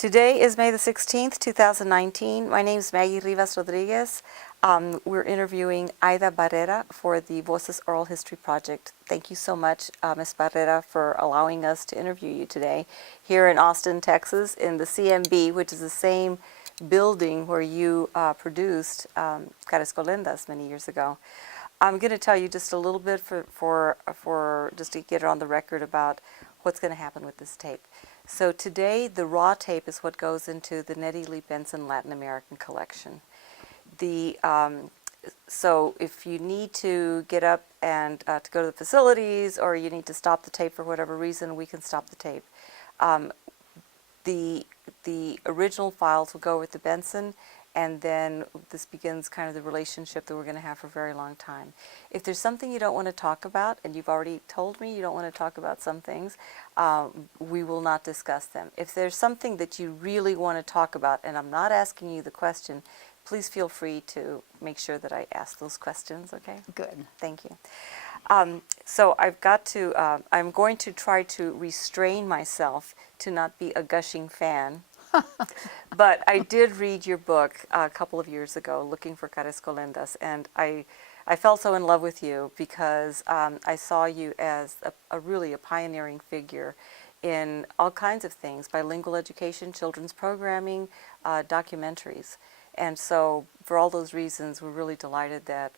Today is May the 16th, 2019. My name is Maggie Rivas Rodriguez. We're interviewing Aida Barrera for the Voces Oral History Project. Thank you so much, Ms. Barrera, for allowing us to interview you today here in Austin, Texas, in the CMB, which is the same building where you produced Caras many years ago. I'm going to tell you just a little bit for just to get it on the record about what's going to happen with this tape. So today, the raw tape is what goes into the Nettie Lee Benson Latin American collection. So if you need to get up and to go to the facilities, or you need to stop the tape for whatever reason, we can stop the tape. The original files will go with the Benson, and then this begins kind of the relationship that we're going to have for a very long time. If there's something you don't want to talk about, and you've already told me you don't want to talk about some things, we will not discuss them. If there's something that you really want to talk about, and I'm not asking you the question, please feel free to make sure that I ask those questions, okay? Good. Thank you. So I'm going to try to restrain myself to not be a gushing fan. But I did read your book a couple of years ago, Looking for Caras, and I fell so in love with you because I saw you as really a pioneering figure in all kinds of things: bilingual education, children's programming, documentaries. And so for all those reasons, we're really delighted that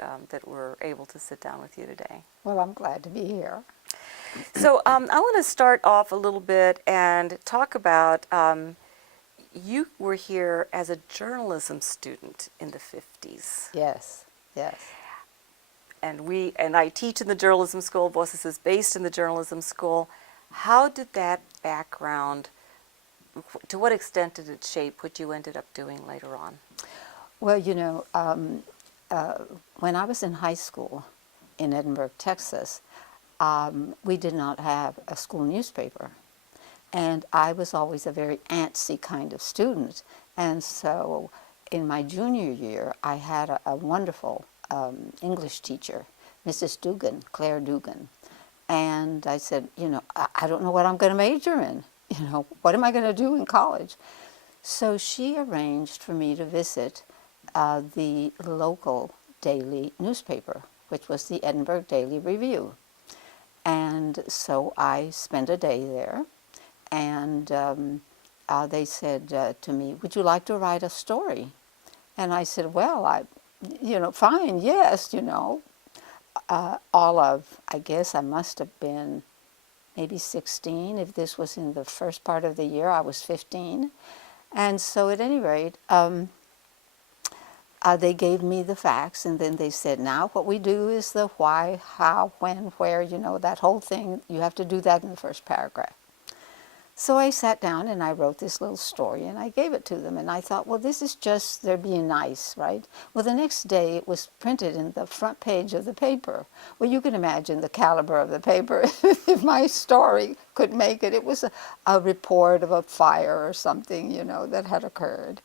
we're able to sit down with you today. Well, I'm glad to be here. So I want to start off a little bit and talk about you were here as a journalism student in the 50s. Yes, yes. And I teach in the journalism school. Voces is based in the journalism school. How did that background, to what extent did it shape what you ended up doing later on? Well, you know, when I was in high school in Edinburgh, Texas, we did not have a school newspaper. And I was always a very antsy kind of student. And so in my junior year, I had a wonderful English teacher, Mrs. Dugan, Claire Dugan. And I said, you know, I don't know what I'm going to major in. You know, what am I going to do in college? So she arranged for me to visit the local daily newspaper, which was the Edinburgh Daily Review. And so I spent a day there. And they said to me, would you like to write a story? And I said, well, fine, yes, you know. I guess I must have been maybe 16. If this was in the first part of the year, I was 15. And so at any rate, they gave me the facts, and then they said, now what we do is the why, how, when, where, you know, that whole thing. You have to do that in the first paragraph. So I sat down and I wrote this little story and I gave it to them, and I thought, well, this is just, they're being nice, right? Well, the next day it was printed in the front page of the paper. Well, you can imagine the caliber of the paper. If my story could make it, it was a report of a fire or something, you know, that had occurred.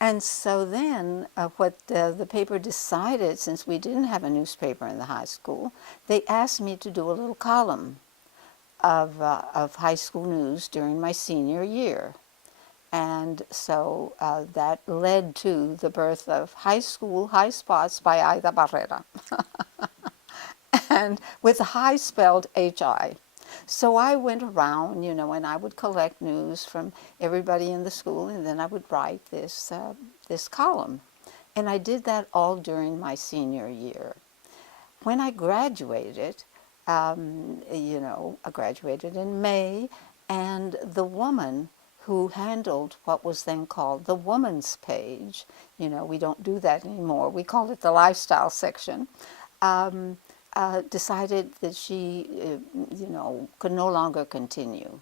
And so then what the paper decided, since we didn't have a newspaper in the high school, they asked me to do a little column of high school news during my senior year. And so that led to the birth of High School High Spots by Aida Barrera. And with high spelled H-I. So I went around, you know, and I would collect news from everybody in the school, and then I would write this column. And I did that all during my senior year. When I graduated, you know, I graduated in May, and the woman who handled what was then called the woman's page, you know, we don't do that anymore, we call it the lifestyle section, decided that she, you know, could no longer continue.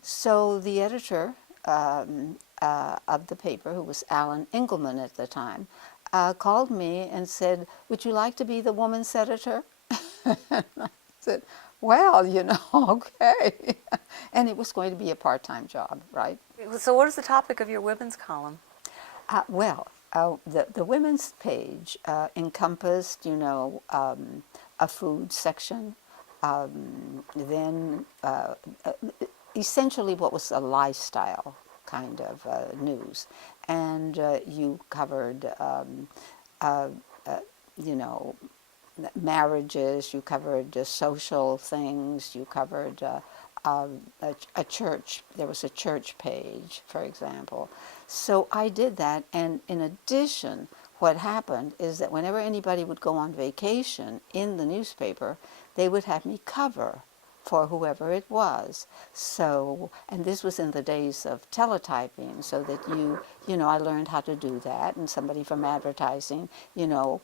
So the editor of the paper, who was Alan Engelman at the time, called me and said, would you like to be the woman's editor? I said, well, you know, okay. And it was going to be a part-time job, right? So what is the topic of your women's column? The women's page encompassed, you know, a food section, then essentially what was a lifestyle kind of news. And you covered, you know, marriages, you covered social things, you covered a church. There was a church page, for example. So I did that, and in addition, what happened is that whenever anybody would go on vacation in the newspaper, they would have me cover for whoever it was. So, and this was in the days of teletyping, so that you know, I learned how to do that, and somebody from advertising, you know,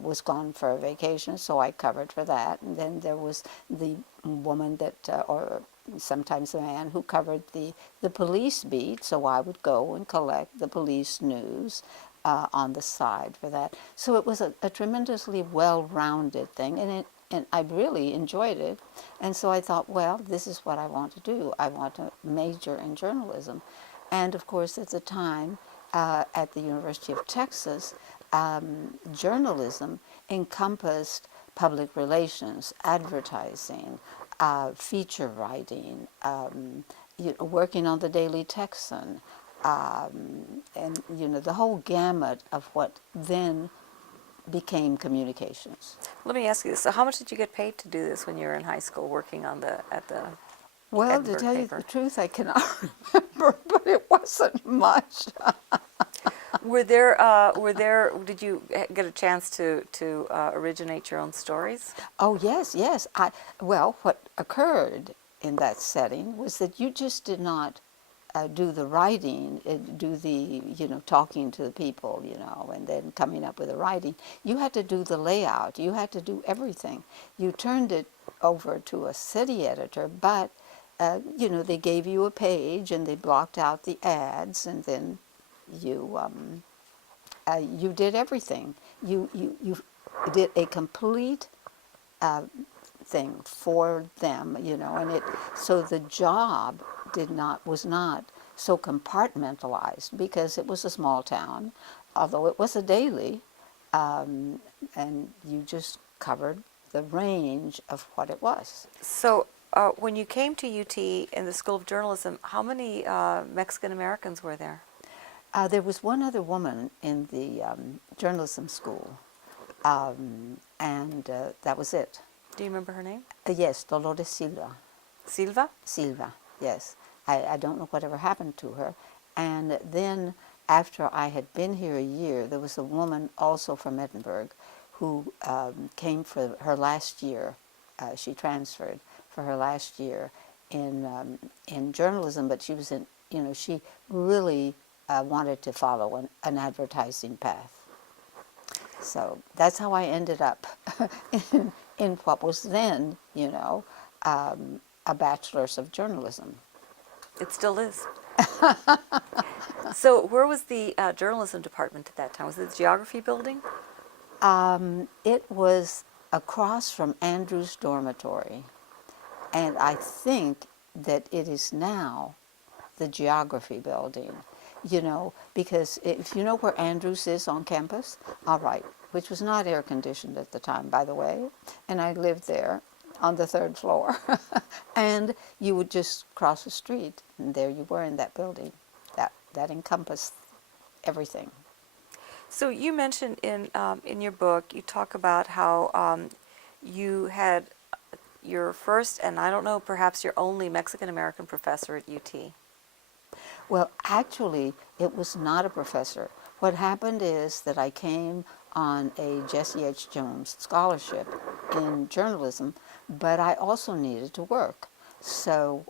was gone for a vacation, so I covered for that. And then there was the woman that, or sometimes a man, who covered the police beat, so I would go and collect the police news on the side for that. So it was a tremendously well-rounded thing, and I really enjoyed it. And so I thought, well, this is what I want to do. I want to major in journalism. And of course, at the time, at the University of Texas, journalism encompassed public relations, advertising, feature writing, working on the Daily Texan, and you know, the whole gamut of what then became communications. Let me ask you this. So how much did you get paid to do this when you were in high school working on at the Well, to Edinburgh tell you paper? the truth, I cannot remember, but it wasn't much. Did you get a chance to originate your own stories? Oh, yes, yes. Well, what occurred in that setting was that you just did not do the writing, do the, you know, talking to the people, you know, and then coming up with the writing. You had to do the layout. You had to do everything. You turned it over to a city editor, but, you know, they gave you a page and they blocked out the ads, and then you, you did everything. You did a complete thing for them, you know, and so the job was not so compartmentalized, because it was a small town, although it was a daily, and you just covered the range of what it was. So when you came to UT in the School of Journalism, how many Mexican Americans were there? There was one other woman in the journalism school, and that was it. Do you remember her name? Yes, Dolores Silva. Silva? Silva, yes. I don't know whatever happened to her. And then after I had been here a year, there was a woman also from Edinburgh who came for her last year. She transferred for her last year in journalism, but she was in, you know, she really wanted to follow an advertising path. So that's how I ended up in what was then, you know, a bachelor's of journalism. It still is. So where was the journalism department at that time? Was it the geography building? It was across from Andrew's dormitory, and I think that it is now the geography building, you know, because if you know where Andrews is on campus, all right, which was not air conditioned at the time, by the way, and I lived there on the third floor, and you would just cross the street, and there you were in that building. That encompassed everything. So you mentioned in your book, you talk about how you had your first, and I don't know, perhaps your only Mexican American professor at UT. Well, actually, it was not a professor. What happened is that I came on a Jesse H. Jones scholarship in journalism, but I also needed to work. So,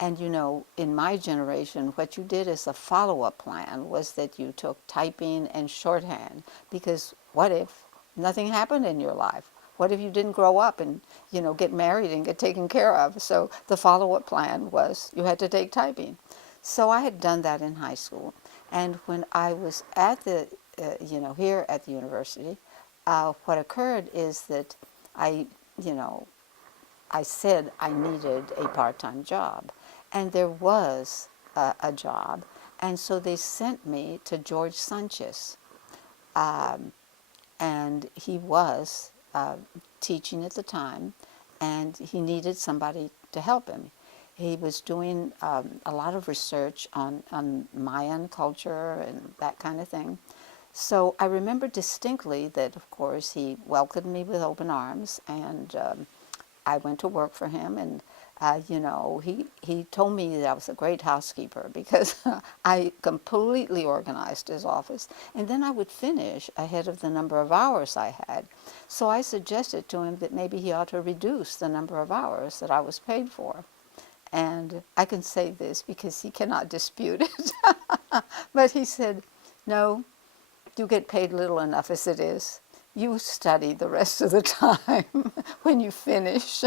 and you know, in my generation, what you did as a follow-up plan was that you took typing and shorthand, because what if nothing happened in your life? What if you didn't grow up and, you know, get married and get taken care of? So the follow-up plan was you had to take typing. So I had done that in high school. And when I was at the, you know, here at the university, what occurred is that I, you know, I said I needed a part-time job. And there was a job. And so they sent me to Jorge Sanchez. And he was teaching at the time, and he needed somebody to help him. he was doing a lot of research on Mayan culture and that kind of thing. So I remember distinctly that, of course, he welcomed me with open arms, and I went to work for him, and he told me that I was a great housekeeper because I completely organized his office, and then I would finish ahead of the number of hours I had. So I suggested to him that maybe he ought to reduce the number of hours that I was paid for. And I can say this because he cannot dispute it. But he said, no, you get paid little enough as it is. You study the rest of the time when you finish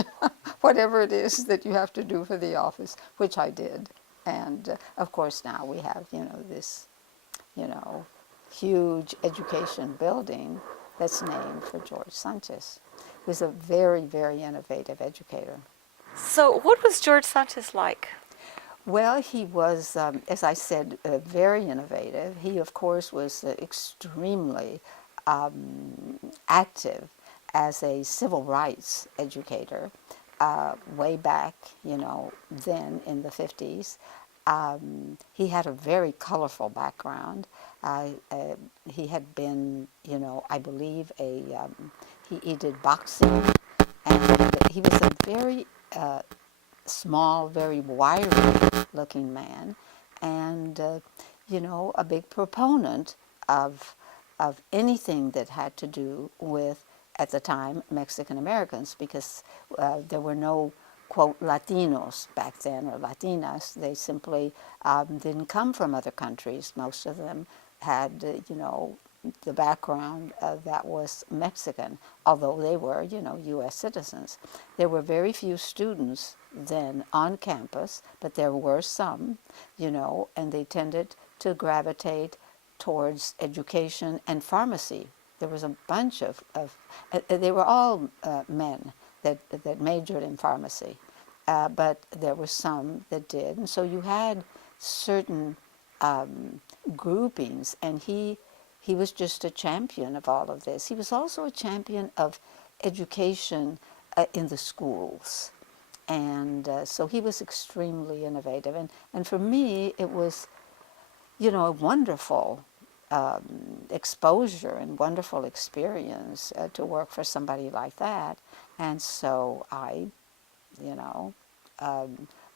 whatever it is that you have to do for the office, which I did. And of course now we have, this, you know, huge education building that's named for Jorge Sanchez, who was a very, very innovative educator. So, what was Jorge Sanchez like? Well, he was, as I said, very innovative. He, of course, was extremely active as a civil rights educator way back, then in the 50s. He had a very colorful background. He had been, I believe, he did boxing, and he was a very small, very wiry-looking man, and a big proponent of anything that had to do with, at the time, Mexican Americans, because there were no quote Latinos back then, or Latinas. They simply didn't come from other countries. Most of them had, the background that was Mexican, although they were, U.S. citizens. There were very few students then on campus, but there were some, and they tended to gravitate towards education and pharmacy. There was a bunch of they were all men that majored in pharmacy, but there were some that did. And so you had certain groupings, and he was just a champion of all of this. He was also a champion of education in the schools. And so he was extremely innovative. And for me, it was, a wonderful exposure and wonderful experience to work for somebody like that. And so I, you know,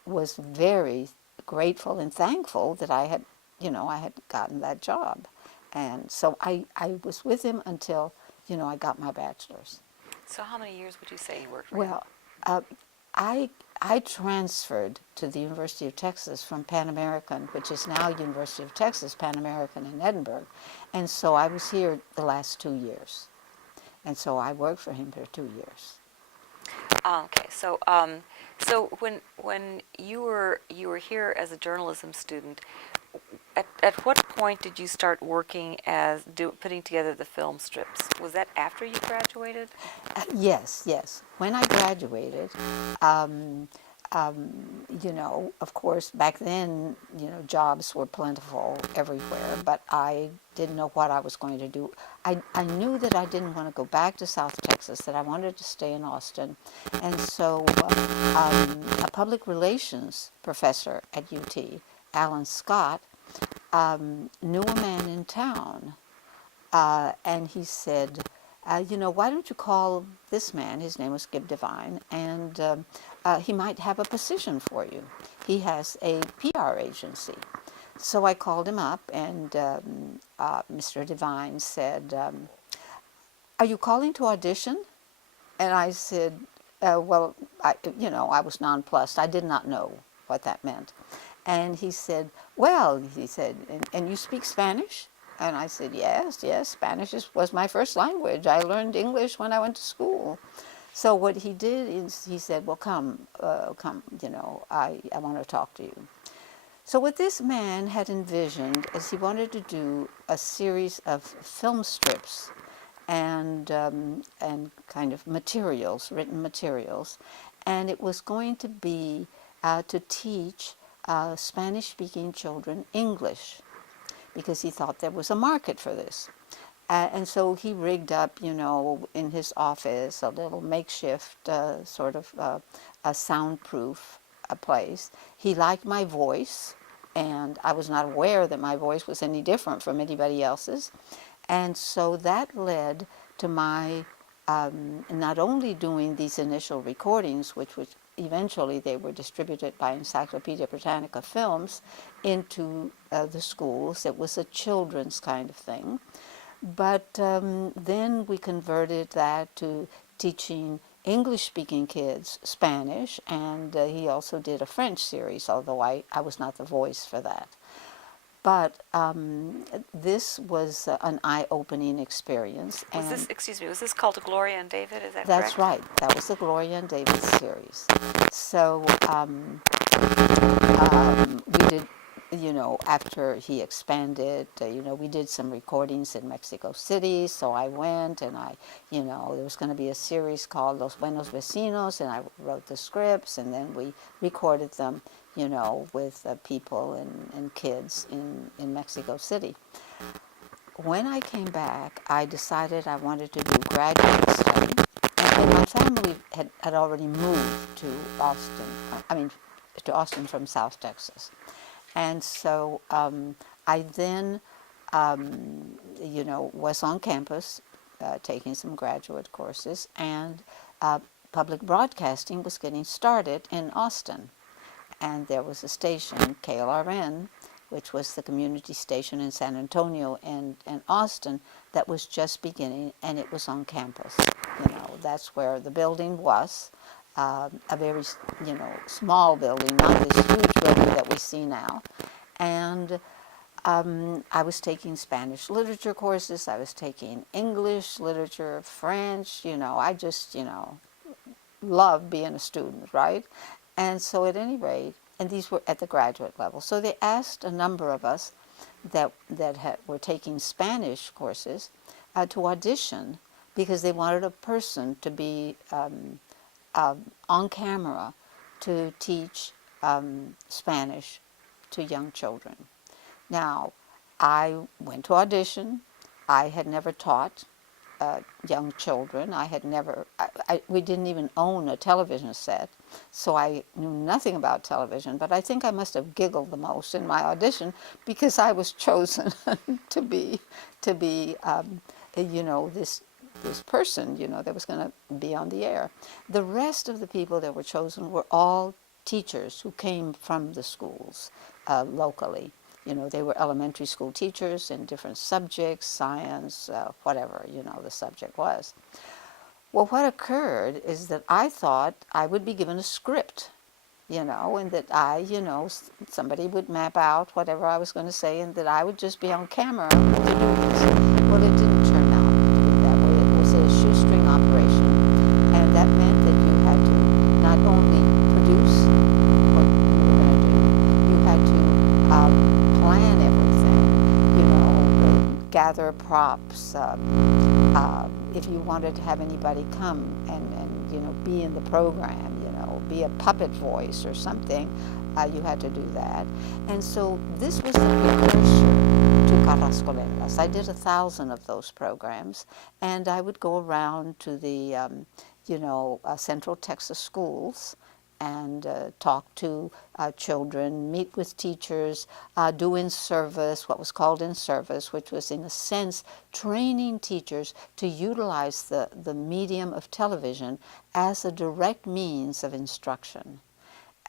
was very grateful and thankful that I had, I had gotten that job. And so I was with him until, I got my bachelor's. So, how many years would you say you worked for him? Well, I I transferred to the University of Texas from Pan American, which is now University of Texas, Pan American in Edinburgh. And so I was here the last 2 years. And so I worked for him for 2 years. Okay, so so when you were here as a journalism student, at what point did you start working as putting together the film strips? Was that after you graduated? Yes. When I graduated, of course, back then, jobs were plentiful everywhere, but I didn't know what I was going to do. I knew that I didn't want to go back to South Texas, that I wanted to stay in Austin. And so a public relations professor at UT, Alan Scott, knew a man in town, and he said, why don't you call this man? His name was Gib Devine, and he might have a position for you. He has a PR agency. So I called him up, and Mr. Devine said, are you calling to audition? And I said, I was nonplussed. I did not know what that meant. And he said, and you speak Spanish? And I said, yes, Spanish was my first language. I learned English when I went to school. So what he did is he said, well, come, I want to talk to you. So what this man had envisioned is he wanted to do a series of film strips and kind of materials, written materials, and it was going to be to teach Spanish-speaking children English, because he thought there was a market for this. And so he rigged up, in his office, a little makeshift sort of a soundproof place. He liked my voice, and I was not aware that my voice was any different from anybody else's. And so that led to my not only doing these initial recordings, which was eventually they were distributed by Encyclopedia Britannica Films into the schools. It was a children's kind of thing. But then we converted that to teaching English-speaking kids Spanish, and he also did a French series, although I was not the voice for that. But this was an eye-opening experience. Was this, excuse me, was this called Gloria and David? Is that That's correct? right. That was the Gloria and David series. So we did, after he expanded, we did some recordings in Mexico City. So I went and there was going to be a series called Los Buenos Vecinos, and I wrote the scripts, and then we recorded them, with people and kids in Mexico City. When I came back, I decided I wanted to do graduate study. And my family had already moved to Austin from South Texas. And so I then, was on campus taking some graduate courses, and public broadcasting was getting started in Austin. And there was a station, KLRN, which was the community station in San Antonio and Austin, that was just beginning, and it was on campus. That's where the building was, a very, small building, not this huge building that we see now. And I was taking Spanish literature courses, I was taking English literature, French, I just, love being a student, right? And so at any rate, and these were at the graduate level, so they asked a number of us that were taking Spanish courses to audition, because they wanted a person to be on camera to teach Spanish to young children. Now, I went to audition. I had never taught young children. I had never, we didn't even own a television set, so I knew nothing about television, but I think I must have giggled the most in my audition, because I was chosen to be this person, that was going to be on the air. The rest of the people that were chosen were all teachers who came from the schools locally. They were elementary school teachers in different subjects, science, whatever, the subject was. Well, what occurred is that I thought I would be given a script, and that somebody would map out whatever I was going to say, and that I would just be on camera to do this. Well, it didn't turn out to be that way. It was a shoestring operation, and that meant that you had to not only produce what you were going to do, you had to plan everything, gather props. If you wanted to have anybody come and be in the program, be a puppet voice or something, you had to do that. And so this was the precursor to Carrascolendas. I did 1,000 of those programs, and I would go around to the, Central Texas schools and talk to children, meet with teachers, do in-service, what was called in-service, which was in a sense training teachers to utilize the medium of television as a direct means of instruction.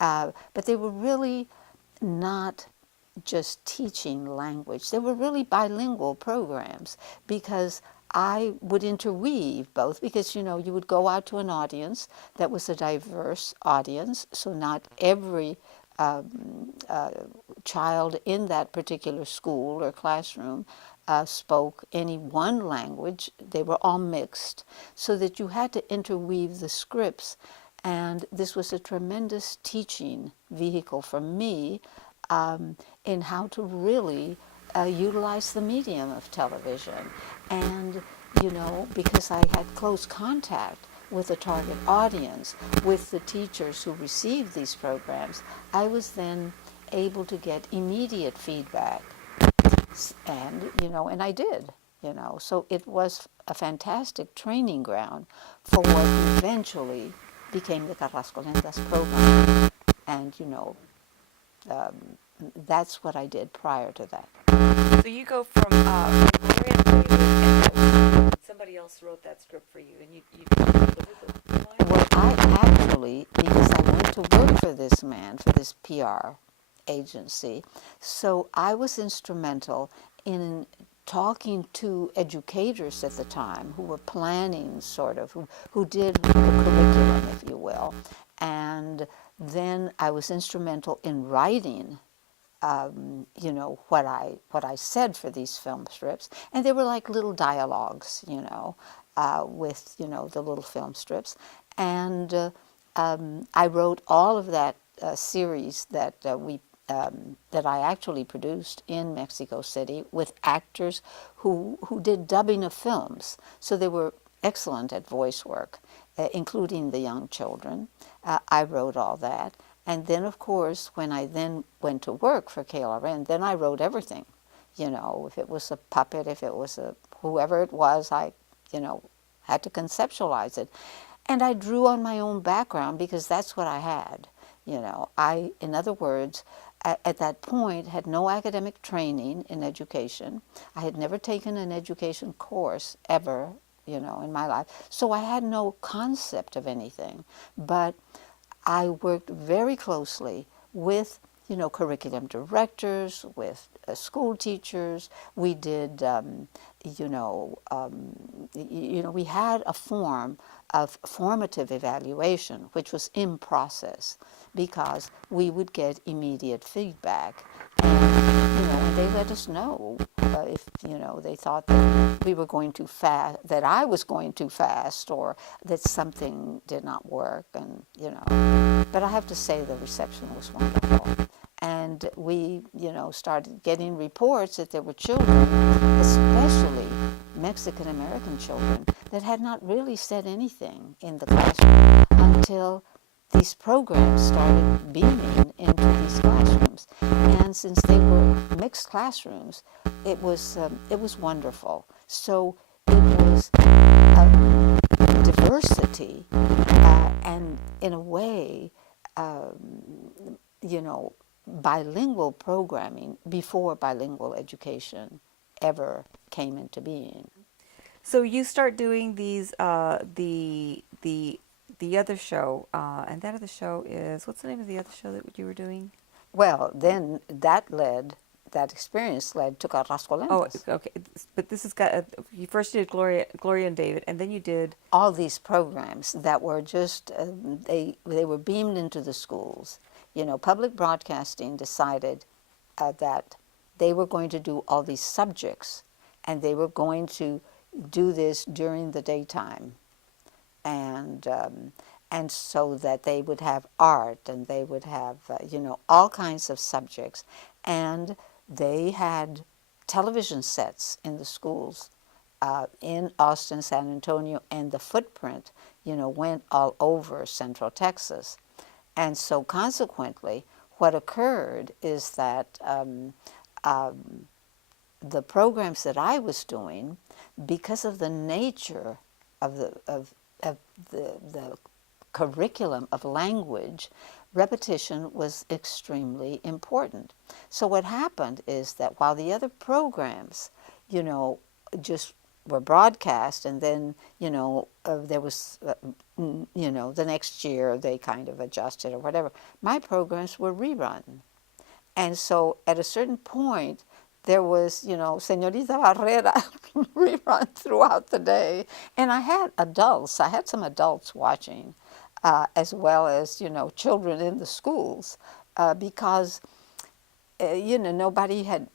But they were really not just teaching language. They were really bilingual programs, because I would interweave both, because you would go out to an audience that was a diverse audience, so not every child in that particular school or classroom spoke any one language. They were all mixed, so that you had to interweave the scripts, and this was a tremendous teaching vehicle for me in how to really utilize the medium of television. And, because I had close contact with the target audience, with the teachers who received these programs, I was then able to get immediate feedback. And, and I did, So it was a fantastic training ground for what eventually became the Carrascolendas program. And, that's what I did prior to that. So you go from Gloria and David, and somebody else wrote that script for you, and you was it the line? Well, I actually, because I went to work for this man, for this PR agency, so I was instrumental in talking to educators at the time who were planning, sort of, who did the curriculum, if you will. And then I was instrumental in writing what I said for these film strips, and they were like little dialogues, with the little film strips, and I wrote all of that series that that I actually produced in Mexico City with actors who did dubbing of films, so they were excellent at voice work, including the young children. I wrote all that. And then, of course, when I then went to work for KLRN, then I wrote everything. If it was a puppet, if it was whoever it was, I, had to conceptualize it. And I drew on my own background because that's what I had. I, in other words, at that point, had no academic training in education. I had never taken an education course ever, in my life. So I had no concept of anything. But I worked very closely with, curriculum directors, with school teachers. We did, we had a form of formative evaluation, which was in process, because we would get immediate feedback. And they let us know if, they thought that we were going too fast, that I was going too fast, or that something did not work, and, But I have to say the reception was wonderful. And we, started getting reports that there were children, especially Mexican-American children, that had not really said anything in the classroom until these programs started beaming into these classrooms. And since they were mixed classrooms, it was wonderful. So it was diversity, and in a way, bilingual programming before bilingual education ever came into being. So you start doing these the other show, and that other show is, what's the name of the other show that you were doing? Well, then that experience led to Carrasco Oh, Lentes. okay. But this has got you first did Gloria and David, and then you did All these programs that were just they were beamed into the schools. Public broadcasting decided that they were going to do all these subjects, and they were going to do this during the daytime, and so that they would have art, and they would have all kinds of subjects, and they had television sets in the schools in Austin, San Antonio, and the footprint went all over Central Texas. And so consequently, what occurred is that the programs that I was doing, because of the nature of the curriculum of language, repetition was extremely important. So what happened is that while the other programs, just were broadcast, and then, there was, the next year they kind of adjusted or whatever, my programs were rerun. And so at a certain point, there was, Señorita Barrera rerun throughout the day. And I had some adults watching, as well as, children in the schools, because, nobody had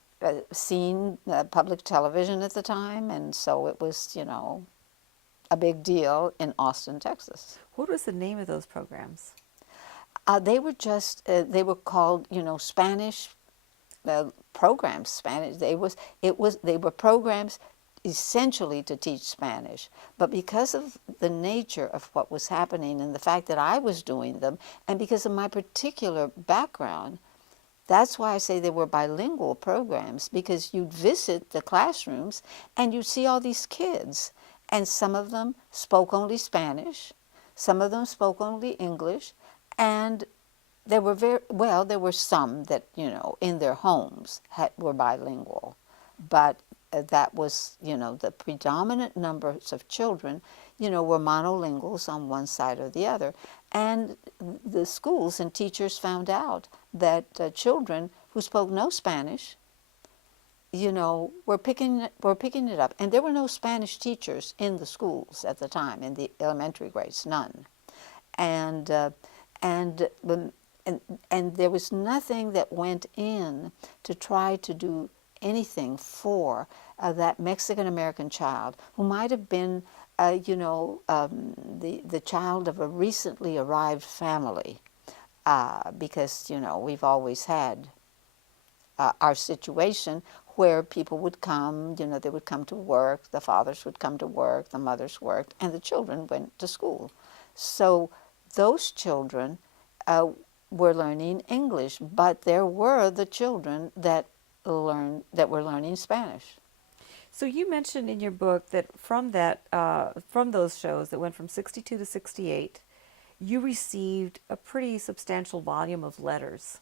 seen public television at the time. And so it was, a big deal in Austin, Texas. what was the name of those programs? They were just, they were called, Spanish programs. Spanish. They were programs essentially to teach Spanish. But because of the nature of what was happening and the fact that I was doing them, and because of my particular background, that's why I say they were bilingual programs, because you'd visit the classrooms and you'd see all these kids, and some of them spoke only Spanish, some of them spoke only English, and There were there were some that, in their homes were bilingual, but that was, the predominant numbers of children, were monolinguals on one side or the other. And the schools and teachers found out that children who spoke no Spanish, were picking it up. And there were no Spanish teachers in the schools at the time, in the elementary grades, none. And and and and there was nothing that went in to try to do anything for that Mexican American child who might have been, the child of a recently arrived family, because we've always had our situation where people would come, they would come to work, the fathers would come to work, the mothers worked, and the children went to school. So those children were learning English, but there were the children that were learning Spanish. So you mentioned in your book that from those shows that went from 62 to 68, you received a pretty substantial volume of letters.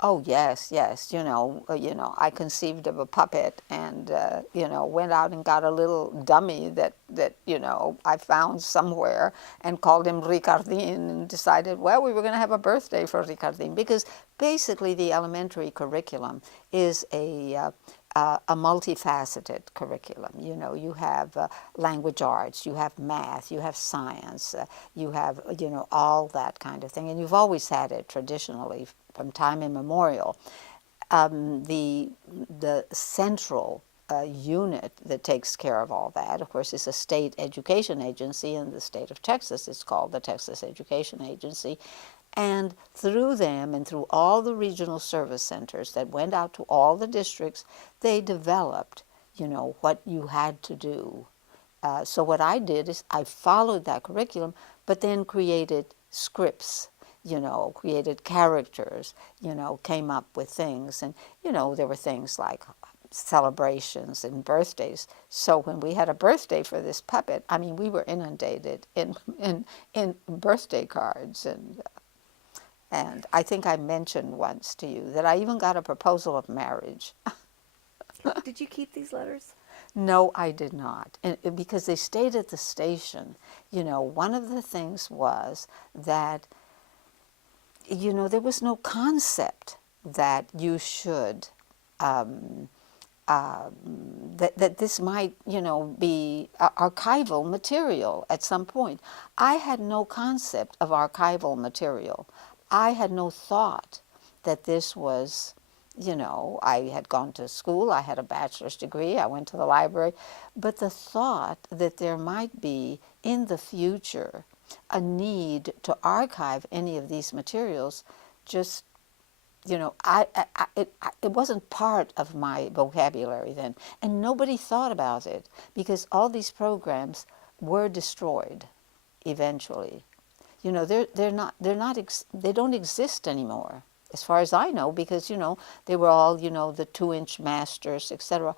Oh yes, yes. I conceived of a puppet, and went out and got a little dummy that I found somewhere, and called him Ricardin, and decided, well, we were going to have a birthday for Ricardin, because basically the elementary curriculum is a multifaceted curriculum. You have language arts, you have math, you have science, you have all that kind of thing, and you've always had it traditionally from time immemorial. The central unit that takes care of all that, of course, is a state education agency. In the state of Texas, it's called the Texas Education Agency. And through them and through all the regional service centers that went out to all the districts, they developed, what you had to do. So what I did is I followed that curriculum, but then created scripts, created characters, came up with things. And, there were things like celebrations and birthdays. So when we had a birthday for this puppet, I mean, we were inundated in birthday cards. And I think I mentioned once to you that I even got a proposal of marriage. Did you keep these letters? No, I did not, because they stayed at the station. One of the things was that, there was no concept that you should, that this might, be archival material at some point. I had no concept of archival material. I had no thought that this was, I had gone to school, I had a bachelor's degree, I went to the library, but the thought that there might be in the future a need to archive any of these materials just, it wasn't part of my vocabulary then. And nobody thought about it, because all these programs were destroyed eventually. They don't exist anymore, as far as I know, because, they were all, the 2-inch masters, etc.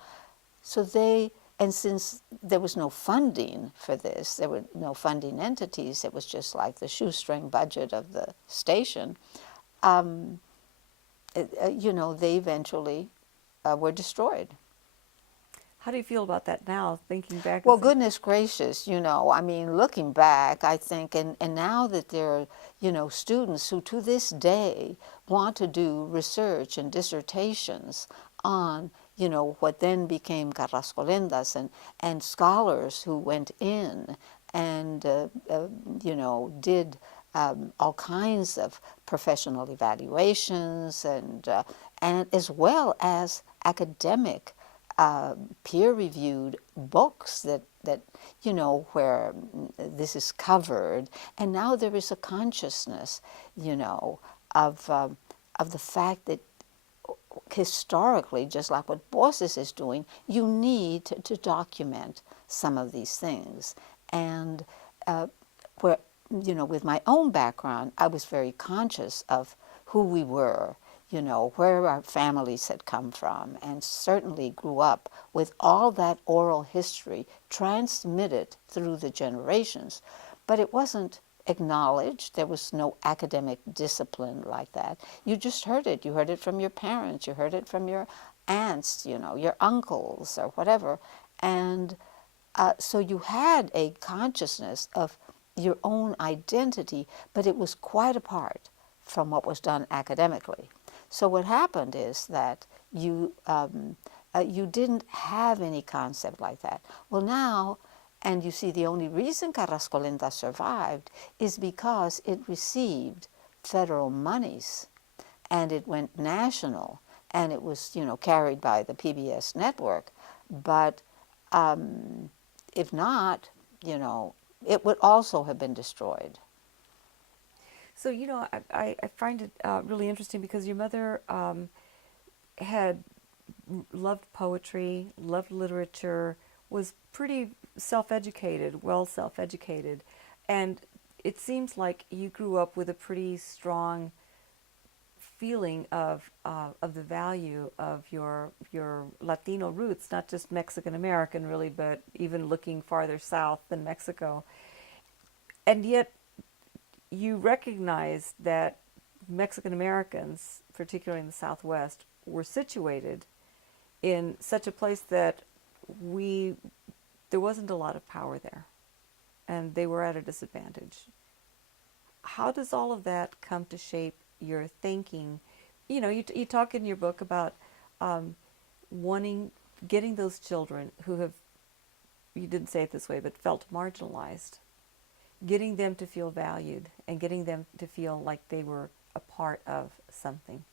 And since there was no funding for this, there were no funding entities, it was just like the shoestring budget of the station, they eventually were destroyed. How do you feel about that now, thinking back? Well, goodness gracious, I mean, looking back, I think, and now that there are, students who to this day want to do research and dissertations on, what then became Carrascolendas, and scholars who went in and, did all kinds of professional evaluations, and as well as academic peer-reviewed books that where this is covered. And now there is a consciousness, of the fact that historically, just like what Voces is doing, you need to document some of these things. And where, with my own background, I was very conscious of who we were, where our families had come from, and certainly grew up with all that oral history transmitted through the generations. But it wasn't acknowledged. There was no academic discipline like that. You just heard it. You heard it from your parents. You heard it from your aunts, your uncles or whatever. And so you had a consciousness of your own identity, but it was quite apart from what was done academically. So what happened is that you didn't have any concept like that. Well, now, and you see, the only reason Carrascolenda survived is because it received federal monies, and it went national, and it was, carried by the PBS network. But if not, it would also have been destroyed. So, I find it really interesting because your mother had loved poetry, loved literature, was pretty self-educated, well self-educated, and it seems like you grew up with a pretty strong feeling of the value of your Latino roots, not just Mexican American really, but even looking farther south than Mexico. And yet you recognize that Mexican Americans, particularly in the Southwest, were situated in such a place that there wasn't a lot of power there, and they were at a disadvantage. How does all of that come to shape your thinking? You talk in your book about wanting, getting those children who have, you didn't say it this way, but felt marginalized, getting them to feel valued and getting them to feel like they were a part of something.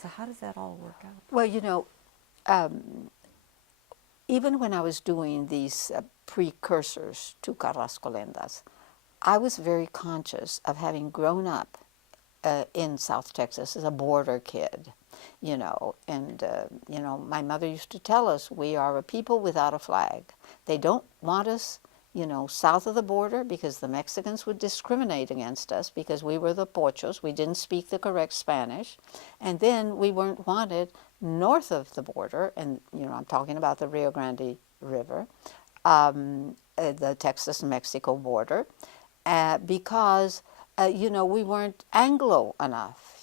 So how does that all work out? Well, even when I was doing these precursors to Carrascolendas, I was very conscious of having grown up in South Texas as a border kid, and my mother used to tell us, we are a people without a flag. They don't want us, south of the border, because the Mexicans would discriminate against us because we were the pochos. We didn't speak the correct Spanish. And then we weren't wanted north of the border, and I'm talking about the Rio Grande River, the Texas-Mexico border, because we weren't Anglo enough,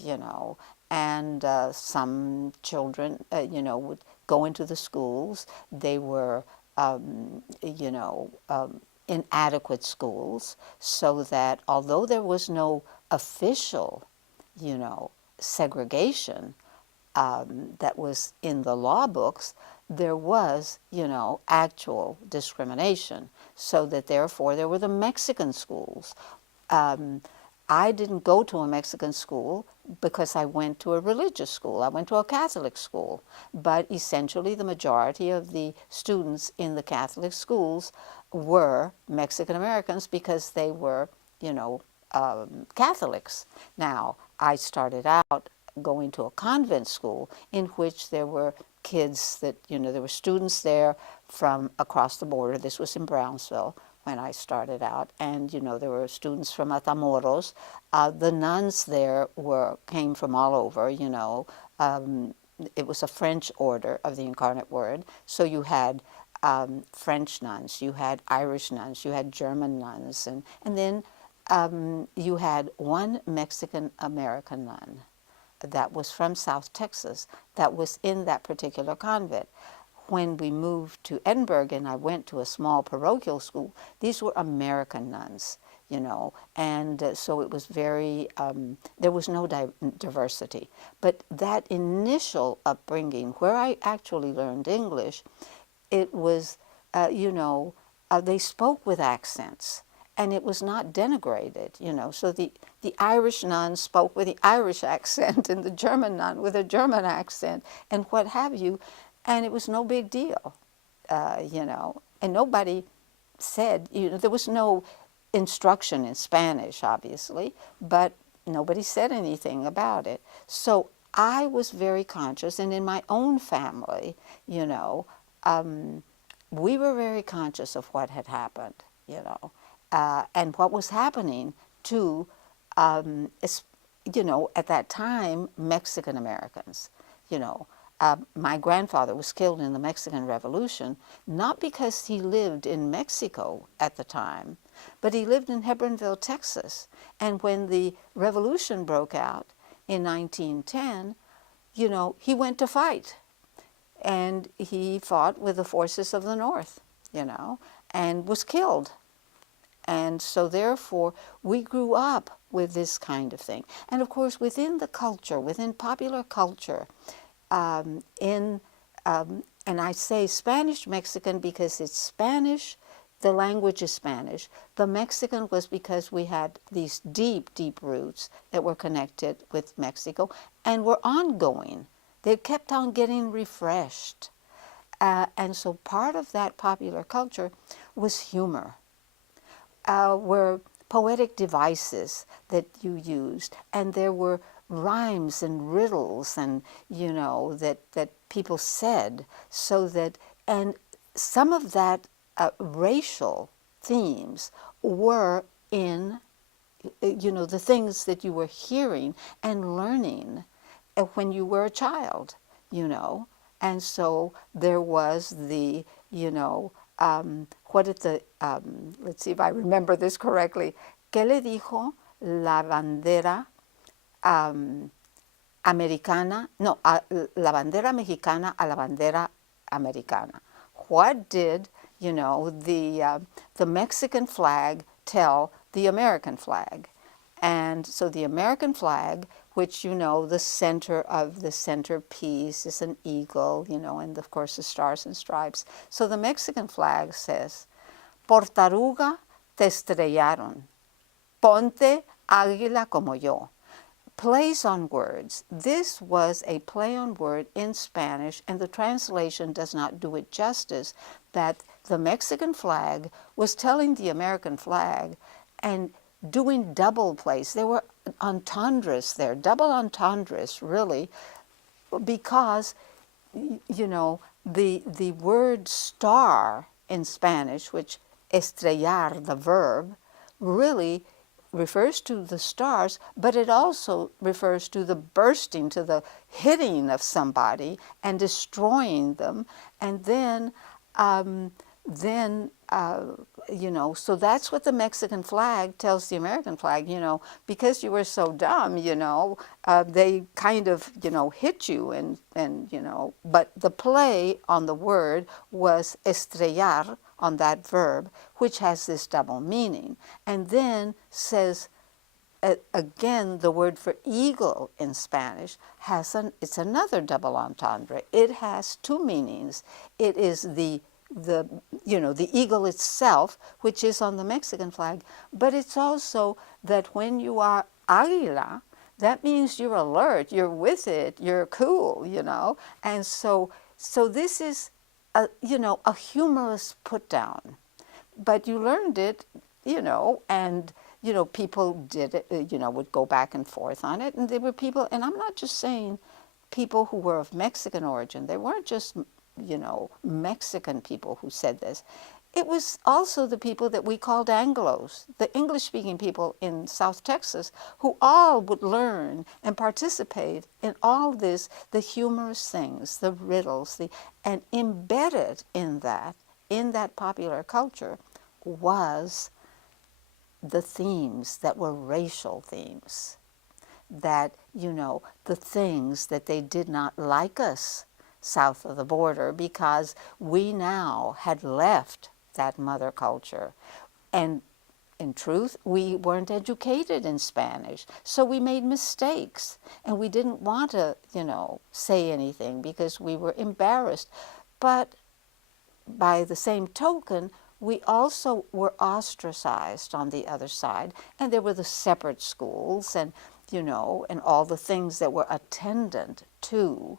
and some children, would go into the schools. They were, inadequate schools, so that although there was no official, segregation that was in the law books, there was, actual discrimination, so that therefore there were the Mexican schools. I didn't go to a Mexican school because I went to a religious school. I went to a Catholic school. But essentially the majority of the students in the Catholic schools were Mexican Americans because they were, Catholics. Now, I started out going to a convent school in which there were kids that, there were students there from across the border. This was in Brownsville when I started out, and there were students from Matamoros. The nuns there came from all over. It was a French order of the Incarnate Word, so you had French nuns, you had Irish nuns, you had German nuns, and then you had one Mexican American nun that was from South Texas that was in that particular convent. When we moved to Edinburgh and I went to a small parochial school, these were American nuns, and so it was very, there was no diversity. But that initial upbringing, where I actually learned English, it was, they spoke with accents. And it was not denigrated, So the Irish nun spoke with the Irish accent and the German nun with a German accent and what have you. And it was no big deal, And nobody said, there was no instruction in Spanish, obviously, but nobody said anything about it. So I was very conscious, and in my own family, we were very conscious of what had happened, and what was happening to, at that time, Mexican Americans, My grandfather was killed in the Mexican Revolution, not because he lived in Mexico at the time, but he lived in Hebronville, Texas. And when the revolution broke out in 1910, he went to fight. And he fought with the forces of the North, and was killed. And so therefore, we grew up with this kind of thing. And of course, within the culture, within popular culture, and I say Spanish Mexican because it's Spanish, the language is Spanish. The Mexican was because we had these deep, deep roots that were connected with Mexico and were ongoing. They kept on getting refreshed. And so part of that popular culture was humor, were poetic devices that you used, and there were rhymes and riddles and that people said, so that, and some of that racial themes were in the things that you were hearing and learning when you were a child, and so there was the what did the let's see if I remember this correctly. ¿Qué le dijo la bandera americana? No, la bandera mexicana a la bandera americana. What did the Mexican flag tell the American flag? And so the American flag, which the center of the centerpiece is an eagle, and of course the stars and stripes. So the Mexican flag says, "Por taruga te estrellaron, ponte águila como yo." Plays on words. This was a play on word in Spanish, and the translation does not do it justice, that the Mexican flag was telling the American flag and doing double plays. There were entendres there, double entendres, really, because, the word star in Spanish, which estrellar, the verb, really refers to the stars, but it also refers to the bursting, to the hitting of somebody and destroying them. And then so that's what the Mexican flag tells the American flag, because you were so dumb, they kind of, hit you and but the play on the word was estrellar, on that verb, which has this double meaning. And then says, again, the word for eagle in Spanish it's another double entendre. It has two meanings. It is the eagle itself, which is on the Mexican flag, but it's also that when you are águila, that means you're alert, you're with it, you're cool, and so this is a humorous put down, but you learned it, and people did it, would go back and forth on it, and there were people, and I'm not just saying people who were of Mexican origin. They weren't just Mexican people who said this. It was also the people that we called Anglos, the English-speaking people in South Texas, who all would learn and participate in all this, the humorous things, the riddles, and embedded in that popular culture was the themes that were racial themes, that, the things that they did not like us south of the border, because we now had left that mother culture. And in truth, we weren't educated in Spanish, so we made mistakes, and we didn't want to, say anything because we were embarrassed. But by the same token, we also were ostracized on the other side, and there were the separate schools and and all the things that were attendant to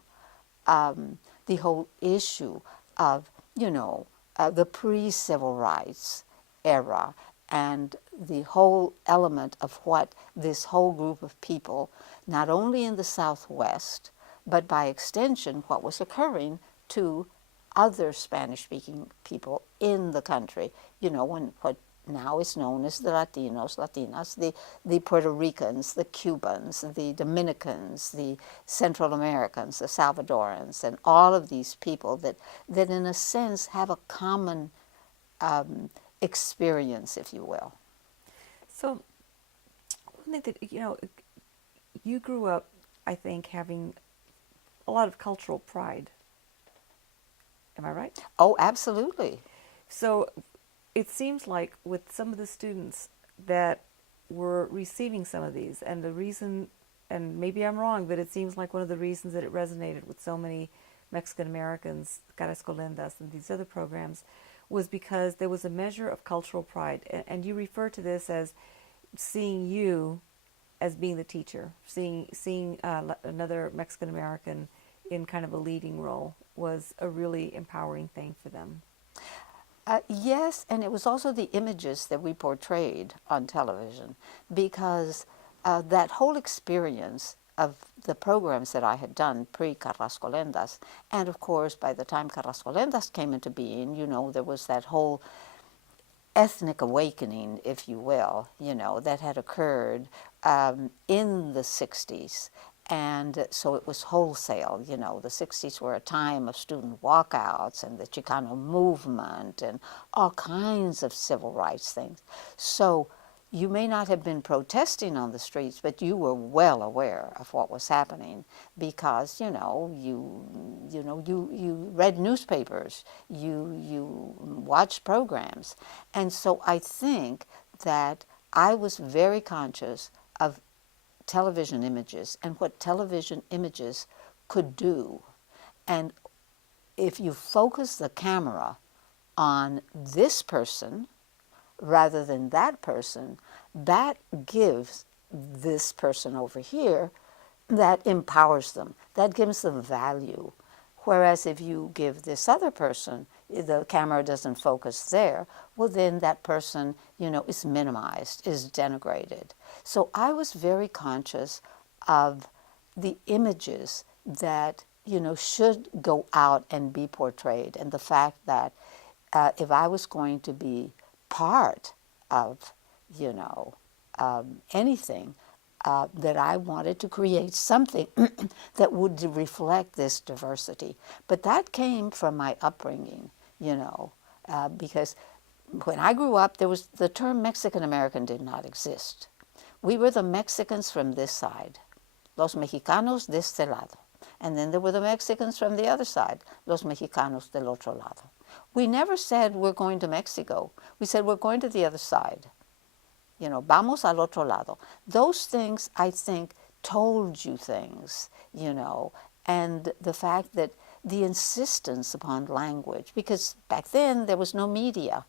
the whole issue of the pre-civil rights era, and the whole element of what this whole group of people, not only in the Southwest, but by extension what was occurring to other Spanish-speaking people in the country, when what now is known as the Latinos, Latinas, the Puerto Ricans, the Cubans, the Dominicans, the Central Americans, the Salvadorans, and all of these people that in a sense have a common experience, if you will. So, one thing that, you grew up, I think, having a lot of cultural pride. Am I right? Oh, absolutely. So, it seems like with some of the students that were receiving some of these, and the reason, and maybe I'm wrong, but it seems like one of the reasons that it resonated with so many Mexican Americans, Caras Colendas, and these other programs, was because there was a measure of cultural pride. And you refer to this as seeing you as being the teacher, seeing another Mexican American in kind of a leading role was a really empowering thing for them. Yes, and it was also the images that we portrayed on television, because that whole experience of the programs that I had done pre-Carrascolendas, and of course by the time Carrascolendas came into being, there was that whole ethnic awakening, if you will, that had occurred in the 60s. And so it was wholesale. The 60s were a time of student walkouts and the Chicano movement and all kinds of civil rights things. So you may not have been protesting on the streets, but you were well aware of what was happening because, you read newspapers, you watched programs. And so I think that I was very conscious of television images and what television images could do. And if you focus the camera on this person rather than that person, that gives this person over here, that empowers them, that gives them value. Whereas if you give this other person, the camera doesn't focus there, well then that person, is minimized, is denigrated. So I was very conscious of the images that, should go out and be portrayed, and the fact that if I was going to be part of, anything, that I wanted to create something that would reflect this diversity. But that came from my upbringing, because when I grew up, the term Mexican American did not exist. We were the Mexicans from this side, los mexicanos de este lado. And then there were the Mexicans from the other side, los mexicanos del otro lado. We never said we're going to Mexico. We said we're going to the other side. Vamos al otro lado. Those things, I think, told you things, and the fact that the insistence upon language, because back then there was no media,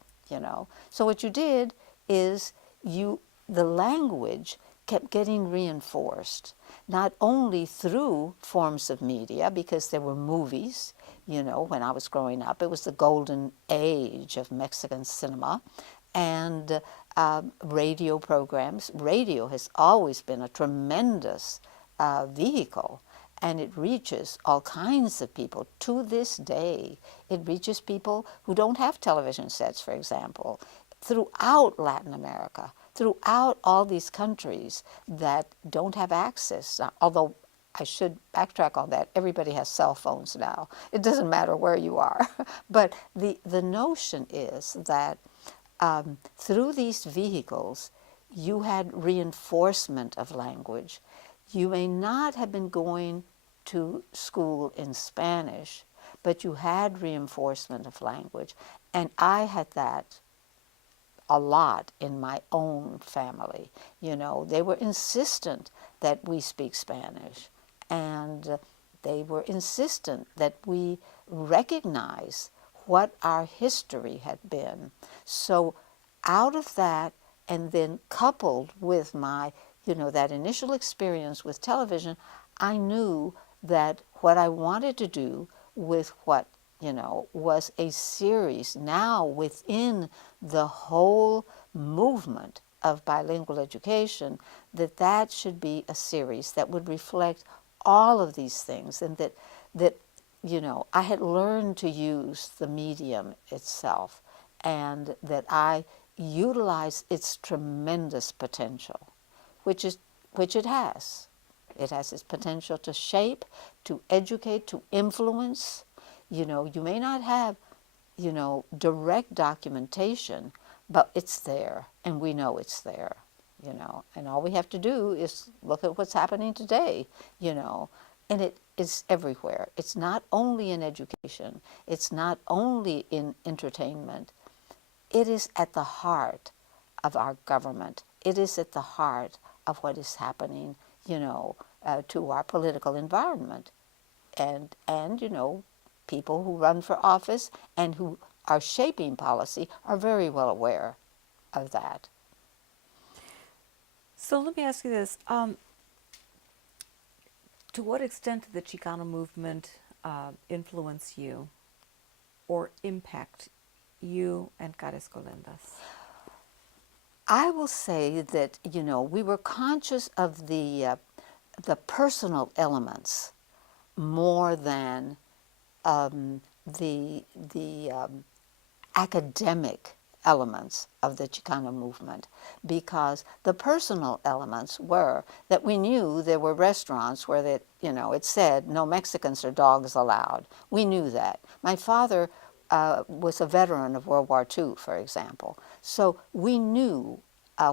So what you did is the language kept getting reinforced, not only through forms of media, because there were movies, when I was growing up. It was the golden age of Mexican cinema, and radio programs. Radio has always been a tremendous vehicle, and it reaches all kinds of people. To this day, it reaches people who don't have television sets, for example, throughout Latin America, throughout all these countries that don't have access. Now, although I should backtrack on that. Everybody has cell phones now. It doesn't matter where you are. But the notion is that through these vehicles, you had reinforcement of language. You may not have been going to school in Spanish, but you had reinforcement of language. And I had that a lot in my own family. They were insistent that we speak Spanish, and they were insistent that we recognize what our history had been. So out of that, and then coupled with my, that initial experience with television, I knew that what I wanted to do with what, was a series now within the whole movement of bilingual education, that should be a series that would reflect all of these things, and that I had learned to use the medium itself, and that I utilize its tremendous potential, which it has. It has its potential to shape, to educate, to influence. You may not have, direct documentation, but it's there, and we know it's there, and all we have to do is look at what's happening today, and it is everywhere. It's not only in education, it's not only in entertainment. It is at the heart of our government. It is at the heart of what is happening, to our political environment. And people who run for office and who are shaping policy are very well aware of that. So let me ask you this. To what extent did the Chicano movement influence you or impact you and Cares Colendas? I will say that, we were conscious of the personal elements more than the academic elements of the Chicano movement, because the personal elements were that we knew there were restaurants where it said no Mexicans or dogs allowed. We knew that. My father was a veteran of World War II, for example, so we knew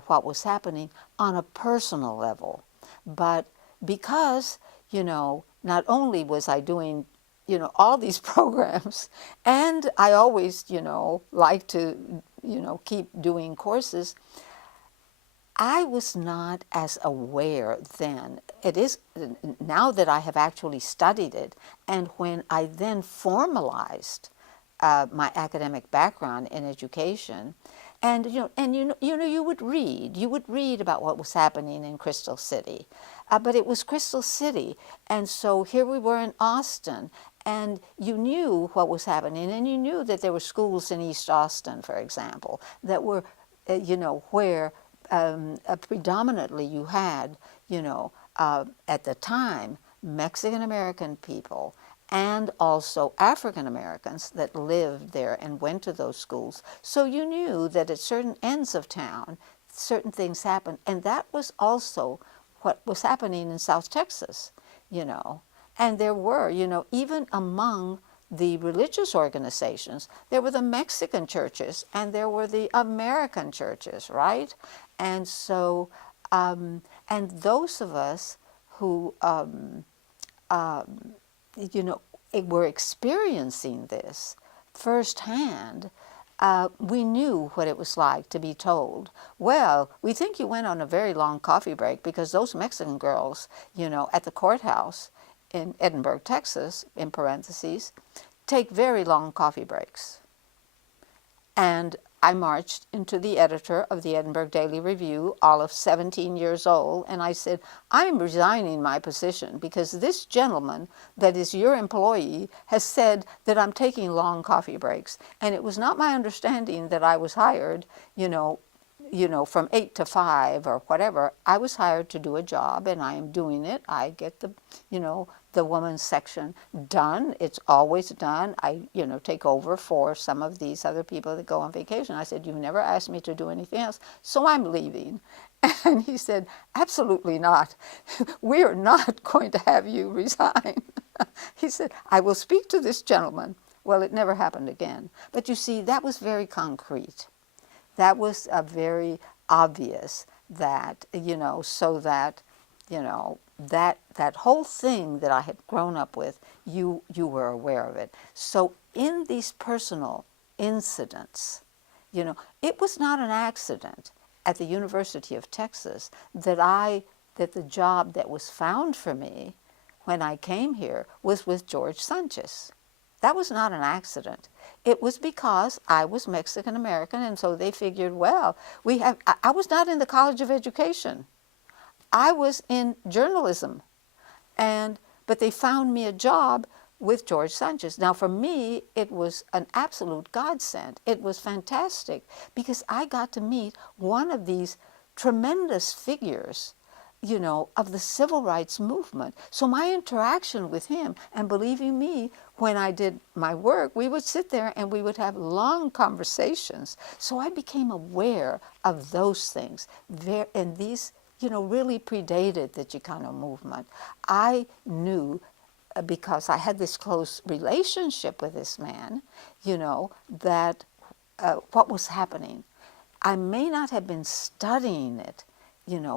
what was happening on a personal level. But because, not only was I doing all these programs, and I always, like to, keep doing courses, I was not as aware then. It is now that I have actually studied it, and when I then formalized my academic background in education, and you would read about what was happening in Crystal City, but it was Crystal City, and so here we were in Austin, and you knew what was happening, and you knew that there were schools in East Austin, for example, that were, where predominantly you had, at the time, Mexican American people and also African Americans that lived there and went to those schools. So you knew that at certain ends of town, certain things happened. And that was also what was happening in South Texas, And there were, even among the religious organizations, there were the Mexican churches and there were the American churches, right? And so, and those of us who, were experiencing this firsthand, we knew what it was like to be told, well, we think you went on a very long coffee break because those Mexican girls, at the courthouse in Edinburgh, Texas, in parentheses, take very long coffee breaks. And I marched into the editor of the Edinburgh Daily Review, Olive, 17 years old, and I said, I am resigning my position because this gentleman that is your employee has said that I'm taking long coffee breaks. And it was not my understanding that I was hired, from 8 to 5 or whatever. I was hired to do a job, and I am doing it. I get the women's section done. It's always done. I, take over for some of these other people that go on vacation. I said, you've never asked me to do anything else, so I'm leaving. And he said, absolutely not. We are not going to have you resign. He said, I will speak to this gentleman. Well, it never happened again. But you see, that was very concrete. That was very obvious that, so that, that whole thing that I had grown up with, you were aware of it. So in these personal incidents, it was not an accident at the University of Texas that the job that was found for me when I came here was with Jorge Sanchez. That was not an accident. It was because I was Mexican American, and so they figured, well, I was not in the College of Education. I was in journalism, but they found me a job with Jorge Sanchez. Now, for me, it was an absolute godsend. It was fantastic because I got to meet one of these tremendous figures, of the civil rights movement. So my interaction with him, and believing me, when I did my work, we would sit there and we would have long conversations. So I became aware of those things. And these, really predated the Chicano movement. I knew, because I had this close relationship with this man, that what was happening. I may not have been studying it,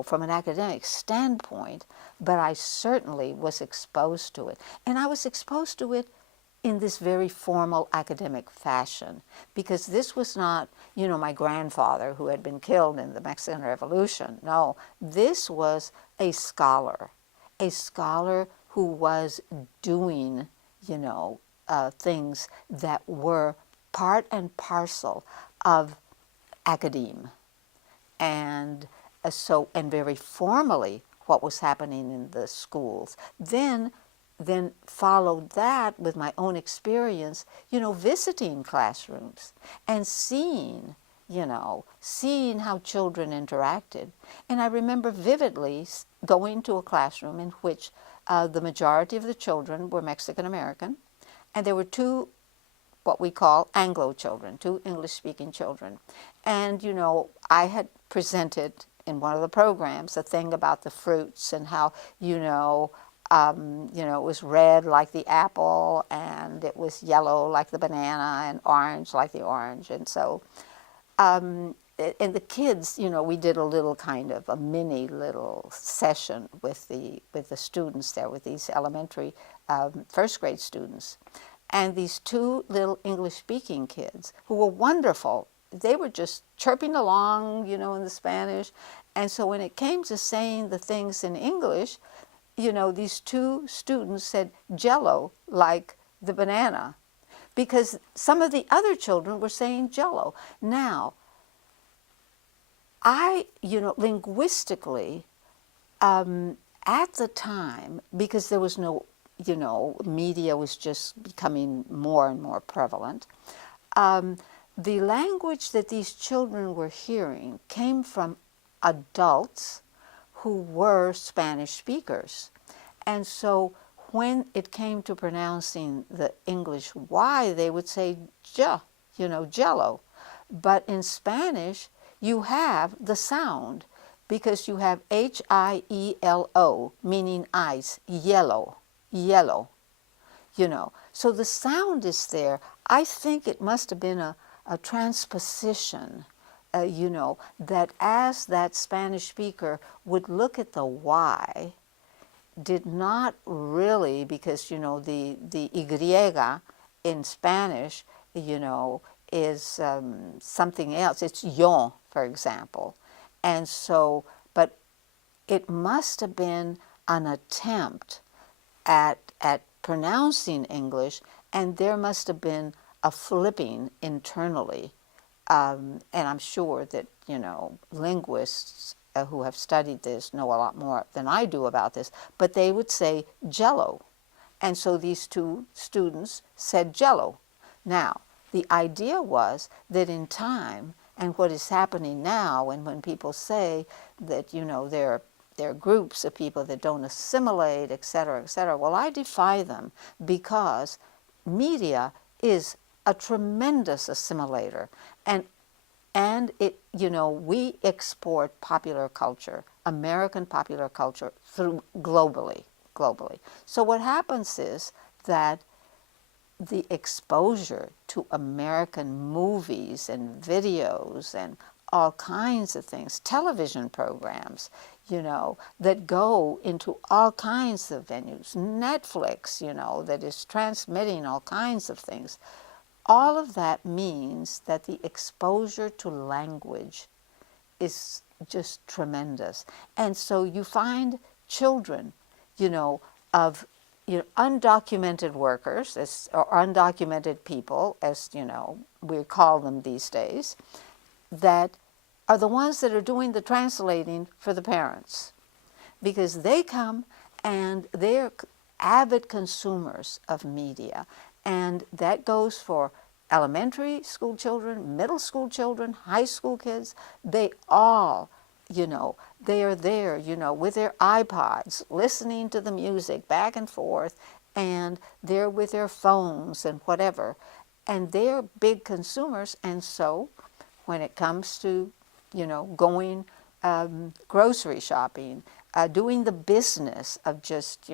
from an academic standpoint, but I certainly was exposed to it. And I was exposed to it in this very formal academic fashion, because this was not, my grandfather who had been killed in the Mexican Revolution. No, this was a scholar who was doing, things that were part and parcel of academe. And and very formally what was happening in the schools. Then followed that with my own experience, visiting classrooms and seeing how children interacted. And I remember vividly going to a classroom in which the majority of the children were Mexican American, and there were two what we call Anglo children, two English-speaking children. And, I had presented in one of the programs a thing about the fruits and how, it was red like the apple, and it was yellow like the banana, and orange like the orange. And so, and the kids, we did a little kind of a mini little session with the students there, with these elementary first grade students. And these two little English-speaking kids who were wonderful, they were just chirping along, in the Spanish. And so when it came to saying the things in English, these two students said Jello like the banana, because some of the other children were saying Jello. Now, linguistically, at the time, because there was no, media was just becoming more and more prevalent, the language that these children were hearing came from adults who were Spanish speakers. And so when it came to pronouncing the English Y, they would say ja, Jello. But in Spanish, you have the sound, because you have Hielo, meaning ice, yellow. So the sound is there. I think it must have been a transposition, that as that Spanish speaker would look at the Y, did not really, because, the Y in Spanish, is something else. It's yo, for example. And so, but it must have been an attempt at pronouncing English, and there must have been a flipping internally. And I'm sure that, linguists who have studied this know a lot more than I do about this, but they would say Jello. And so these two students said Jello. Now, the idea was that in time, and what is happening now, and when people say that, there are groups of people that don't assimilate, et cetera, well, I defy them, because media is a tremendous assimilator. And it, we export popular culture, American popular culture, through globally. So what happens is that the exposure to American movies and videos and all kinds of things, television programs, that go into all kinds of venues, Netflix, that is transmitting all kinds of things. All of that means that the exposure to language is just tremendous. And so you find children, of undocumented workers, or undocumented people, as we call them these days, that are the ones that are doing the translating for the parents, because they come and they're avid consumers of media. And that goes for elementary school children, middle school children, high school kids. They all they are there, with their iPods, listening to the music back and forth, and they're with their phones and whatever. And they're big consumers, and so when it comes to, going grocery shopping, doing the business of just,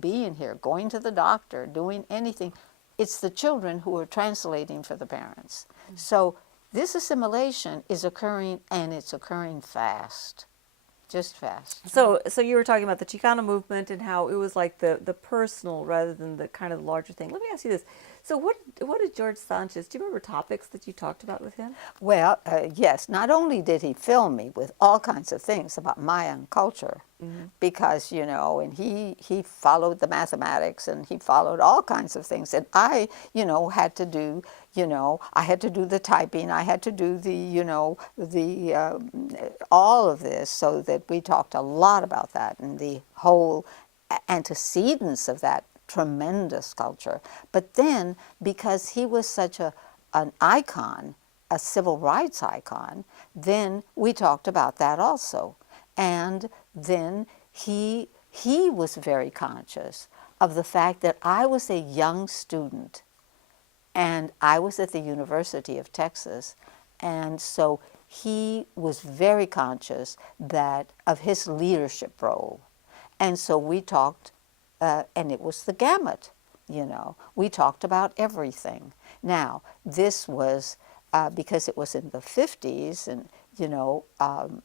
being here, going to the doctor, doing anything, it's the children who are translating for the parents. So this assimilation is occurring, and it's occurring fast, just fast. So you were talking about the Chicano movement and how it was like the personal rather than the kind of larger thing. Let me ask you this. So what did George Sanchez, do you remember topics that you talked about with him? Well, yes, not only did he fill me with all kinds of things about Mayan culture, because, and he followed the mathematics and he followed all kinds of things. And I, had to do, I had to do the typing, I had to do all of this, so that we talked a lot about that and the whole antecedents of that tremendous culture. But then, because he was such an icon, a civil rights icon, then we talked about that also. And then he was very conscious of the fact that I was a young student and I was at the University of Texas, and so he was very conscious of his leadership role. And so we talked, and it was the gamut, We talked about everything. Now, this was because it was in the 50s and,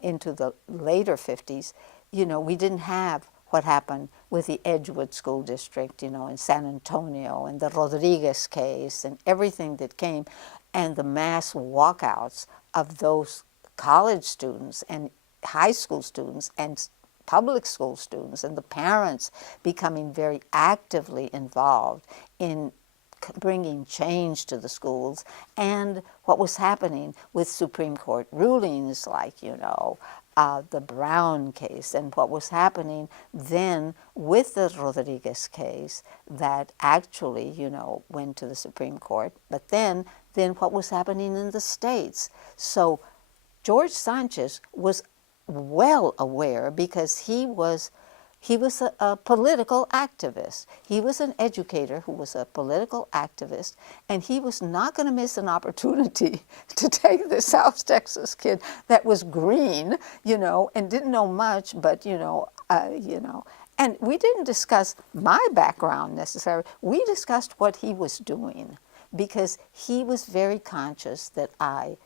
into the later 50s, we didn't have what happened with the Edgewood School District, in San Antonio, and the Rodriguez case, and everything that came, and the mass walkouts of those college students and high school students and public school students, and the parents becoming very actively involved in bringing change to the schools, and what was happening with Supreme Court rulings like, the Brown case, and what was happening then with the Rodriguez case that actually, went to the Supreme Court, but then what was happening in the states. So George Sanchez was well aware, because he was a political activist. He was an educator who was a political activist, and he was not going to miss an opportunity to take this South Texas kid that was green, and didn't know much, but and we didn't discuss my background necessarily. We discussed what he was doing, because he was very conscious that I,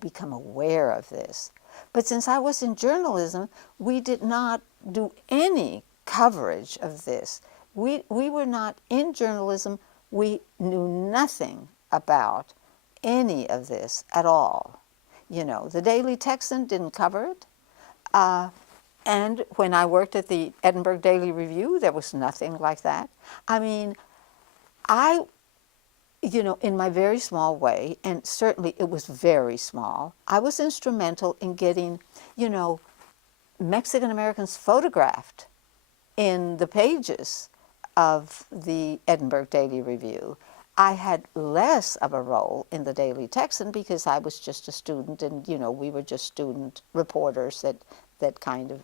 become aware of this. But since I was in journalism, we did not do any coverage of this. We were not in journalism. We knew nothing about any of this at all. The Daily Texan didn't cover it. And when I worked at the Edinburgh Daily Review, there was nothing like that. I mean, in my very small way, and certainly it was very small, I was instrumental in getting, Mexican Americans photographed in the pages of the Edinburgh Daily Review. I had less of a role in the Daily Texan because I was just a student, and we were just student reporters that kind of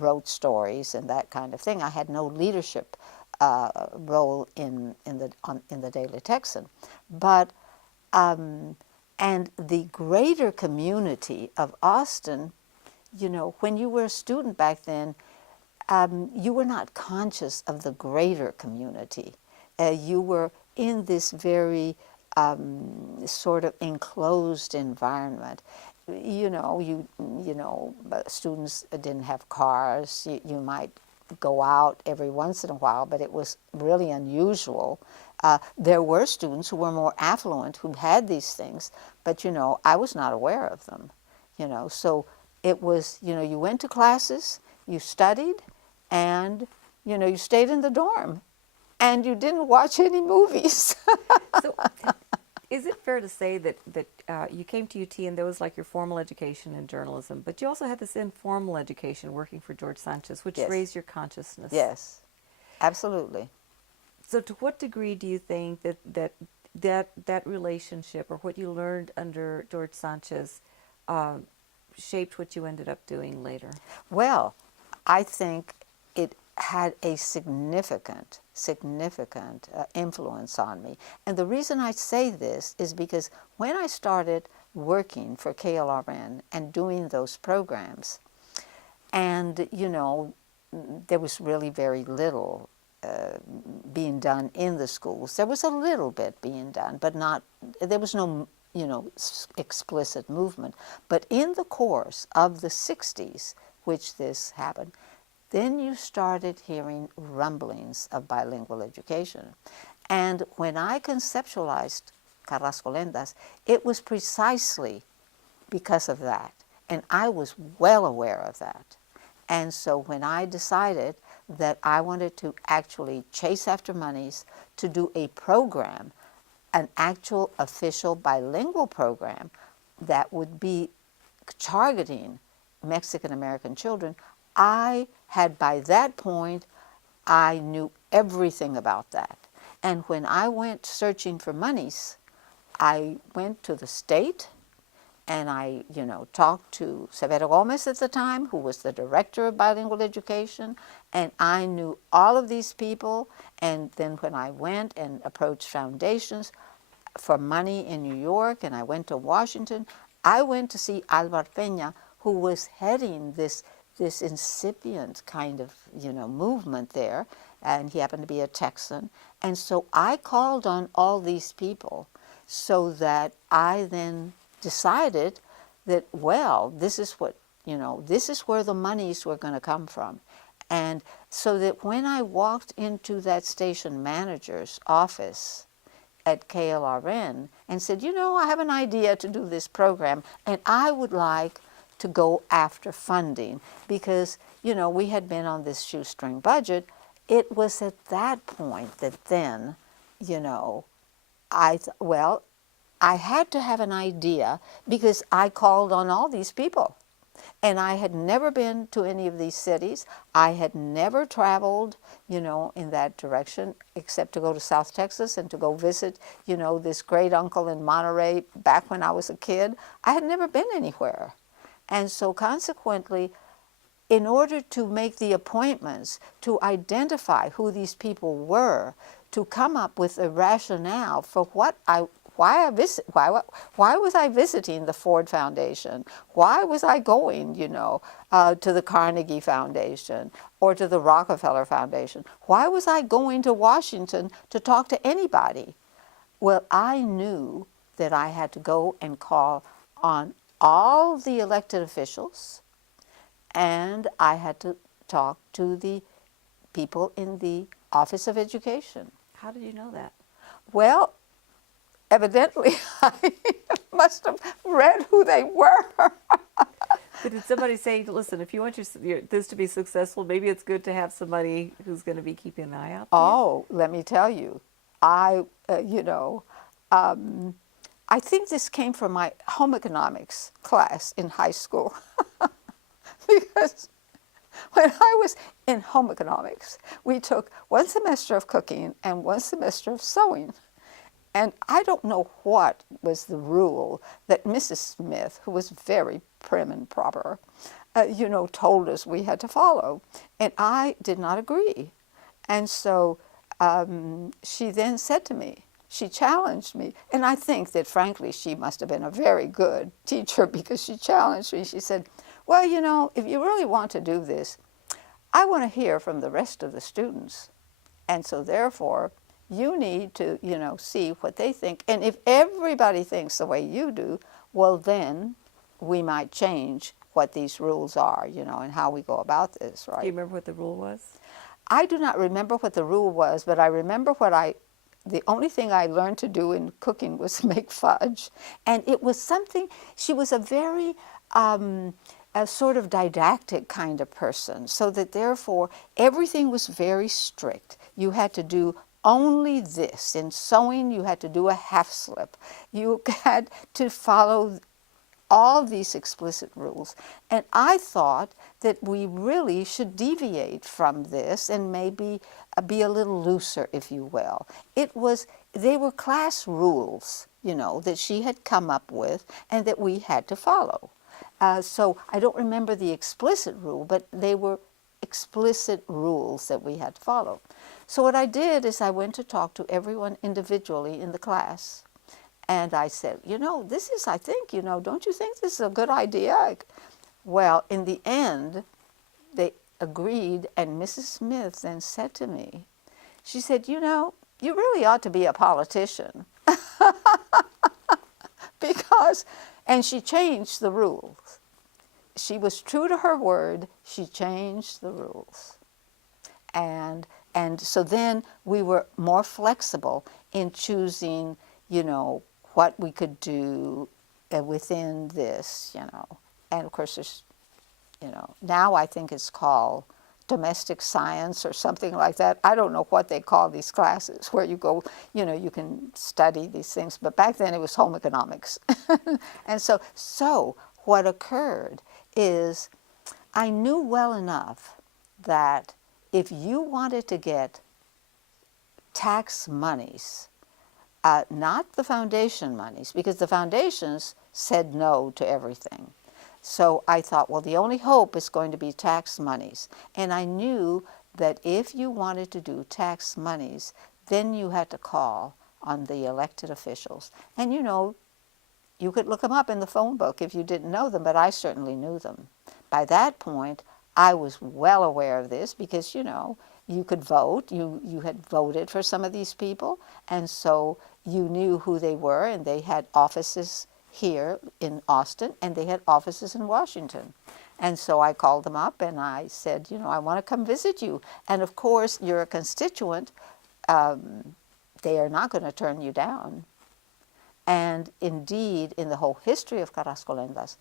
wrote stories and that kind of thing. I had no leadership role in the Daily Texan, but and the greater community of Austin, when you were a student back then, you were not conscious of the greater community. You were in this very sort of enclosed environment. Students didn't have cars. You might go out every once in a while, but it was really unusual. There were students who were more affluent who had these things, but I was not aware of them. So it was, you went to classes, you studied, and you stayed in the dorm, and you didn't watch any movies. So, is it fair to say that you came to UT and there was like your formal education in journalism, but you also had this informal education working for George Sanchez, which Yes. raised your consciousness? Yes, absolutely. So, to what degree do you think that relationship, or what you learned under George Sanchez, shaped what you ended up doing later? Well, I think it had a significant influence on me. And the reason I say this is because when I started working for KLRN and doing those programs, and, you know, there was really very little being done in the schools. There was a little bit being done, but not, there was no, you know, explicit movement. But in the course of the 60s, which this happened, then you started hearing rumblings of bilingual education. And when I conceptualized Carrasco Lendas, it was precisely because of that. And I was well aware of that. And so when I decided that I wanted to actually chase after monies to do a program, an actual official bilingual program that would be targeting Mexican American children, I had by that point, I knew everything about that. And when I went searching for monies, I went to the state and I, you know, talked to Severo Gomez at the time, who was the director of bilingual education, and I knew all of these people. And then when I went and approached foundations for money in New York, and I went to Washington, I went to see Alvar Peña, who was heading this incipient kind of, you know, movement there, and he happened to be a Texan. And so I called on all these people so that I then decided that, well, this is what, you know, this is where the monies were going to come from. And so that when I walked into that station manager's office at KLRN and said, you know, I have an idea to do this program and I would like to go after funding because, you know, we had been on this shoestring budget. It was at that point that then, you know, well, I had to have an idea because I called on all these people. And I had never been to any of these cities. I had never traveled, you know, in that direction except to go to South Texas and to go visit, you know, this great uncle in Monterey back when I was a kid. I had never been anywhere. And so consequently, in order to make the appointments, to identify who these people were, to come up with a rationale for why was I visiting the Ford Foundation? Why was I going, you know, to the Carnegie Foundation or to the Rockefeller Foundation? Why was I going to Washington to talk to anybody? Well, I knew that I had to go and call on all the elected officials, and I had to talk to the people in the Office of Education. How did you know that? Well, evidently, I must have read who they were. But did somebody say, listen, if you want this to be successful, maybe it's good to have somebody who's going to be keeping an eye out for you? Oh, let me tell you, you know, I think this came from my home economics class in high school. Because when I was in home economics, we took one semester of cooking and one semester of sewing. And I don't know what was the rule that Mrs. Smith, who was very prim and proper, you know, told us we had to follow. And I did not agree. And so she then said to me, she challenged me. And I think that, frankly, she must have been a very good teacher because she challenged me. She said, well, you know, if you really want to do this, I want to hear from the rest of the students. And so therefore, you need to, you know, see what they think. And if everybody thinks the way you do, well, then we might change what these rules are, you know, and how we go about this, right? Do you remember what the rule was? I do not remember what the rule was, but I remember the only thing I learned to do in cooking was make fudge. And it was something, she was a very a sort of didactic kind of person, so that therefore everything was very strict. You had to do only this. In sewing, you had to do a half slip. You had to follow all these explicit rules. And I thought that we really should deviate from this and maybe be a little looser, if you will. They were class rules, you know, that she had come up with and that we had to follow. So I don't remember the explicit rule, but they were explicit rules that we had to follow. So what I did is I went to talk to everyone individually in the class. And I said, this is, I think, don't you think this is a good idea? Well, in the end, they agreed, and Mrs. Smith then said to me, she said, you really ought to be a politician. Because, and she changed the rules. She was true to her word. She changed the rules. And so then we were more flexible in choosing, what we could do within this, And of course, there's, now I think it's called domestic science or something like that. I don't know what they call these classes where you go, you can study these things. But back then it was home economics. And so what occurred is I knew well enough that if you wanted to get tax monies, not the foundation monies, because the foundations said no to everything. So I thought, well, the only hope is going to be tax monies. And I knew that if you wanted to do tax monies, then you had to call on the elected officials. And you could look them up in the phone book if you didn't know them, but I certainly knew them. By that point, I was well aware of this because, you could vote. You had voted for some of these people, and so you knew who they were, and they had offices here in Austin, and they had offices in Washington. And so I called them up and I said, I want to come visit you. And of course, you're a constituent. They are not going to turn you down. And indeed, in the whole history of Carrascolendas,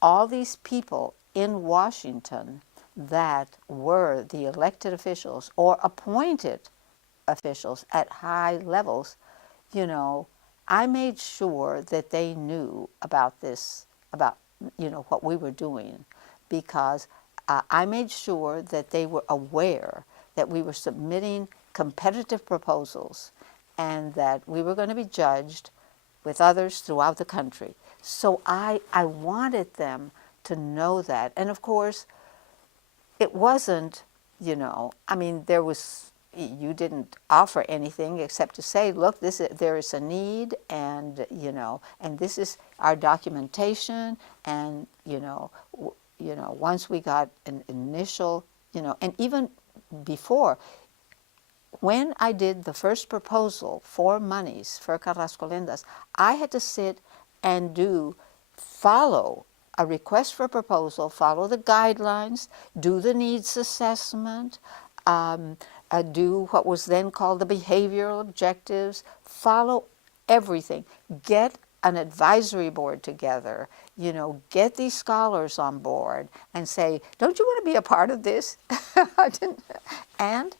all these people in Washington that were the elected officials or appointed officials at high levels, I made sure that they knew about this, about, what we were doing, because I made sure that they were aware that we were submitting competitive proposals and that we were going to be judged with others throughout the country. So I wanted them to know that. And of course, it wasn't, there was, you didn't offer anything except to say, look, there is a need, and, and this is our documentation, and, once we got an initial, and even before, when I did the first proposal for monies for Carrascolendas, I had to sit and follow a request for proposal, follow the guidelines, do the needs assessment, do what was then called the behavioral objectives, follow everything, get an advisory board together, get these scholars on board and say, don't you want to be a part of this? And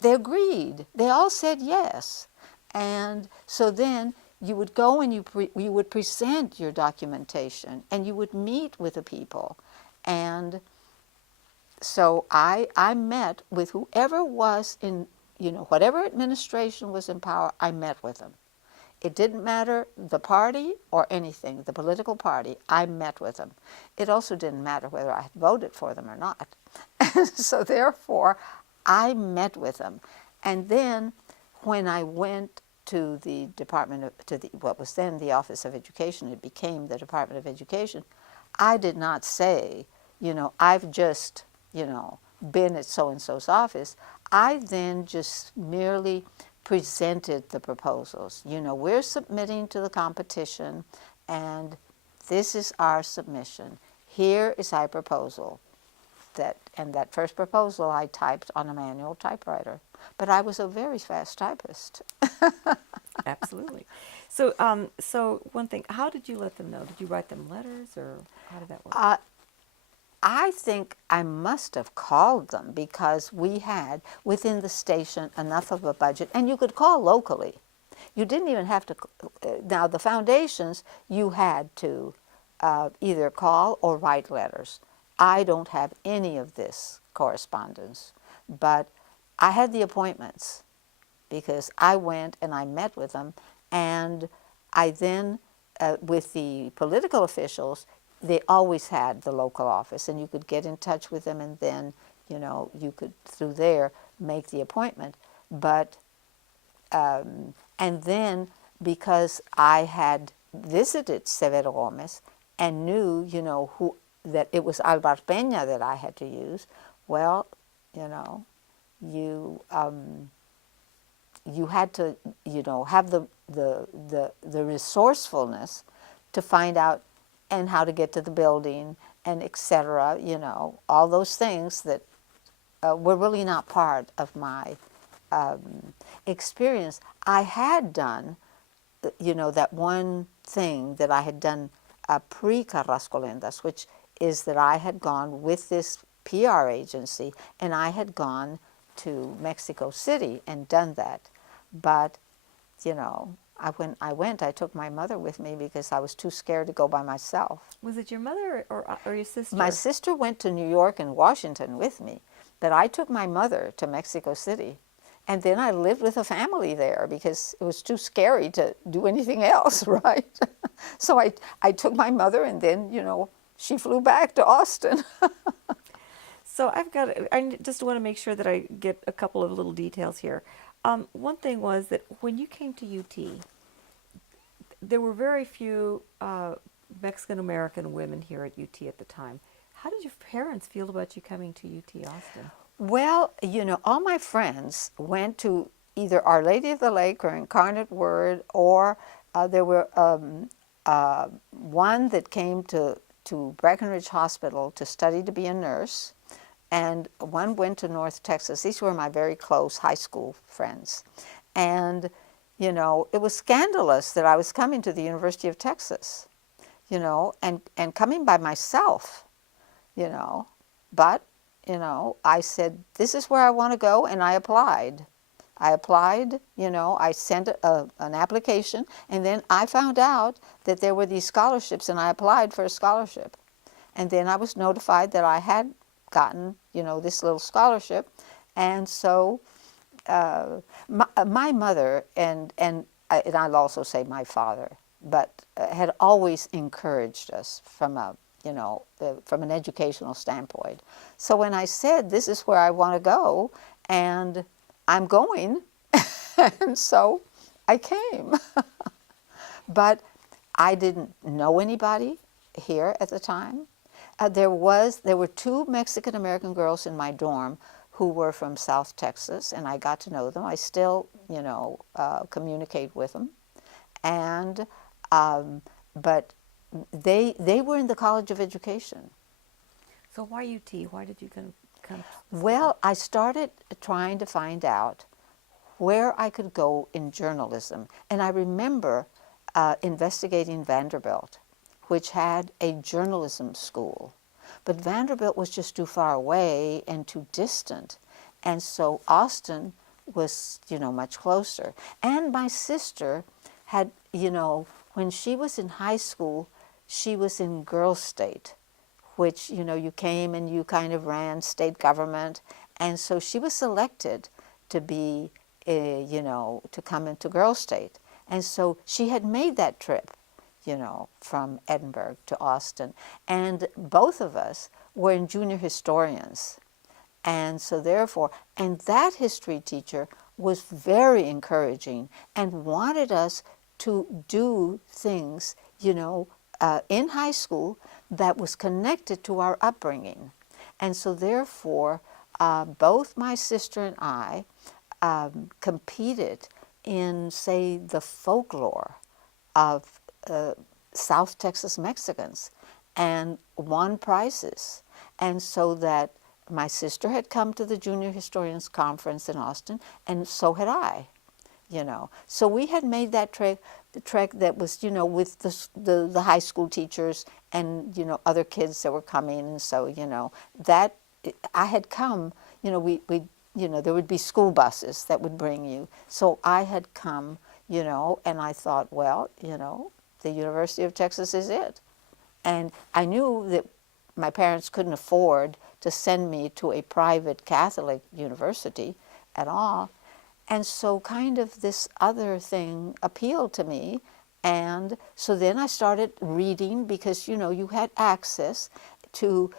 they agreed. They all said yes. And so then you would go and you would present your documentation and you would meet with the people. And so I met with whoever was in, whatever administration was in power, I met with them. It didn't matter the party or anything, the political party, I met with them. It also didn't matter whether I had voted for them or not. So therefore, I met with them. And then when I went to the what was then the Office of Education, it became the Department of Education, I did not say, I've just, been at so-and-so's office. I then just merely presented the proposals. We're submitting to the competition, and this is our submission. Here is our proposal. That first proposal I typed on a manual typewriter. But I was a very fast typist. Absolutely. So, so one thing, how did you let them know? Did you write them letters, or how did that work? I think I must have called them because we had within the station enough of a budget, and you could call locally. You didn't even have to. Now the foundations, you had to either call or write letters. I don't have any of this correspondence, but I had the appointments because I went and I met with them, and I then, with the political officials, they always had the local office, and you could get in touch with them, and then, you know, you could, through there, make the appointment. But, and then, because I had visited Severo Gomez and knew, you know, who, that it was Alvar Peña that I had to use, well, you know, you had to, you know, have the resourcefulness to find out and how to get to the building and etc. You know, all those things that were really not part of my experience. I had done, you know, that one thing that I had done pre-Carrasco Lendas, which is that I had gone with this PR agency, and I had gone to Mexico City and done that. But, you know, I took my mother with me because I was too scared to go by myself. Was it your mother or your sister? My sister went to New York and Washington with me, but I took my mother to Mexico City. And then I lived with a family there because it was too scary to do anything else, right? So I took my mother, and then, you know, she flew back to Austin. So I just want to make sure that I get a couple of little details here. One thing was that when you came to UT, there were very few Mexican-American women here at UT at the time. How did your parents feel about you coming to UT Austin? Well, you know, all my friends went to either Our Lady of the Lake or Incarnate Word, or there were one that came to Breckenridge Hospital to study to be a nurse, and one went to North Texas. These were my very close high school friends. And, you know, it was scandalous that I was coming to the University of Texas, you know, and coming by myself, you know. But, you know, I said, this is where I want to go, and I applied. You know, I sent an application, and then I found out that there were these scholarships, and I applied for a scholarship. And then I was notified that I had gotten, you know, this little scholarship. And so my mother, and I'll also say my father, but had always encouraged us from a, you know, from an educational standpoint. So when I said, this is where I want to go, and I'm going, and so I came. But I didn't know anybody here at the time. There were two Mexican-American girls in my dorm who were from South Texas, and I got to know them. I still, you know, communicate with them. And, but they were in the College of Education. So why UT? Why did you come? Well, I started trying to find out where I could go in journalism. And I remember investigating Vanderbilt, which had a journalism school. But Vanderbilt was just too far away and too distant. And so Austin was, you know, much closer. And my sister had, you know, when she was in high school, she was in Girls State, which, you know, you came and you kind of ran state government. And so she was selected to be, you know, to come into Girls State. And so she had made that trip, you know, from Edinburgh to Austin. And both of us were in junior historians. And so therefore, and that history teacher was very encouraging and wanted us to do things, you know, in high school that was connected to our upbringing. And so therefore, both my sister and I competed in, say, the folklore of South Texas Mexicans and won prizes. And so that my sister had come to the Junior Historians Conference in Austin, and so had I, you know. So we had made that trek, the trek that was, you know, with the high school teachers and, you know, other kids that were coming. And so, you know, that I had come, you know, we you know, there would be school buses that would bring you. So I had come, you know, and I thought, well, you know, the University of Texas is it. And I knew that my parents couldn't afford to send me to a private Catholic university at all. And so kind of this other thing appealed to me, And so then I started reading because, you had access to,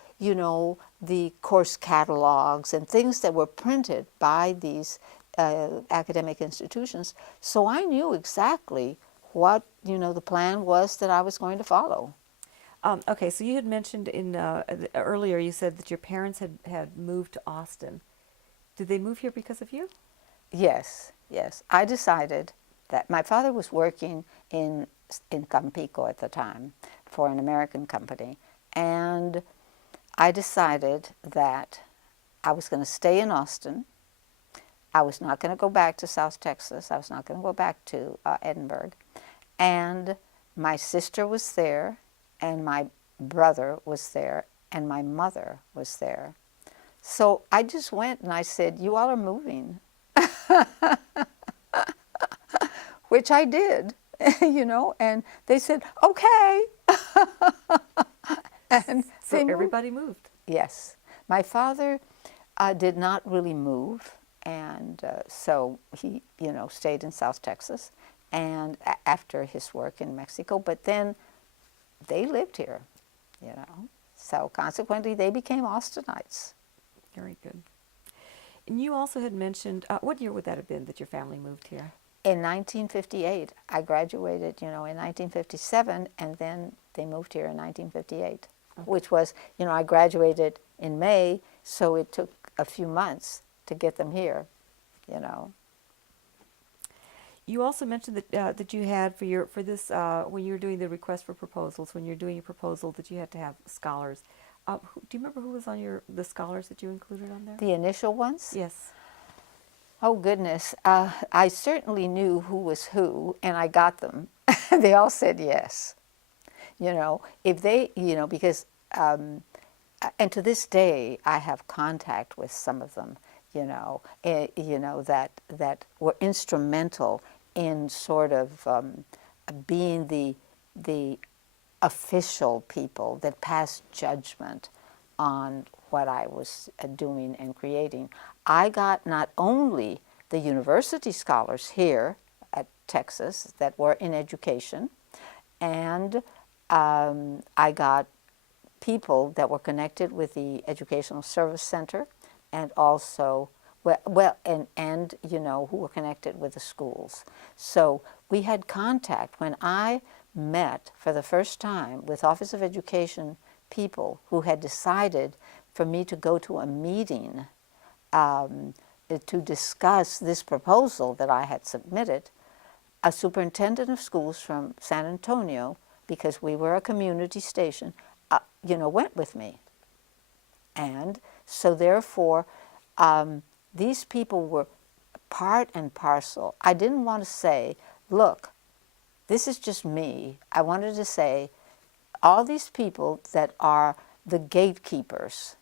the course catalogs and things that were printed by these academic institutions. So I knew exactly what, the plan was that I was going to follow. Okay, so you had mentioned earlier, you said that your parents had moved to Austin. Did they move here because of you? Yes, yes. I decided that my father was working in Campico at the time for an American company, and I decided that I was going to stay in Austin. I was not going to go back to South Texas. I was not going to go back to Edinburgh. And my sister was there, and my brother was there, and my mother was there. So I just went and I said, "You all are moving," which I did, and they said, "Okay." And So they moved. everybody moved. Yes. My father did not really move, and so he, stayed in South Texas and after his work in Mexico, but then they lived here, you know. So consequently, they became Austinites. Very good. And you also had mentioned, what year would that have been that your family moved here? In 1958, I graduated, in 1957, and then they moved here in 1958, which was, I graduated in May, so it took a few months to get them here, you know. You also mentioned that you had for this when you were doing the request for proposals, when you're doing your proposal, that you had to have scholars. Do you remember who was on the scholars that you included on there? The initial ones? Yes. Oh, goodness. I certainly knew who was who, and I got them. They all said yes. If they, because, and to this day, I have contact with some of them, that were instrumental in sort of being the official people that passed judgment on what I was doing and creating. I got not only the university scholars here at Texas that were in education, and I got people that were connected with the Educational Service Center, and also and who were connected with the schools. So we had contact. When I met for the first time with Office of Education people who had decided for me to go to a meeting to discuss this proposal that I had submitted, a superintendent of schools from San Antonio, because we were a community station, went with me. And so therefore, these people were part and parcel. I didn't want to say, look, this is just me. I wanted to say, all these people that are the gatekeepers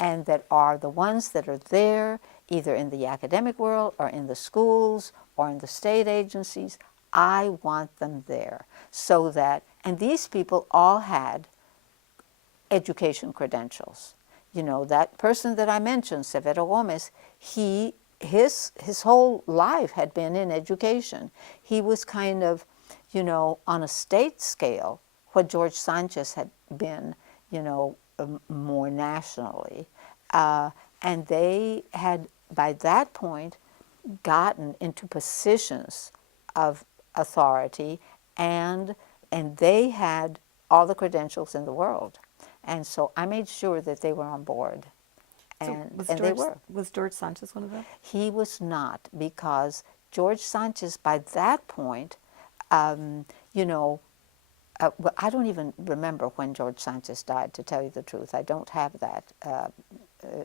and that are the ones that are there either in the academic world or in the schools or in the state agencies, I want them there so that, and these people all had education credentials. That person that I mentioned, Severo Gomez, his whole life had been in education. He was kind of, on a state scale, what Jorge Sanchez had been, more nationally. And they had, by that point, gotten into positions of authority, and they had all the credentials in the world. And so I made sure that they were on board. And they were. Was Jorge Sanchez one of them? He was not, because Jorge Sanchez, by that point, well, I don't even remember when Jorge Sanchez died, to tell you the truth. I don't have that.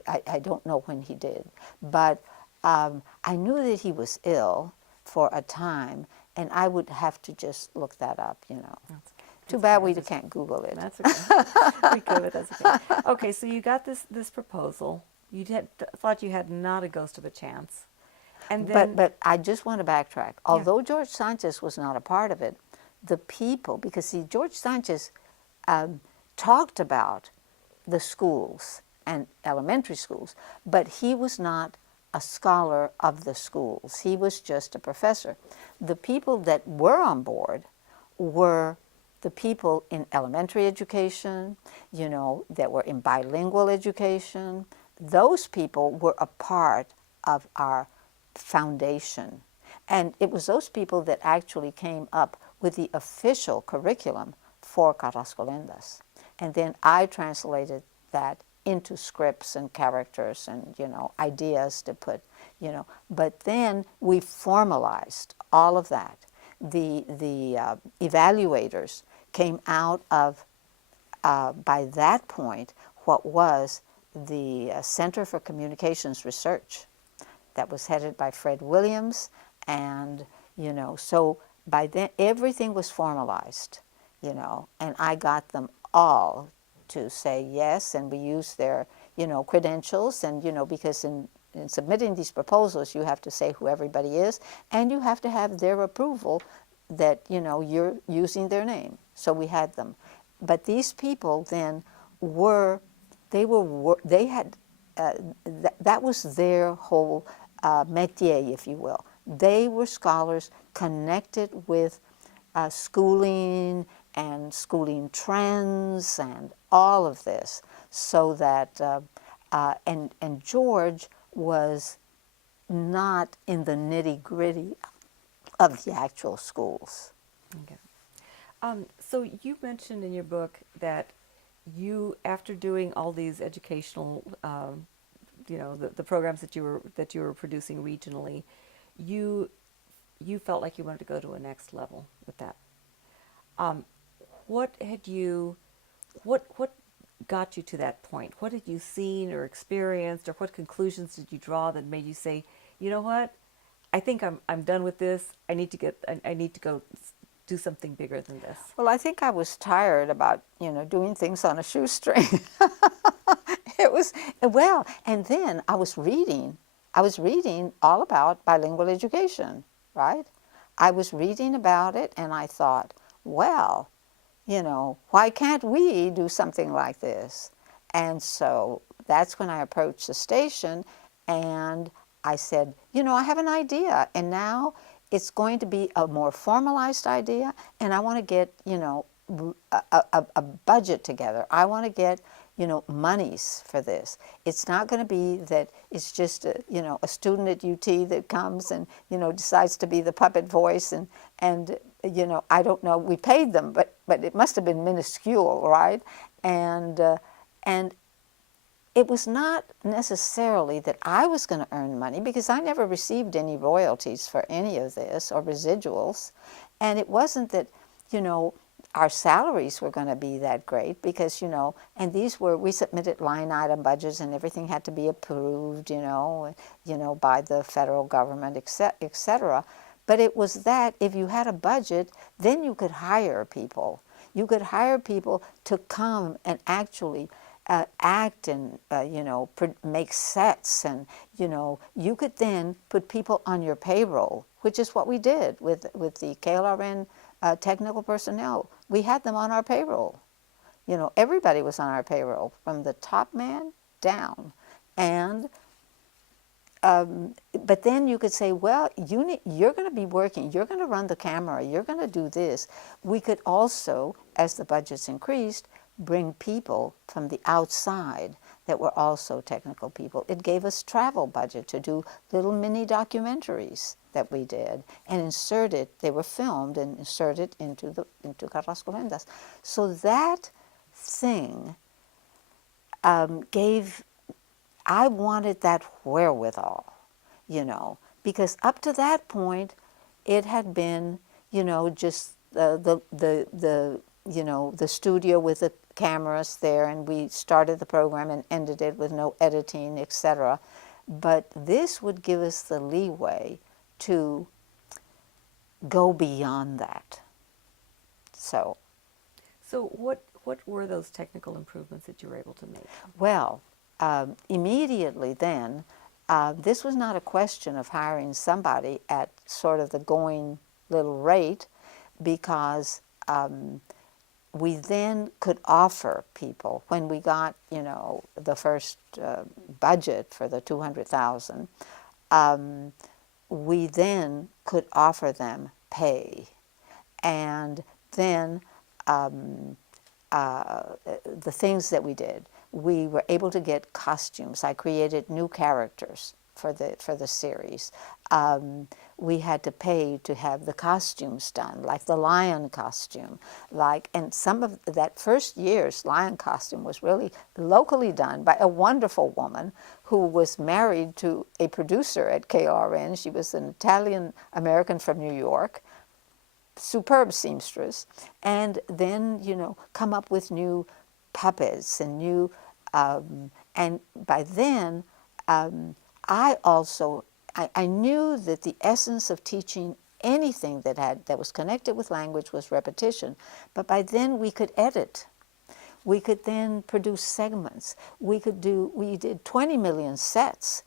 I don't know when he did. But I knew that he was ill for a time, and I would have to just look that up, Too bad we can't Google it. That's okay. We could, that's okay. Okay, so you got this proposal. You thought you had not a ghost of a chance. And then, but I just want to backtrack. Although Jorge Sanchez was not a part of it, the people, because see, Jorge Sanchez talked about the schools and elementary schools, but he was not a scholar of the schools. He was just a professor. The people that were on board were the people in elementary education, that were in bilingual education. Those people were a part of our foundation. And it was those people that actually came up with the official curriculum for Carrascolendas. And then I translated that into scripts and characters and, ideas to put, But then we formalized all of that. The evaluators came out of, by that point, what was the Center for Communications Research that was headed by Fred Williams. And, so by then everything was formalized, and I got them all to say yes, and we used their, credentials, and, because in submitting these proposals, you have to say who everybody is, and you have to have their approval that, you're using their name. So we had them. But these people then they had, that was their whole métier, if you will. They were scholars connected with schooling and schooling trends and all of this, so that and George was not in the nitty-gritty of the actual schools. Okay. So you mentioned in your book that you, after doing all these educational, the programs that you were producing regionally, you felt like you wanted to go to a next level with that. What got you to that point? What had you seen or experienced, or what conclusions did you draw that made you say, you know what, I think I'm done with this. I need to go do something bigger than this. Well, I think I was tired about, doing things on a shoestring. It was, well, and then I was reading all about bilingual education, right? I was reading about it, and I thought, well, why can't we do something like this? And so that's when I approached the station, and I said, I have an idea, and now it's going to be a more formalized idea, and I want to get, a budget together. I want to get, monies for this. It's not going to be that it's just a student at UT that comes and, decides to be the puppet voice, and I don't know, we paid them, but it must have been minuscule, right? And it was not necessarily that I was going to earn money, because I never received any royalties for any of this or residuals. And it wasn't that, our salaries were going to be that great, because, and we submitted line item budgets, and everything had to be approved, by the federal government, et cetera. But it was that if you had a budget, then you could hire people. You could hire people to come and actually act and, make sets, and, you could then put people on your payroll, which is what we did with the KLRN technical personnel. We had them on our payroll. Everybody was on our payroll, from the top man down. And but then you could say, well, you're going to be working, you're going to run the camera, you're going to do this. We could also, as the budgets increased, bring people from the outside that were also technical people. It gave us travel budget to do little mini documentaries that we did and inserted. They were filmed and inserted into Carrascolendas. So that thing I wanted that wherewithal, because up to that point, it had been, just the studio with the cameras there, and we started the program and ended it with no editing, etc. But this would give us the leeway to go beyond that. So what were those technical improvements that you were able to make? Well, immediately then, this was not a question of hiring somebody at sort of the going little rate, because we then could offer people, when we got, the first budget for the 200,000, we then could offer them pay. And then the things that we did, we were able to get costumes. I created new characters for the series. We had to pay to have the costumes done, like the lion costume, and some of that first year's lion costume was really locally done by a wonderful woman who was married to a producer at KRN. She was an Italian American from New York, superb seamstress, and then come up with new puppets and new and by then I also I knew that the essence of teaching anything that was connected with language was repetition, but by then we could edit. We could then produce segments. We did 20 million sets.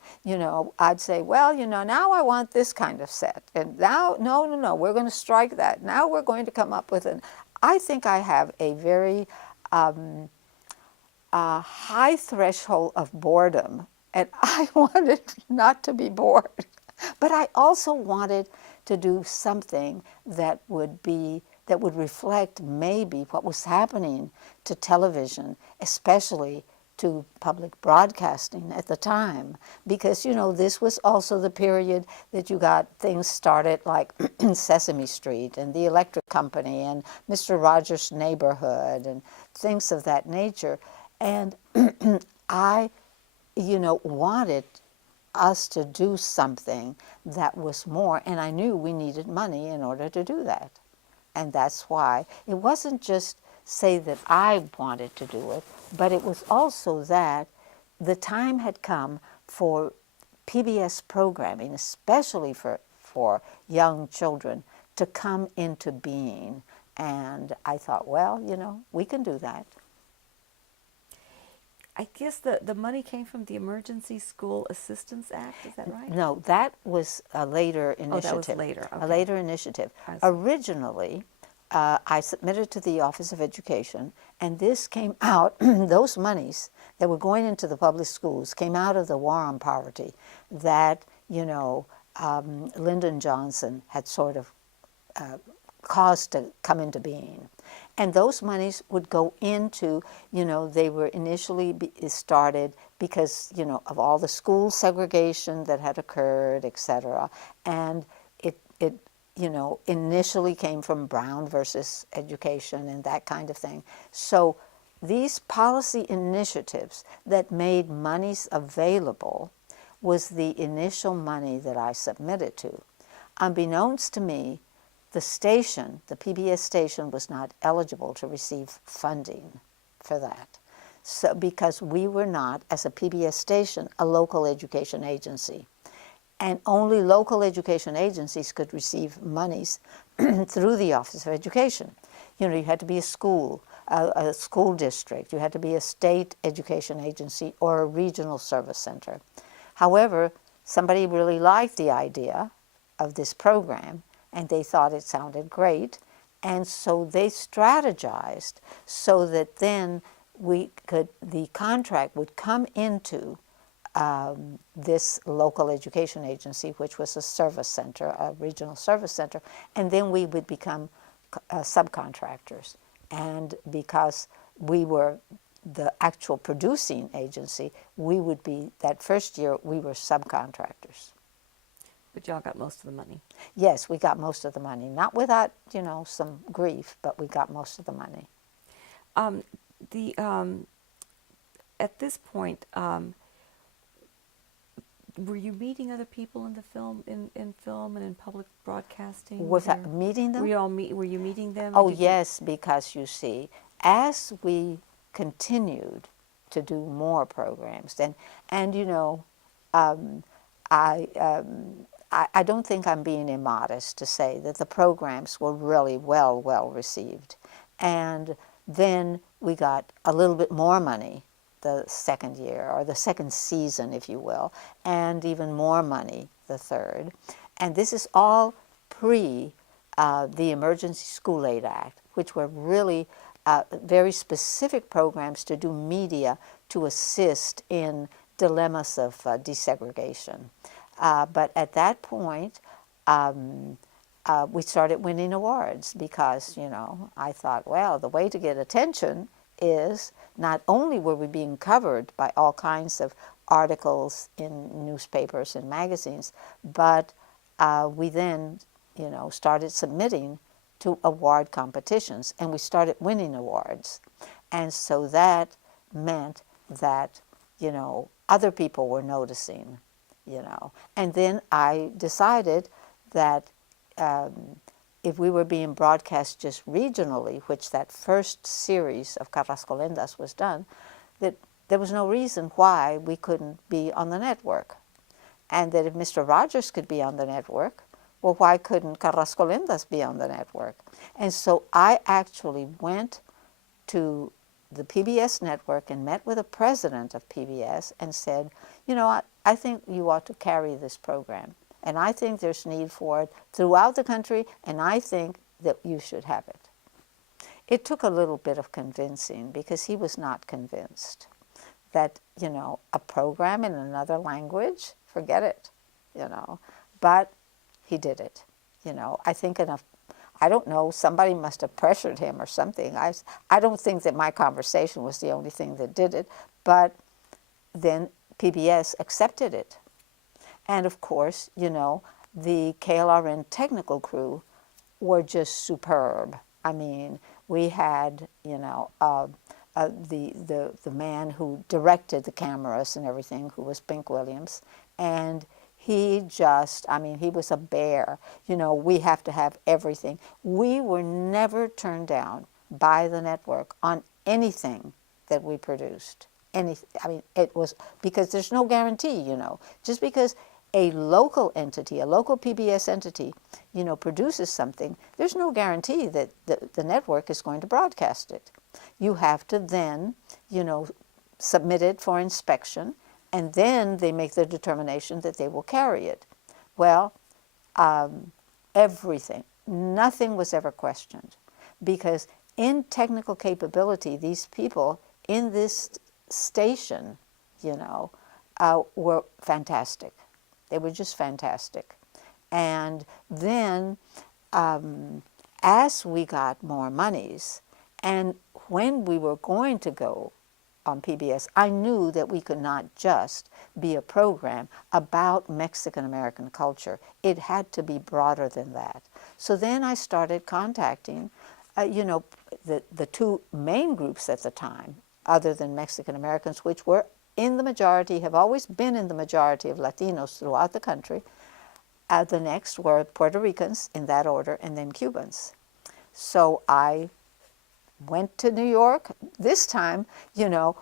I'd say, well, now I want this kind of set. And now, no, we're going to strike that. Now we're going to come up with I think I have a very high threshold of boredom, and I wanted not to be bored. But I also wanted to do something that would reflect maybe what was happening to television, especially to public broadcasting at the time, because this was also the period that you got things started like Sesame Street and the Electric Company and Mr. Rogers' Neighborhood and things of that nature. And I wanted us to do something that was more, and I knew we needed money in order to do that. And that's why it wasn't just say that I wanted to do it, but it was also that the time had come for PBS programming, especially for young children, to come into being. And I thought, well, we can do that. I guess the money came from the Emergency School Assistance Act, is that right? No, that was a later initiative. Oh, that was later. Okay. A later initiative. Originally, I submitted to the Office of Education, and this came out, those monies that were going into the public schools came out of the War on Poverty that, Lyndon Johnson had sort of caused to come into being. And those monies would go into, they were initially started because, of all the school segregation that had occurred, etc. And it initially came from Brown versus education and that kind of thing. So these policy initiatives that made monies available was the initial money that I submitted to. Unbeknownst to me, the station, the PBS station, was not eligible to receive funding for that. So, because we were not, as a PBS station, a local education agency. And only local education agencies could receive monies through the Office of Education. You had to be a school district. You had to be a state education agency or a regional service center. However, somebody really liked the idea of this program, and they thought it sounded great, and so they strategized so that then the contract would come into this local education agency, which was a service center, a regional service center, and then we would become subcontractors. And because we were the actual producing agency, we would be, that first year, we were subcontractors. But y'all got most of the money. Yes, we got most of the money. Not without, some grief, but we got most of the money. At this point, were you meeting other people in the film, in film and in public broadcasting? Was that meeting them? Were you meeting them? Oh, yes, because you see, as we continued to do more programs, I don't think I'm being immodest to say that the programs were really well received. And then we got a little bit more money the second year, or the second season, if you will, and even more money the third. And this is all pre the Emergency School Aid Act, which were really very specific programs to do media to assist in dilemmas of desegregation. But at that point, we started winning awards because, I thought, well, the way to get attention is not only were we being covered by all kinds of articles in newspapers and magazines, but we then, started submitting to award competitions, and we started winning awards. And so that meant that, other people were noticing, And then I decided that if we were being broadcast just regionally, which that first series of Carrascolendas was done, that there was no reason why we couldn't be on the network. And that if Mr. Rogers could be on the network, well, why couldn't Carrascolendas be on the network? And so I actually went to the PBS network and met with the president of PBS and said, I think you ought to carry this program. And I think there's need for it throughout the country, and I think that you should have it. It took a little bit of convincing because he was not convinced that, a program in another language, forget it, But he did it. I think enough, I don't know, somebody must have pressured him or something. I don't think that my conversation was the only thing that did it, but then PBS accepted it. And of course, the KLRN technical crew were just superb. I mean, we had, the man who directed the cameras and everything, who was Pink Williams, and he just, he was a bear. We have to have everything. We were never turned down by the network on anything that we produced. It was, because there's no guarantee, Just because a local entity, a local PBS entity, produces something, there's no guarantee that the network is going to broadcast it. You have to then, submit it for inspection, and then they make the determination that they will carry it. Well, everything, nothing was ever questioned, because in technical capability, these people in this station, were fantastic. They were just fantastic. And then as we got more monies, and when we were going to go on PBS, I knew that we could not just be a program about Mexican-American culture. It had to be broader than that. So then I started contacting, the two main groups at the time, other than Mexican-Americans, which were in the majority, have always been in the majority of Latinos throughout the country. The next were Puerto Ricans, in that order, and then Cubans. So I went to New York, this time,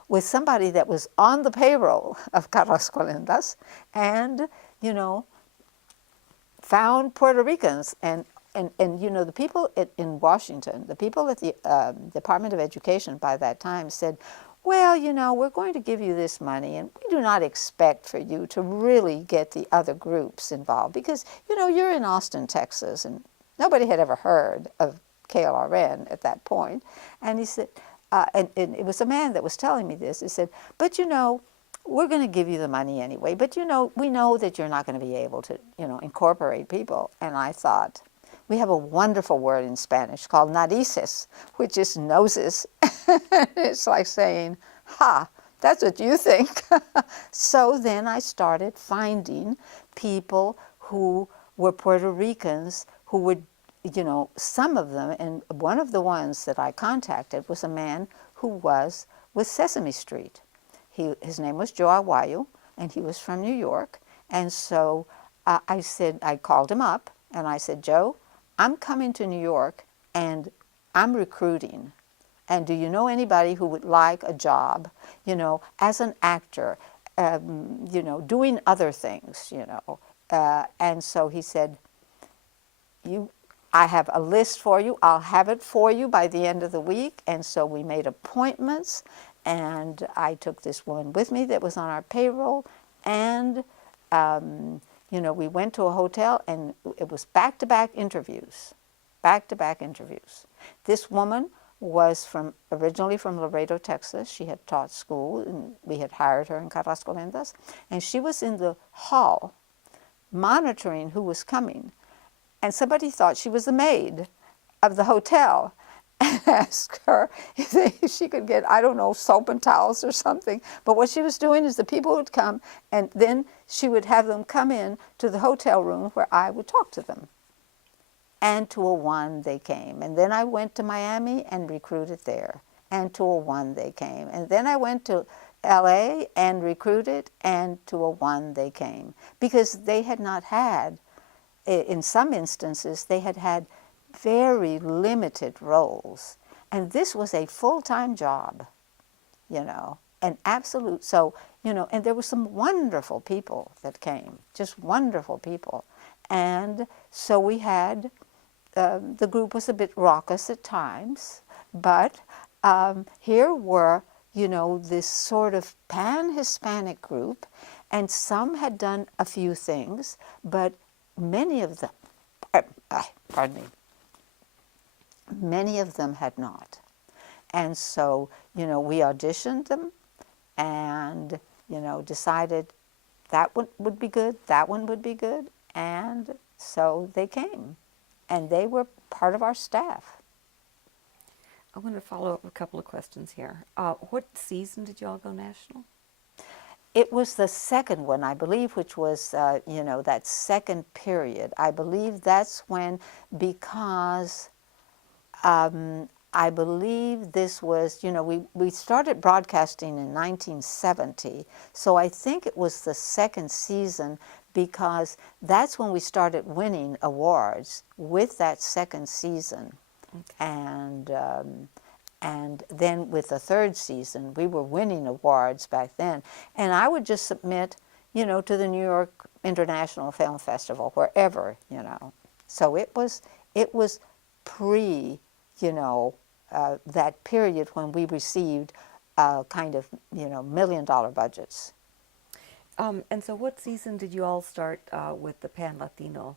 with somebody that was on the payroll of Carrascolendas, and, found Puerto Ricans. And the people in Washington, the people at the Department of Education by that time said, well, we're going to give you this money, and we do not expect for you to really get the other groups involved because, you're in Austin, Texas, and nobody had ever heard of KLRN at that point. And he said, and it was a man that was telling me this, he said, but we're going to give you the money anyway, but we know that you're not going to be able to, incorporate people. And I thought, we have a wonderful word in Spanish called narices, which is noses. It's like saying, ha, that's what you think. So then I started finding people who were Puerto Ricans who would, some of them, and one of the ones that I contacted was a man who was with Sesame Street. His name was Joe Aguayo, and he was from New York. And so I called him up, and I said, Joe, I'm coming to New York, and I'm recruiting. And do you know anybody who would like a job, as an actor, doing other things, And so he said, I have a list for you. I'll have it for you by the end of the week. And so we made appointments, and I took this woman with me that was on our payroll, and we went to a hotel, and it was back-to-back interviews, back-to-back interviews. This woman was originally from Laredo, Texas. She had taught school, and we had hired her in Carrascolendas, and she was in the hall monitoring who was coming. and somebody thought she was the maid of the hotel and asked her if she could get, I don't know, soap and towels or something. But what she was doing is the people would come, and then she would have them come in to the hotel room where I would talk to them. And to a one they came. And then I went to Miami and recruited there. And to a one they came. And then I went to LA and recruited, and to a one they came. Because they had not had, in some instances, they had had very limited roles. And this was a full-time job, you know, an absolute, so, you know, and there were some wonderful people that came, just wonderful people. And so we had, the group was a bit raucous at times, but here were, you know, this sort of pan-Hispanic group, and some had done a few things, but many of them, pardon me, many of them had not. And so, you know, we auditioned them and, you know, decided that one would be good, that one would be good, and so they came. And they were part of our staff. I want to follow up a couple of questions here. What season did you all go national? It was the second one, I believe, which was, you know, that second period. I believe that's when, because I believe this was, you know, we started broadcasting in 1970, so I think it was the second season, because that's when we started winning awards with that second season. Okay. And then with the third season, we were winning awards back then. And I would just submit, you know, to the New York International Film Festival, wherever, you know. So it was pre, you know, that period when we received kind of, you know, $1 million budgets. And so what season did you all start with the Pan-Latino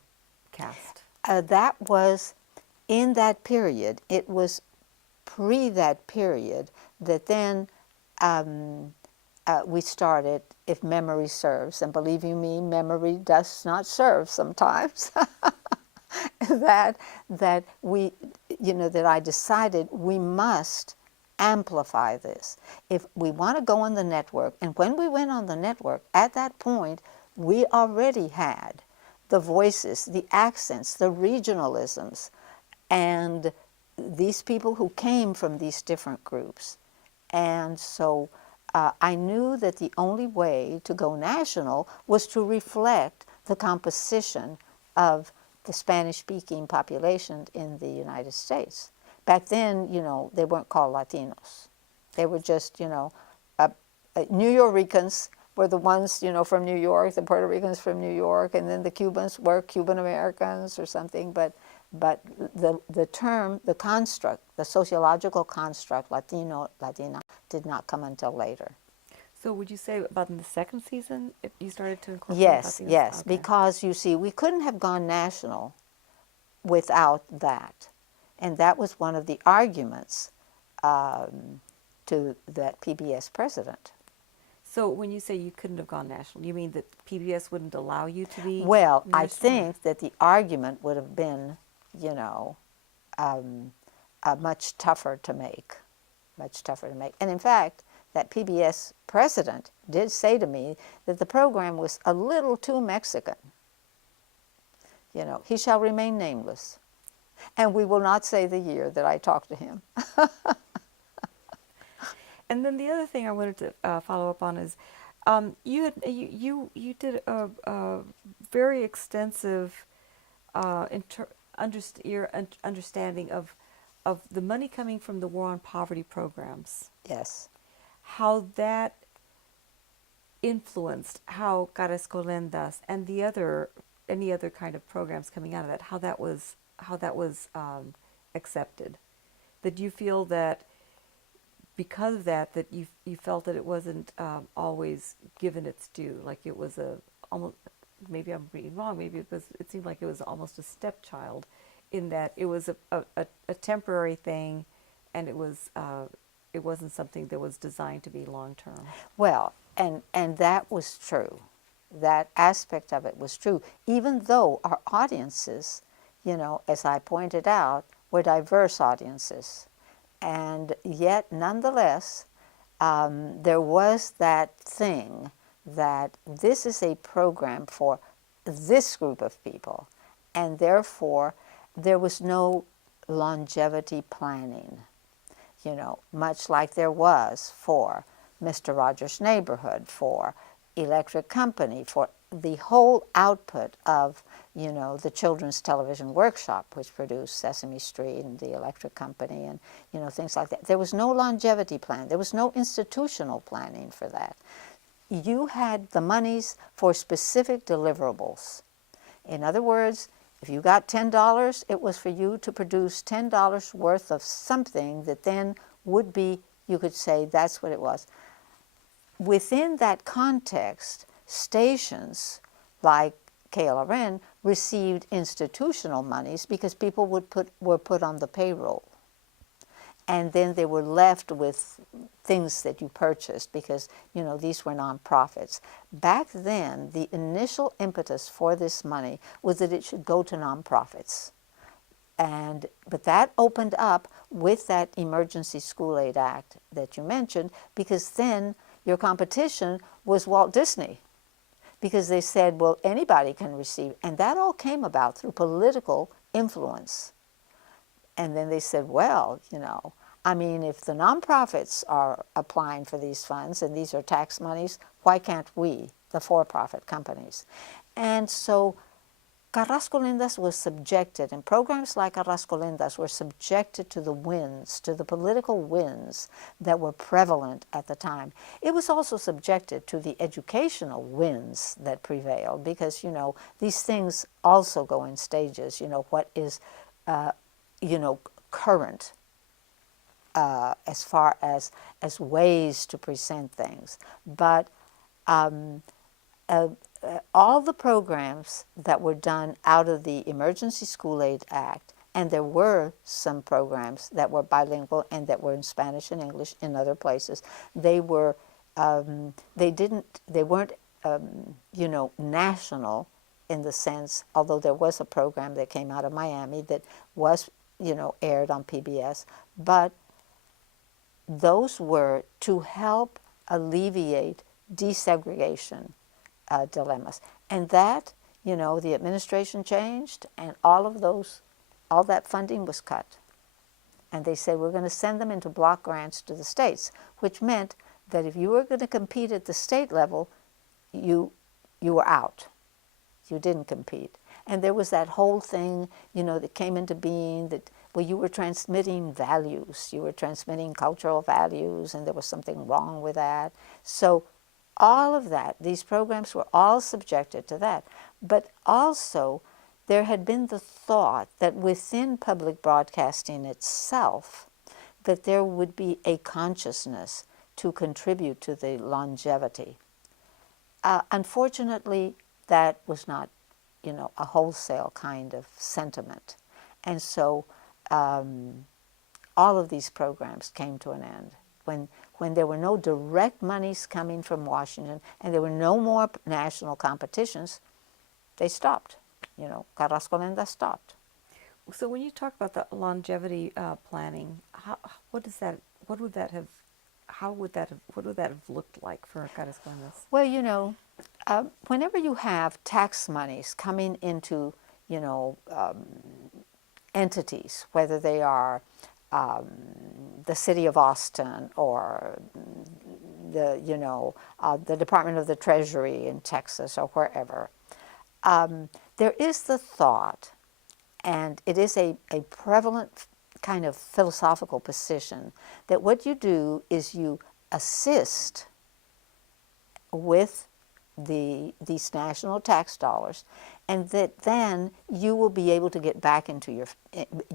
cast? That was in that period. It was pre that period that then we started, if memory serves, and believe you me, memory does not serve sometimes, that we, you know, that I decided we must amplify this. If we want to go on the network, and when we went on the network, at that point, we already had the voices, the accents, the regionalisms, and these people who came from these different groups. And so I knew that the only way to go national was to reflect the composition of the Spanish-speaking population in the United States. Back then, you know, they weren't called Latinos. They were just, you know, New Yorkers were the ones, you know, from New York, the Puerto Ricans from New York, and then the Cubans were Cuban Americans or something. But the term, the construct, the sociological construct, Latino, Latina, did not come until later. So would you say about in the second season you started to incorporate Yes, Latinos? yes, Okay. because you see, we couldn't have gone national without that. And that was one of the arguments to that PBS president. So when you say you couldn't have gone national, you mean that PBS wouldn't allow you to be Well, national? I think that the argument would have been, you know, much tougher to make, much tougher to make. And in fact, that PBS president did say to me that the program was a little too Mexican. You know, he shall remain nameless. And we will not say the year that I talked to him. And then the other thing I wanted to follow up on is you did a very extensive your understanding of the money coming from the War on Poverty programs. Yes. How that influenced how Caras and any other kind of programs coming out of that, how that was accepted. That you feel that because of that you felt that it wasn't always given its due, like it was almost, maybe I'm reading wrong, it seemed like it was almost a stepchild, in that it was a temporary thing, and it wasn't something that was designed to be long term. Well, and that was true. That aspect of it was true, even though our audiences, as I pointed out, were diverse audiences. And yet, nonetheless, there was that thing that this is a program for this group of people, and therefore there was no longevity planning, much like there was for Mr. Rogers' Neighborhood, for Electric Company, for the whole output of, the Children's Television Workshop, which produced Sesame Street and the Electric Company and, things like that. There was no longevity plan. There was no institutional planning for that. You had the monies for specific deliverables. In other words, if you got $10, it was for you to produce $10 worth of something that then would be, you could say that's what it was. Within that context, stations like KLRN received institutional monies because people were put on the payroll. And then they were left with things that you purchased because, these were nonprofits. Back then, the initial impetus for this money was that it should go to nonprofits. But that opened up with that Emergency School Aid Act that you mentioned, because then your competition was Walt Disney, because they said, well, anybody can receive. And that all came about through political influence. And then they said, well, if the nonprofits are applying for these funds and these are tax monies, why can't we, the for-profit companies? And so Carrasco Lindas was subjected, and programs like Carrasco Lindas were subjected to the winds, to the political winds that were prevalent at the time. It was also subjected to the educational winds that prevailed because, these things also go in stages. What is, current as far as ways to present things. But all the programs that were done out of the Emergency School Aid Act, and there were some programs that were bilingual and that were in Spanish and English in other places, they weren't national in the sense, although there was a program that came out of Miami that was, aired on PBS, but those were to help alleviate desegregation dilemmas. And that, the administration changed, and all that funding was cut. And they said, we're going to send them into block grants to the states, which meant that if you were going to compete at the state level, you were out. You didn't compete. And there was that whole thing, that came into being that, well, you were transmitting values. You were transmitting cultural values, and there was something wrong with that. So all of that, these programs were all subjected to that. But also, there had been the thought that within public broadcasting itself, that there would be a consciousness to contribute to the longevity. Unfortunately, that was not, a wholesale kind of sentiment. And so all of these programs came to an end. When there were no direct monies coming from Washington and there were no more national competitions, they stopped. Carrasco Lindas stopped. So when you talk about the longevity planning, what would that have looked like for Carrasco Lindas? Well, whenever you have tax monies coming into, entities, whether they are the city of Austin or the Department of the Treasury in Texas or wherever, there is the thought, and it is a prevalent kind of philosophical position, that what you do is you assist with these national tax dollars, and that then you will be able to get back into you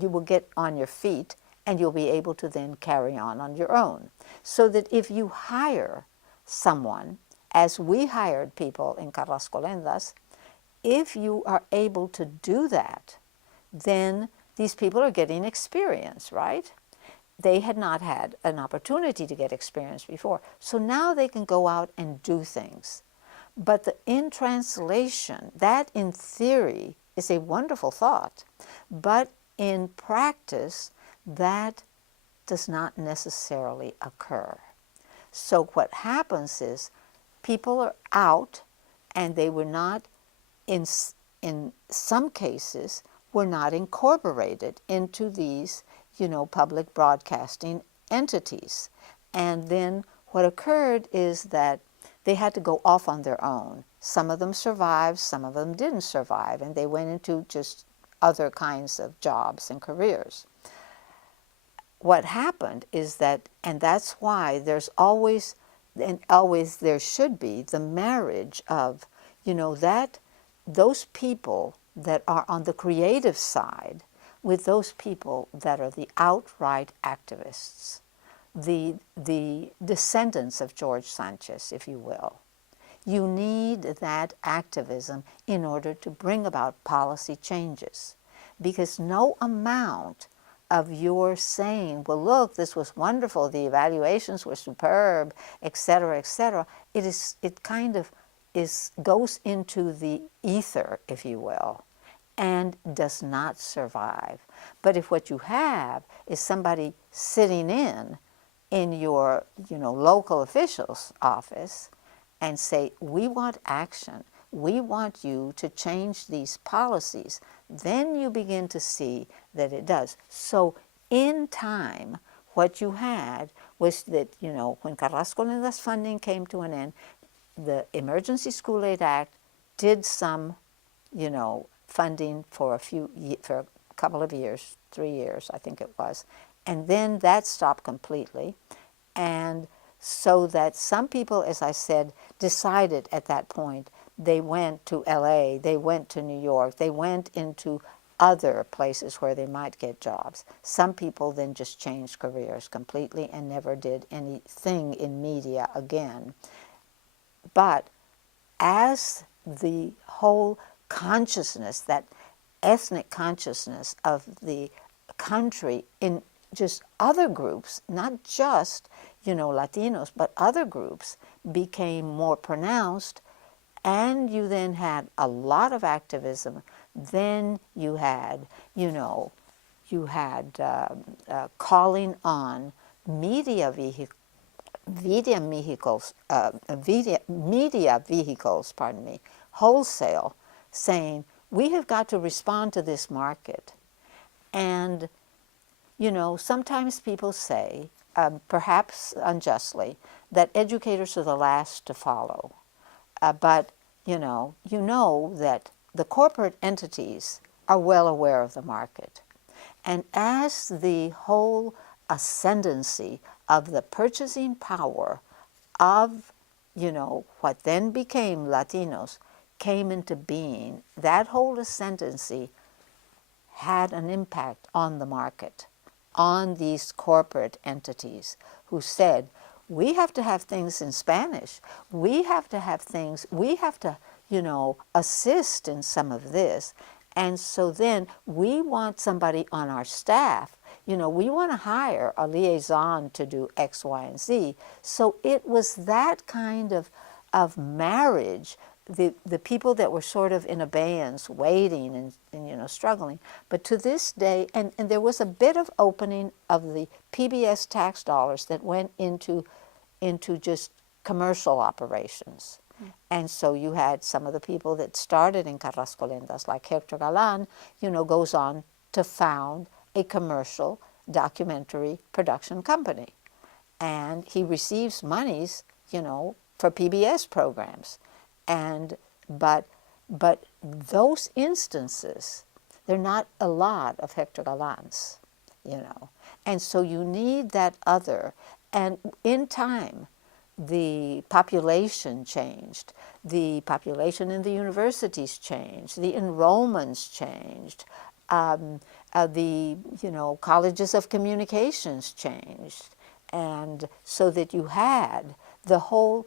will get on your feet, and you'll be able to then carry on your own. So that if you hire someone, as we hired people in Carrasco Lindas, if you are able to do that, then these people are getting experience, right? They had not had an opportunity to get experience before. So now they can go out and do things. But in translation, that in theory is a wonderful thought. But in practice, that does not necessarily occur. So what happens is people are out, and they were not, in some cases, were not incorporated into these, public broadcasting entities. And then what occurred is that they had to go off on their own. Some of them survived, some of them didn't survive, and they went into just other kinds of jobs and careers. What happened is that, and that's why there's always, and always there should be, the marriage of, that those people that are on the creative side with those people that are the outright activists, the descendants of Jorge Sanchez, if you will. You need that activism in order to bring about policy changes, because no amount of your saying, well, look, this was wonderful, the evaluations were superb, etc., it kind of goes into the ether, if you will, and does not survive. But if what you have is somebody sitting in your, local official's office and say, we want action, we want you to change these policies, then you begin to see that it does. So in time, what you had was that, when Carrasco Linda's funding came to an end, the Emergency School Aid Act did some, funding for a couple of years, 3 years, I think it was, and then that stopped completely. And so that some people, as I said, decided at that point, they went to LA, they went to New York, they went into other places where they might get jobs. Some people then just changed careers completely and never did anything in media again. But as the whole consciousness, that ethnic consciousness of the country in just other groups, not just, Latinos, but other groups became more pronounced, and you then had a lot of activism, then you had, calling on media vehicles, wholesale, saying, we have got to respond to this market. And, sometimes people say, perhaps unjustly, that educators are the last to follow. But, you know that the corporate entities are well aware of the market. And as the whole ascendancy of the purchasing power of, what then became Latinos came into being, that whole ascendancy had an impact on the market, on these corporate entities who said, we have to have things in Spanish. We have to have things, we have to, assist in some of this. And so then we want somebody on our staff, we want to hire a liaison to do X, Y, and Z. So it was that kind of marriage, the people that were sort of in abeyance, waiting and struggling. But to this day, and there was a bit of opening of the PBS tax dollars that went into just commercial operations. And so you had some of the people that started in Carrasco Lindas, like Hector Galan, goes on to found a commercial documentary production company. And he receives monies, for PBS programs. But those instances, they're not a lot of Hector Galans, And so you need that other. And in time, the population changed. The population in the universities changed. The enrollments changed. The colleges of communications changed. And so that you had the whole,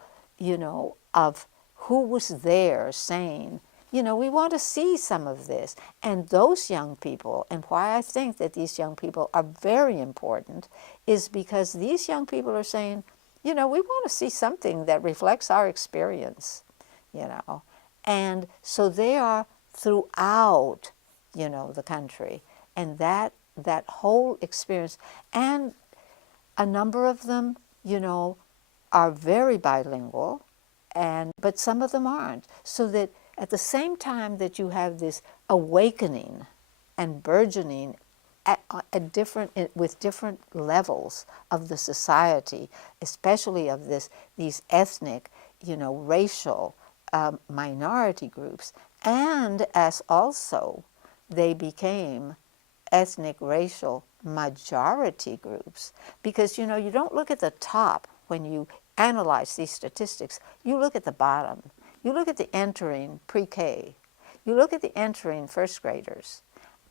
of who was there saying, we want to see some of this. And those young people, and why I think that these young people are very important, is because these young people are saying, we want to see something that reflects our experience, And so they are throughout, the country. And that whole experience, and a number of them, are very bilingual, but some of them aren't. So that at the same time that you have this awakening and burgeoning with different levels of the society, especially of these ethnic, racial minority groups, and as also they became ethnic racial majority groups, because you don't look at the top when you analyze these statistics. You look at the bottom. You look at the entering pre-K. You look at the entering first graders.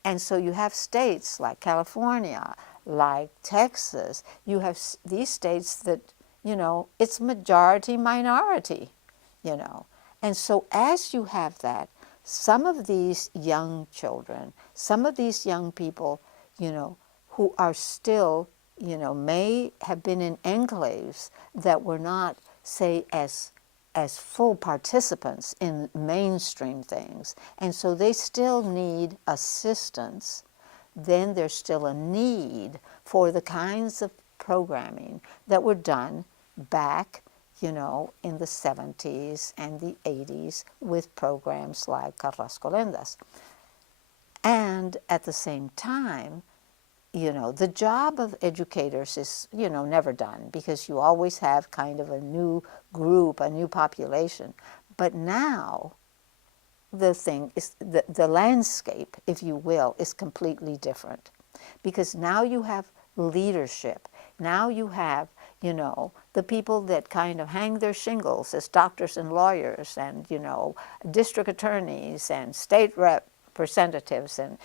And so you have states like California, like Texas. You have these states that, it's majority minority, And so as you have that, some of these young children, some of these young people, who are still, may have been in enclaves that were not, say, as full participants in mainstream things, and so they still need assistance. Then there's still a need for the kinds of programming that were done back, in the 70s and the 80s with programs like Carrasco Lendas. And at the same time, the job of educators is, never done, because you always have kind of a new group, a new population. But now the thing is, the landscape, if you will, is completely different, because now you have leadership. Now you have, the people that kind of hang their shingles as doctors and lawyers and, district attorneys and state representatives and,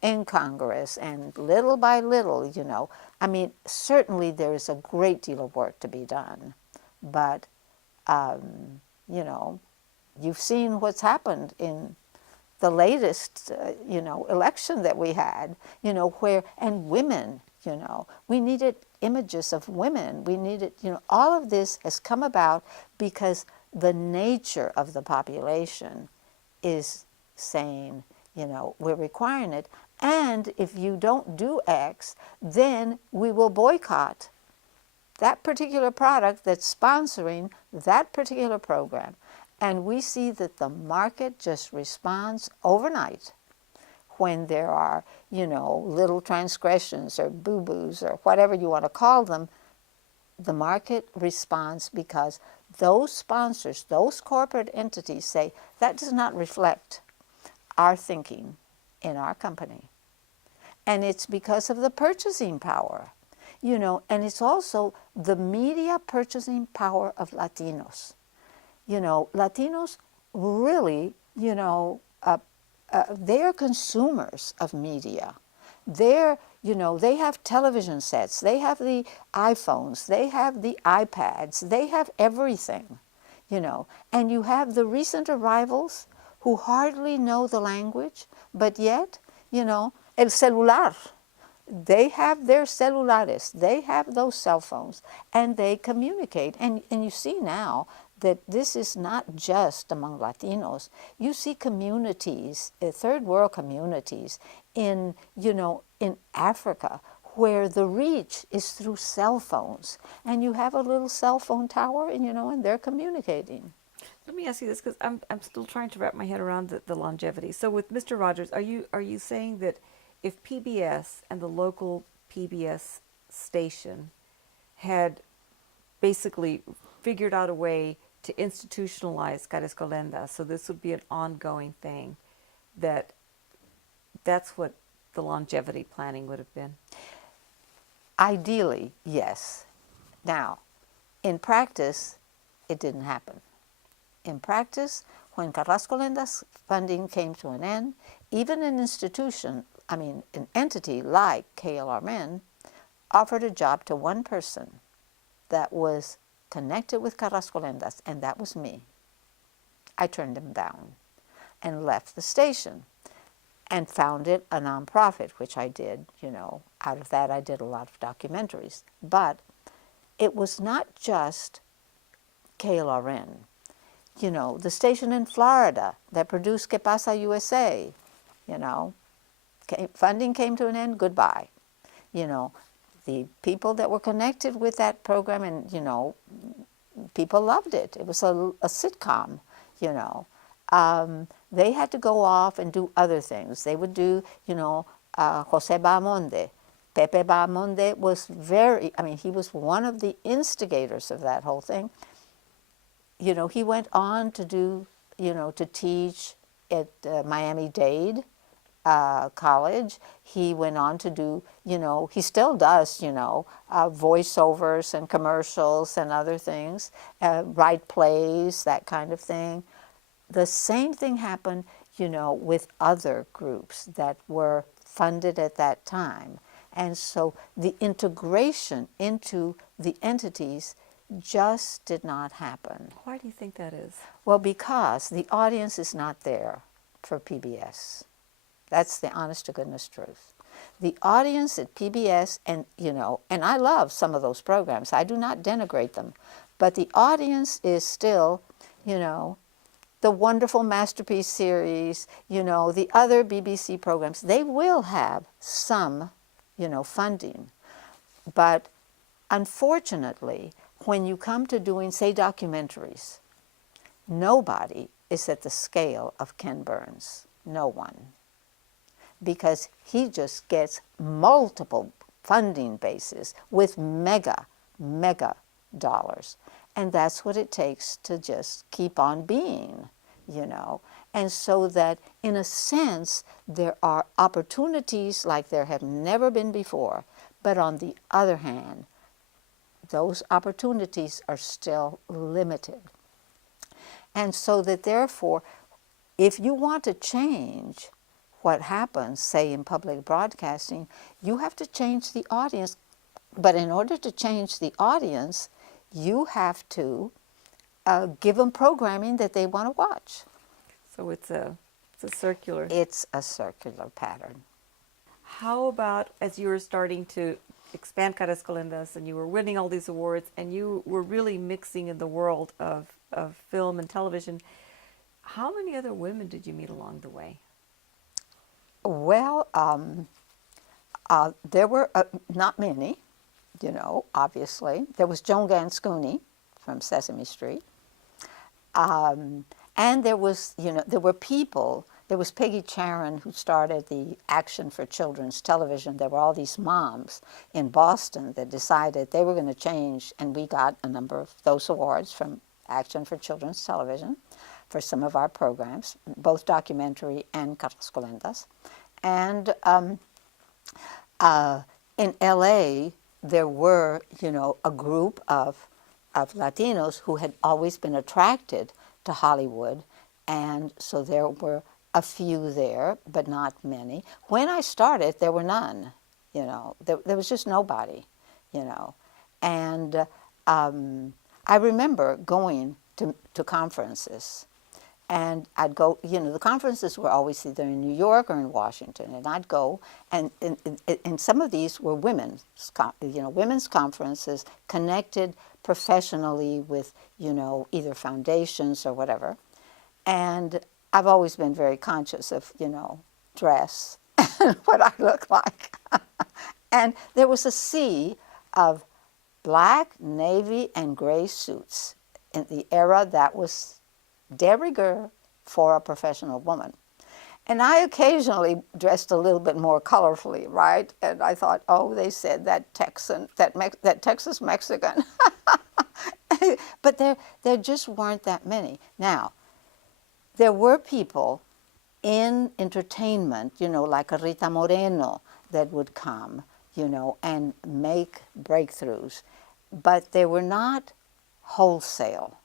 in Congress, and little by little, I mean, certainly there is a great deal of work to be done. But, you've seen what's happened in the latest, election that we had, where, and women, we needed images of women. We needed, all of this has come about because the nature of the population is saying, we're requiring it. And if you don't do X, then we will boycott that particular product that's sponsoring that particular program. And we see that the market just responds overnight when there are, little transgressions or boo-boos or whatever you want to call them. The market responds because those sponsors, those corporate entities say, that does not reflect our thinking in our company. And it's because of the purchasing power, and it's also the media purchasing power of Latinos. Latinos really, they're consumers of media. They have television sets, they have the iPhones, they have the iPads, they have everything, And you have the recent arrivals who hardly know the language, but yet, el celular. They have their celulares, they have those cell phones, and they communicate. And you see now that this is not just among Latinos. You see communities, third world communities in, in Africa, where the reach is through cell phones. And you have a little cell phone tower, and, and they're communicating. Let me ask you this, because I'm still trying to wrap my head around the longevity. So with Mr. Rogers, are you saying that if PBS and the local PBS station had basically figured out a way to institutionalize Carrasco Lendas, so this would be an ongoing thing, that's what the longevity planning would have been? Ideally, yes. Now, in practice, it didn't happen. In practice, when Carrasco Lendas funding came to an end, even an institution, an entity like KLRN, offered a job to one person that was connected with Carrasco Lendas, and that was me. I turned him down and left the station and founded a nonprofit, which I did, out of that I did a lot of documentaries. But it was not just KLRN. The station in Florida that produced Que Pasa USA, funding came to an end, goodbye. You know, the people that were connected with that program, and people loved it. It was a sitcom, you know. They had to go off and do other things. They would do, Jose Bahamonde. Pepe Bahamonde was he was one of the instigators of that whole thing. You know, he went on to do, to teach at Miami-Dade College. He went on to do, he still does, voiceovers and commercials and other things, write plays, that kind of thing. The same thing happened, with other groups that were funded at that time. And so the integration into the entities just did not happen. Why do you think that is? Well, because the audience is not there for PBS. That's the honest to goodness truth. The audience at PBS, and I love some of those programs. I do not denigrate them. But the audience is still, the wonderful Masterpiece series, the other BBC programs. They will have some, funding. But unfortunately, when you come to doing, say, documentaries, nobody is at the scale of Ken Burns. No one. Because he just gets multiple funding bases with mega dollars. And that's what it takes to just keep on being, And so that, in a sense, there are opportunities like there have never been before. But on the other hand, those opportunities are still limited. And so that, therefore, if you want to change what happens, say, in public broadcasting, you have to change the audience. But in order to change the audience, you have to give them programming that they want to watch. So it's a circular. It's a circular pattern. How about, as you were starting to expand Caras Colendas and you were winning all these awards and you were really mixing in the world of film and television, how many other women did you meet along the way? Well, there were not many, obviously. There was Joan Ganscooney from Sesame Street. And there was, there were people. There was Peggy Charon, who started the Action for Children's Television. There were all these moms in Boston that decided they were going to change, and we got a number of those awards from Action for Children's Television for some of our programs, both documentary and Caras Colendas. And in LA, there were, a group of Latinos who had always been attracted to Hollywood, and so there were a few there, but not many. When I started, there were none, there was just nobody, And I remember going to conferences, and I'd go, the conferences were always either in New York or in Washington, and I'd go, and some of these were women's conferences connected professionally with, either foundations or whatever. And I've always been very conscious of, dress and what I look like. And there was a sea of black, navy, and gray suits in the era that was de rigueur for a professional woman. And I occasionally dressed a little bit more colorfully, right? And I thought, oh, they said that Texan, that Texas Mexican. But there just weren't that many. Now, there were people in entertainment, like a Rita Moreno that would come, and make breakthroughs. But they were not wholesale.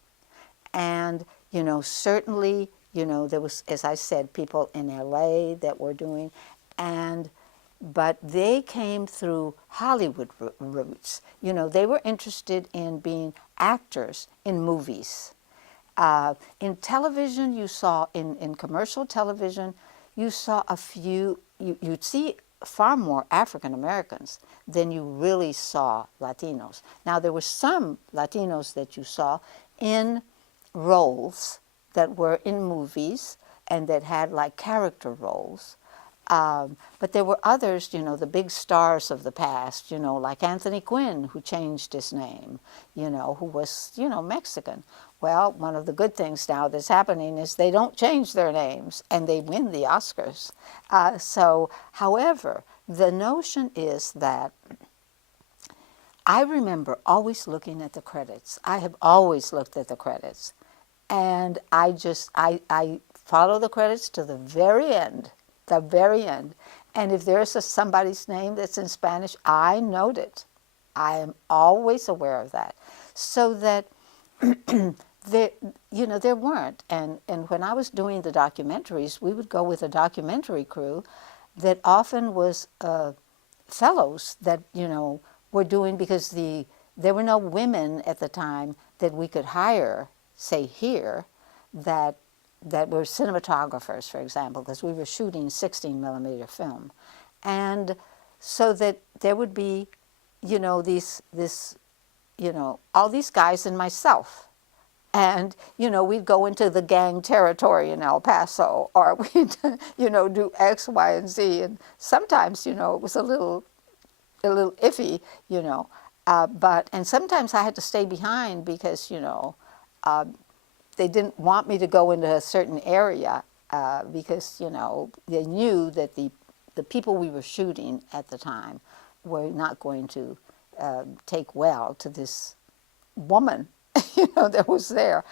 And, certainly, there was, as I said, people in LA that were doing, but they came through Hollywood roots. They were interested in being actors in movies. In television, you saw, in commercial television, you saw a few, you'd see far more African Americans than you really saw Latinos. Now, there were some Latinos that you saw in roles that were in movies and that had like character roles, But there were others, the big stars of the past, like Anthony Quinn, who changed his name, who was, Mexican. Well, one of the good things now that's happening is they don't change their names and they win the Oscars. However, the notion is that I remember always looking at the credits. I have always looked at the credits. And I follow the credits to the very end, the very end. And if there's somebody's name that's in Spanish, I note it. I am always aware of that. So that there weren't. And when I was doing the documentaries, we would go with a documentary crew that often was fellows that, were doing, because there were no women at the time that we could hire, say here, that were cinematographers, for example, because we were shooting 16 millimeter film. And so that there would be, all these guys and myself. And, we'd go into the gang territory in El Paso, or we'd, do X, Y, and Z. And sometimes, it was a little iffy, and sometimes I had to stay behind because, they didn't want me to go into a certain area because, they knew that the people we were shooting at the time were not going to take well to this woman, that was there.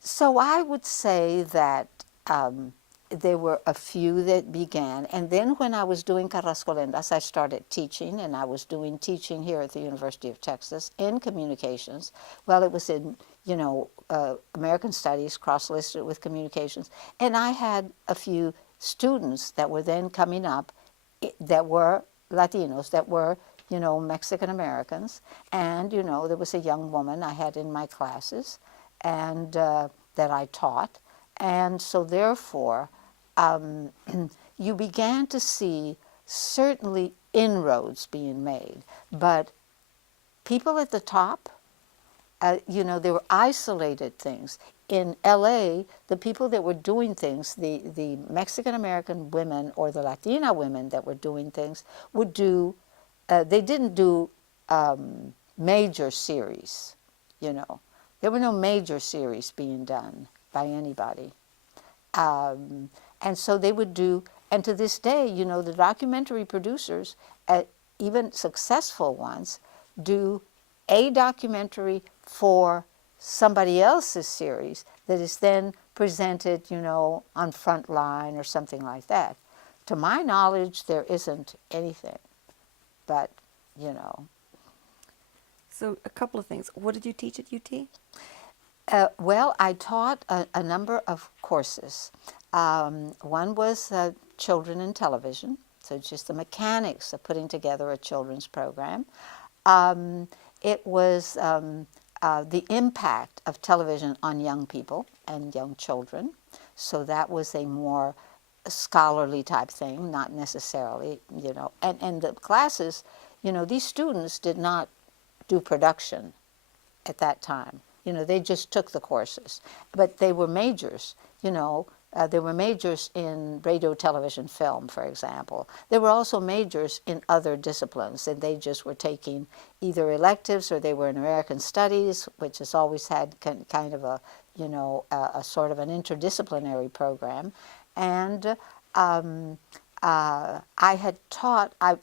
So I would say that there were a few that began. And then when I was doing Carrascolendas, I started teaching, and I was doing teaching here at the University of Texas in communications. Well, it was in, American Studies, cross-listed with communications. And I had a few students that were then coming up that were Latinos, that were, Mexican Americans. And, there was a young woman I had in my classes and that I taught. And so therefore, you began to see certainly inroads being made. But people at the top, there were isolated things. In LA, the people that were doing things, the Mexican American women or the Latina women that were doing things would do, they didn't do major series, There were no major series being done by anybody. And so they would do, and to this day, the documentary producers, even successful ones, do a documentary for somebody else's series that is then presented, on Frontline or something like that. To my knowledge, there isn't anything, but, So a couple of things. What did you teach at UT? Well, I taught a number of courses. One was children in television, so just the mechanics of putting together a children's program. It was the impact of television on young people and young children, so that was a more scholarly type thing, not necessarily, and the classes, these students did not do production at that time. They just took the courses. But they were majors, there were majors in radio, television, film, for example. There were also majors in other disciplines, and they just were taking either electives or they were in American Studies, which has always had kind of a, a sort of an interdisciplinary program. And I had taught, I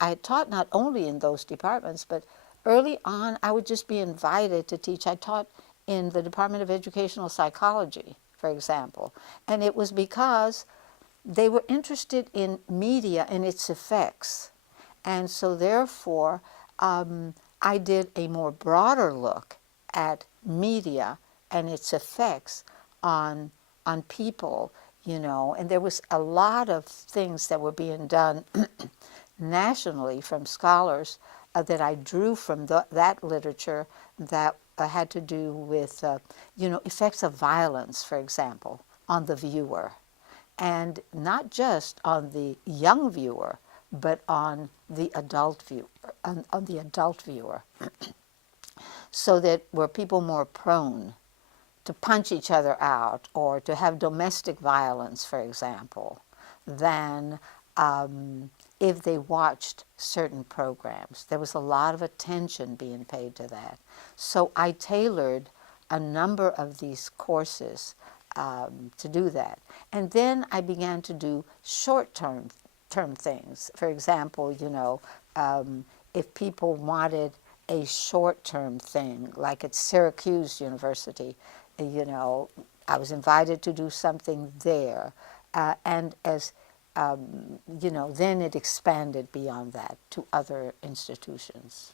had taught not only in those departments, but early on, I would just be invited to teach. I taught in the Department of Educational Psychology, for example, and it was because they were interested in media and its effects. And so therefore, I did a more broader look at media and its effects on people, and there was a lot of things that were being done nationally from scholars that I drew from that literature that had to do with, effects of violence, for example, on the viewer. And not just on the young viewer, but on the adult viewer, so that were people more prone to punch each other out or to have domestic violence, for example, than if they watched certain programs. There was a lot of attention being paid to that. So I tailored a number of these courses to do that. And then I began to do short-term things. For example, if people wanted a short-term thing, like at Syracuse University, I was invited to do something there. And as then it expanded beyond that to other institutions.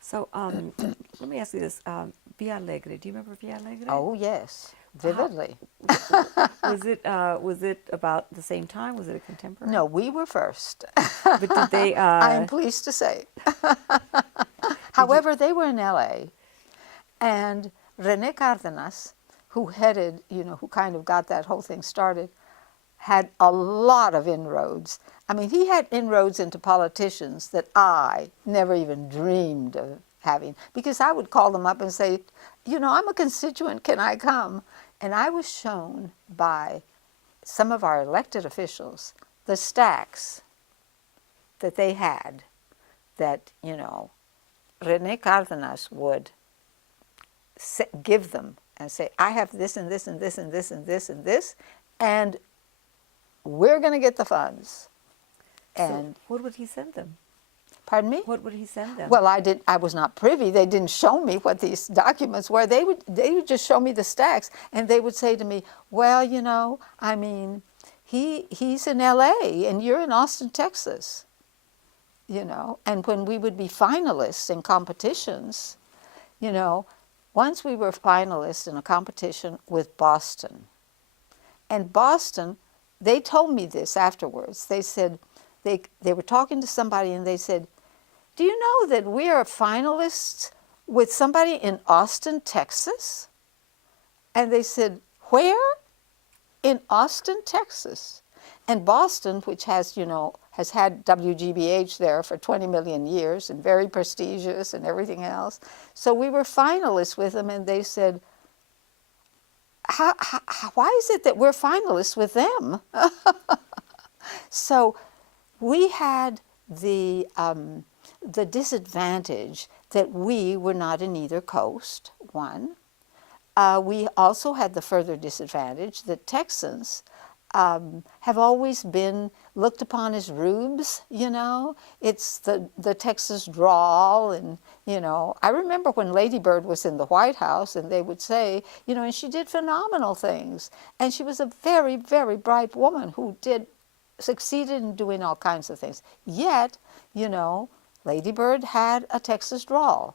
So let me ask you this. Via Alegre, do you remember Via Alegre? Oh, yes, vividly. Was it about the same time? Was it a contemporary? No, we were first. But did they? I am pleased to say. However, they were in L.A. and René Cárdenas, who headed, who kind of got that whole thing started, had a lot of inroads. I mean, he had inroads into politicians that I never even dreamed of having, because I would call them up and say, I'm a constituent, can I come? And I was shown by some of our elected officials the stacks that they had that, René Cárdenas would give them and say, I have this and this and this and this and this and this, and we're going to get the funds. And so what would he send them? Pardon me? What would he send them? Well, I was not privy. They didn't show me what these documents were. They would just show me the stacks, and they would say to me, well, he's in L.A. and you're in Austin, Texas. And when we would be finalists in competitions, once we were finalists in a competition with Boston. And Boston, they told me this afterwards. They said, they were talking to somebody and they said, do you know that we are finalists with somebody in Austin, Texas? And they said, where? In Austin, Texas. And Boston, which has had WGBH there for 20 million years and very prestigious and everything else. So we were finalists with them, and they said, why is it that we're finalists with them? So we had the disadvantage that we were not in either coast, one. We also had the further disadvantage that Texans have always been looked upon as rubes, It's the Texas drawl, and, I remember when Lady Bird was in the White House, and they would say, and she did phenomenal things. And she was a very, very bright woman who succeeded in doing all kinds of things. Yet, Lady Bird had a Texas drawl.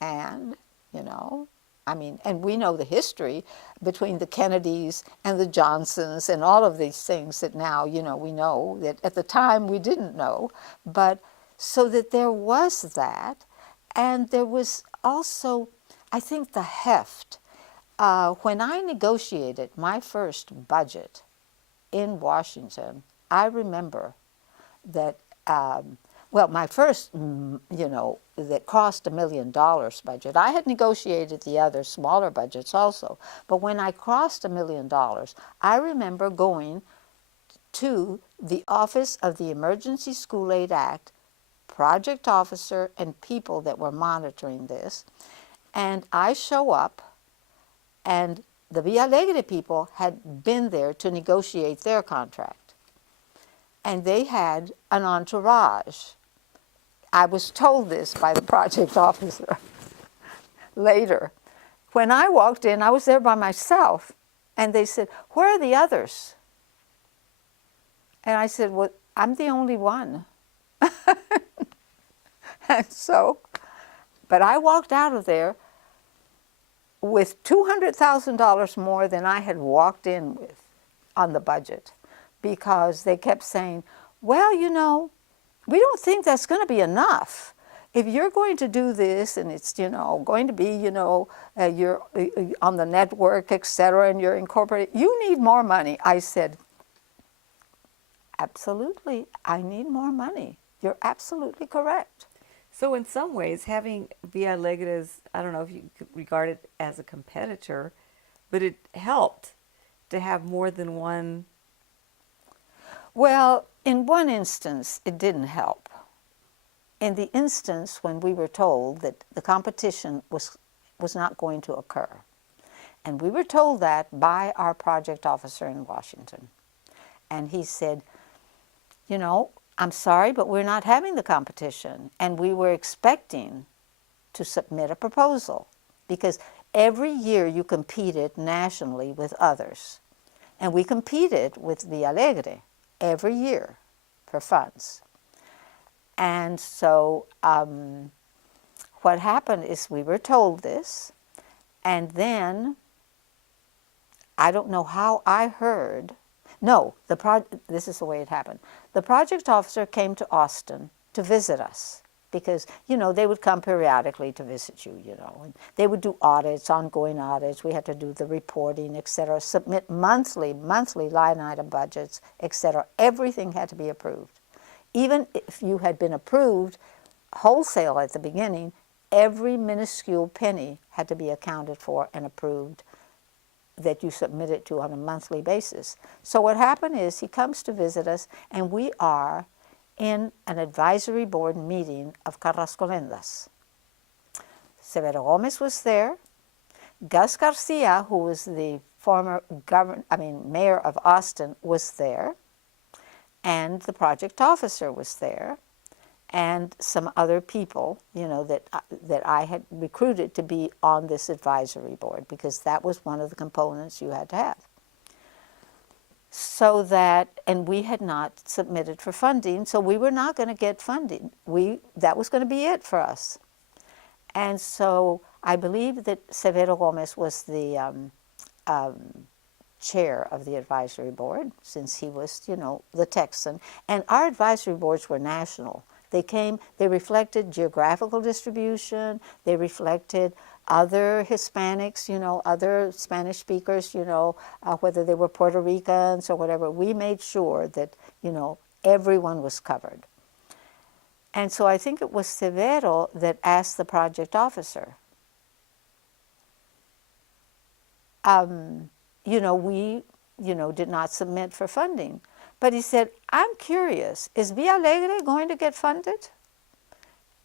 And, and we know the history between the Kennedys and the Johnsons and all of these things that now, we know that at the time we didn't know. But so that there was that, and there was also, I think, the heft. When I negotiated my first budget in Washington, I remember that my first, that cost $1 million budget. I had negotiated the other smaller budgets also. But when I crossed $1 million, I remember going to the Office of the Emergency School Aid Act, project officer and people that were monitoring this. And I show up, and the Villa Alegre people had been there to negotiate their contract. And they had an entourage. I was told this by the project officer later. When I walked in, I was there by myself, and they said, where are the others? And I said, well, I'm the only one. And so, but I walked out of there with $200,000 more than I had walked in with on the budget, because they kept saying, well, we don't think that's going to be enough. If you're going to do this, and it's, going to be, you're on the network, et cetera, and you're incorporated, you need more money. I said, absolutely, I need more money. You're absolutely correct. So in some ways, having Via Alegre's, I don't know if you could regard it as a competitor, but it helped to have more than one. Well, in one instance, it didn't help. In the instance when we were told that the competition was not going to occur. And we were told that by our project officer in Washington. And he said, you know, I'm sorry, but we're not having the competition. And we were expecting to submit a proposal because every year you competed nationally with others. And we competed with Villa Alegre every year for funds. And so what happened is we were told this, and then I don't know how I heard. No, this is the way it happened. The project officer came to Austin to visit us because, you know, they would come periodically to visit you, you know. And they would do audits, ongoing audits. We had to do the reporting, et cetera, submit monthly line item budgets, et cetera. Everything had to be approved. Even if you had been approved wholesale at the beginning, every minuscule penny had to be accounted for and approved that you submitted to on a monthly basis. So what happened is he comes to visit us, and we are in an advisory board meeting of Carrascolendas. Severo Gomez was there. Gus Garcia, who was the former mayor of Austin, was there. And the project officer was there, and some other people, you know, that I had recruited to be on this advisory board because that was one of the components you had to have. So that, and we had not submitted for funding, so we were not going to get funding. That was going to be it for us. And so I believe that Severo Gomez was the chair of the advisory board, since he was, you know, the Texan. And our advisory boards were national. They reflected geographical distribution, they reflected other Hispanics, you know, other Spanish speakers, you know, whether they were Puerto Ricans or whatever. We made sure that, you know, everyone was covered. And so I think it was Severo that asked the project officer, you know, we, you know, did not submit for funding. But he said, I'm curious, is Villa Alegre going to get funded?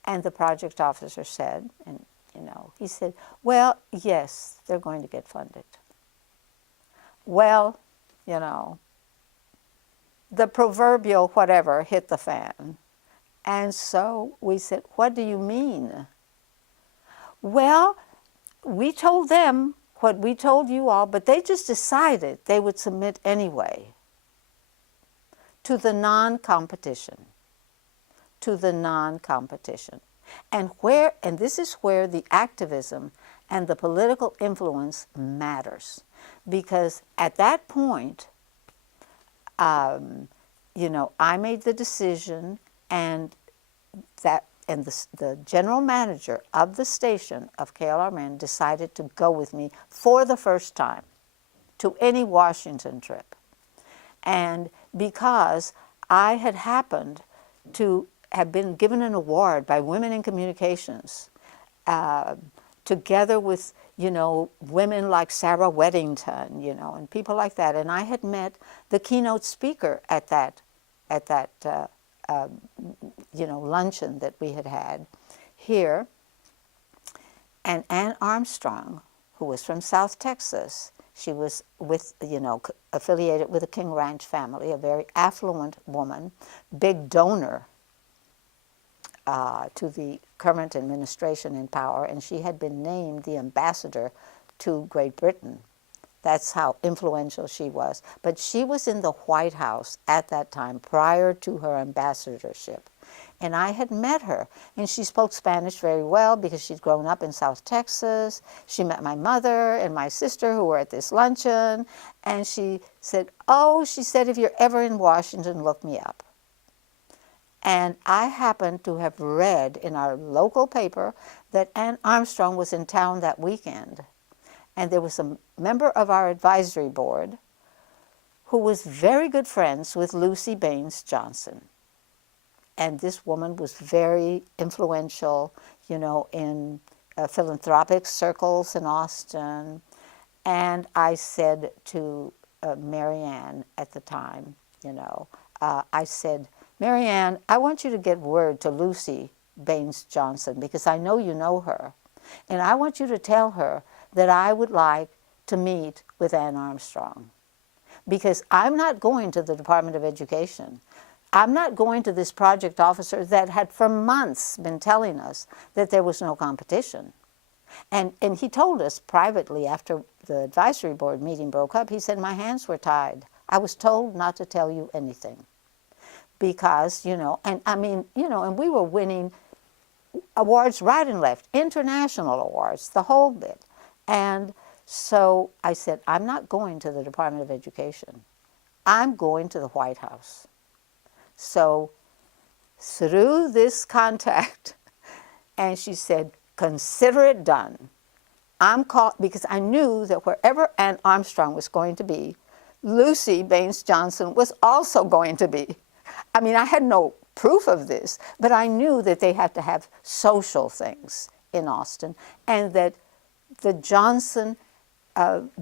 And the project officer said, and, you know, he said, well, yes, they're going to get funded. Well, you know, the proverbial whatever hit the fan. And so we said, what do you mean? Well, we told them what we told you all, but they just decided they would submit anyway to the non-competition, And this is where the activism and the political influence matters. Because at that point, you know, I made the decision, and the general manager of the station of KLRN decided to go with me for the first time to any Washington trip. And because I had happened to have been given an award by Women in Communications, together with, you know, women like Sarah Weddington, you know, and people like that. And I had met the keynote speaker at that you know, luncheon that we had here. And Ann Armstrong, who was from South Texas, she was with, you know, affiliated with the King Ranch family, a very affluent woman, big donor to the current administration in power, and she had been named the ambassador to Great Britain. That's how influential she was. But she was in the White House at that time, prior to her ambassadorship. And I had met her, and she spoke Spanish very well because she'd grown up in South Texas. She met my mother and my sister who were at this luncheon, and she said, oh, she said, if you're ever in Washington, look me up. And I happened to have read in our local paper that Ann Armstrong was in town that weekend. And there was a member of our advisory board who was very good friends with Lucy Baines Johnson. and this woman was very influential, in philanthropic circles in Austin. And I said to Marianne at the time, I said, Marianne, I want you to get word to Lucy Baines Johnson, because I know her. And I want you to tell her that I would like to meet with Ann Armstrong. Because I'm not going to the Department of Education. I'm not going to this project officer that had for months been telling us that there was no competition. And he told us privately after the advisory board meeting broke up, he said, my hands were tied. I was told not to tell you anything. Because, and we were winning awards right and left, international awards, the whole bit. And so I said, I'm not going to the Department of Education. I'm going to the White House. So through this contact, and she said, consider it done. I'm called, because I knew that wherever Ann Armstrong was going to be, Lucy Baines Johnson was also going to be. I mean, I had no proof of this, but I knew that they had to have social things in Austin, and that the Johnson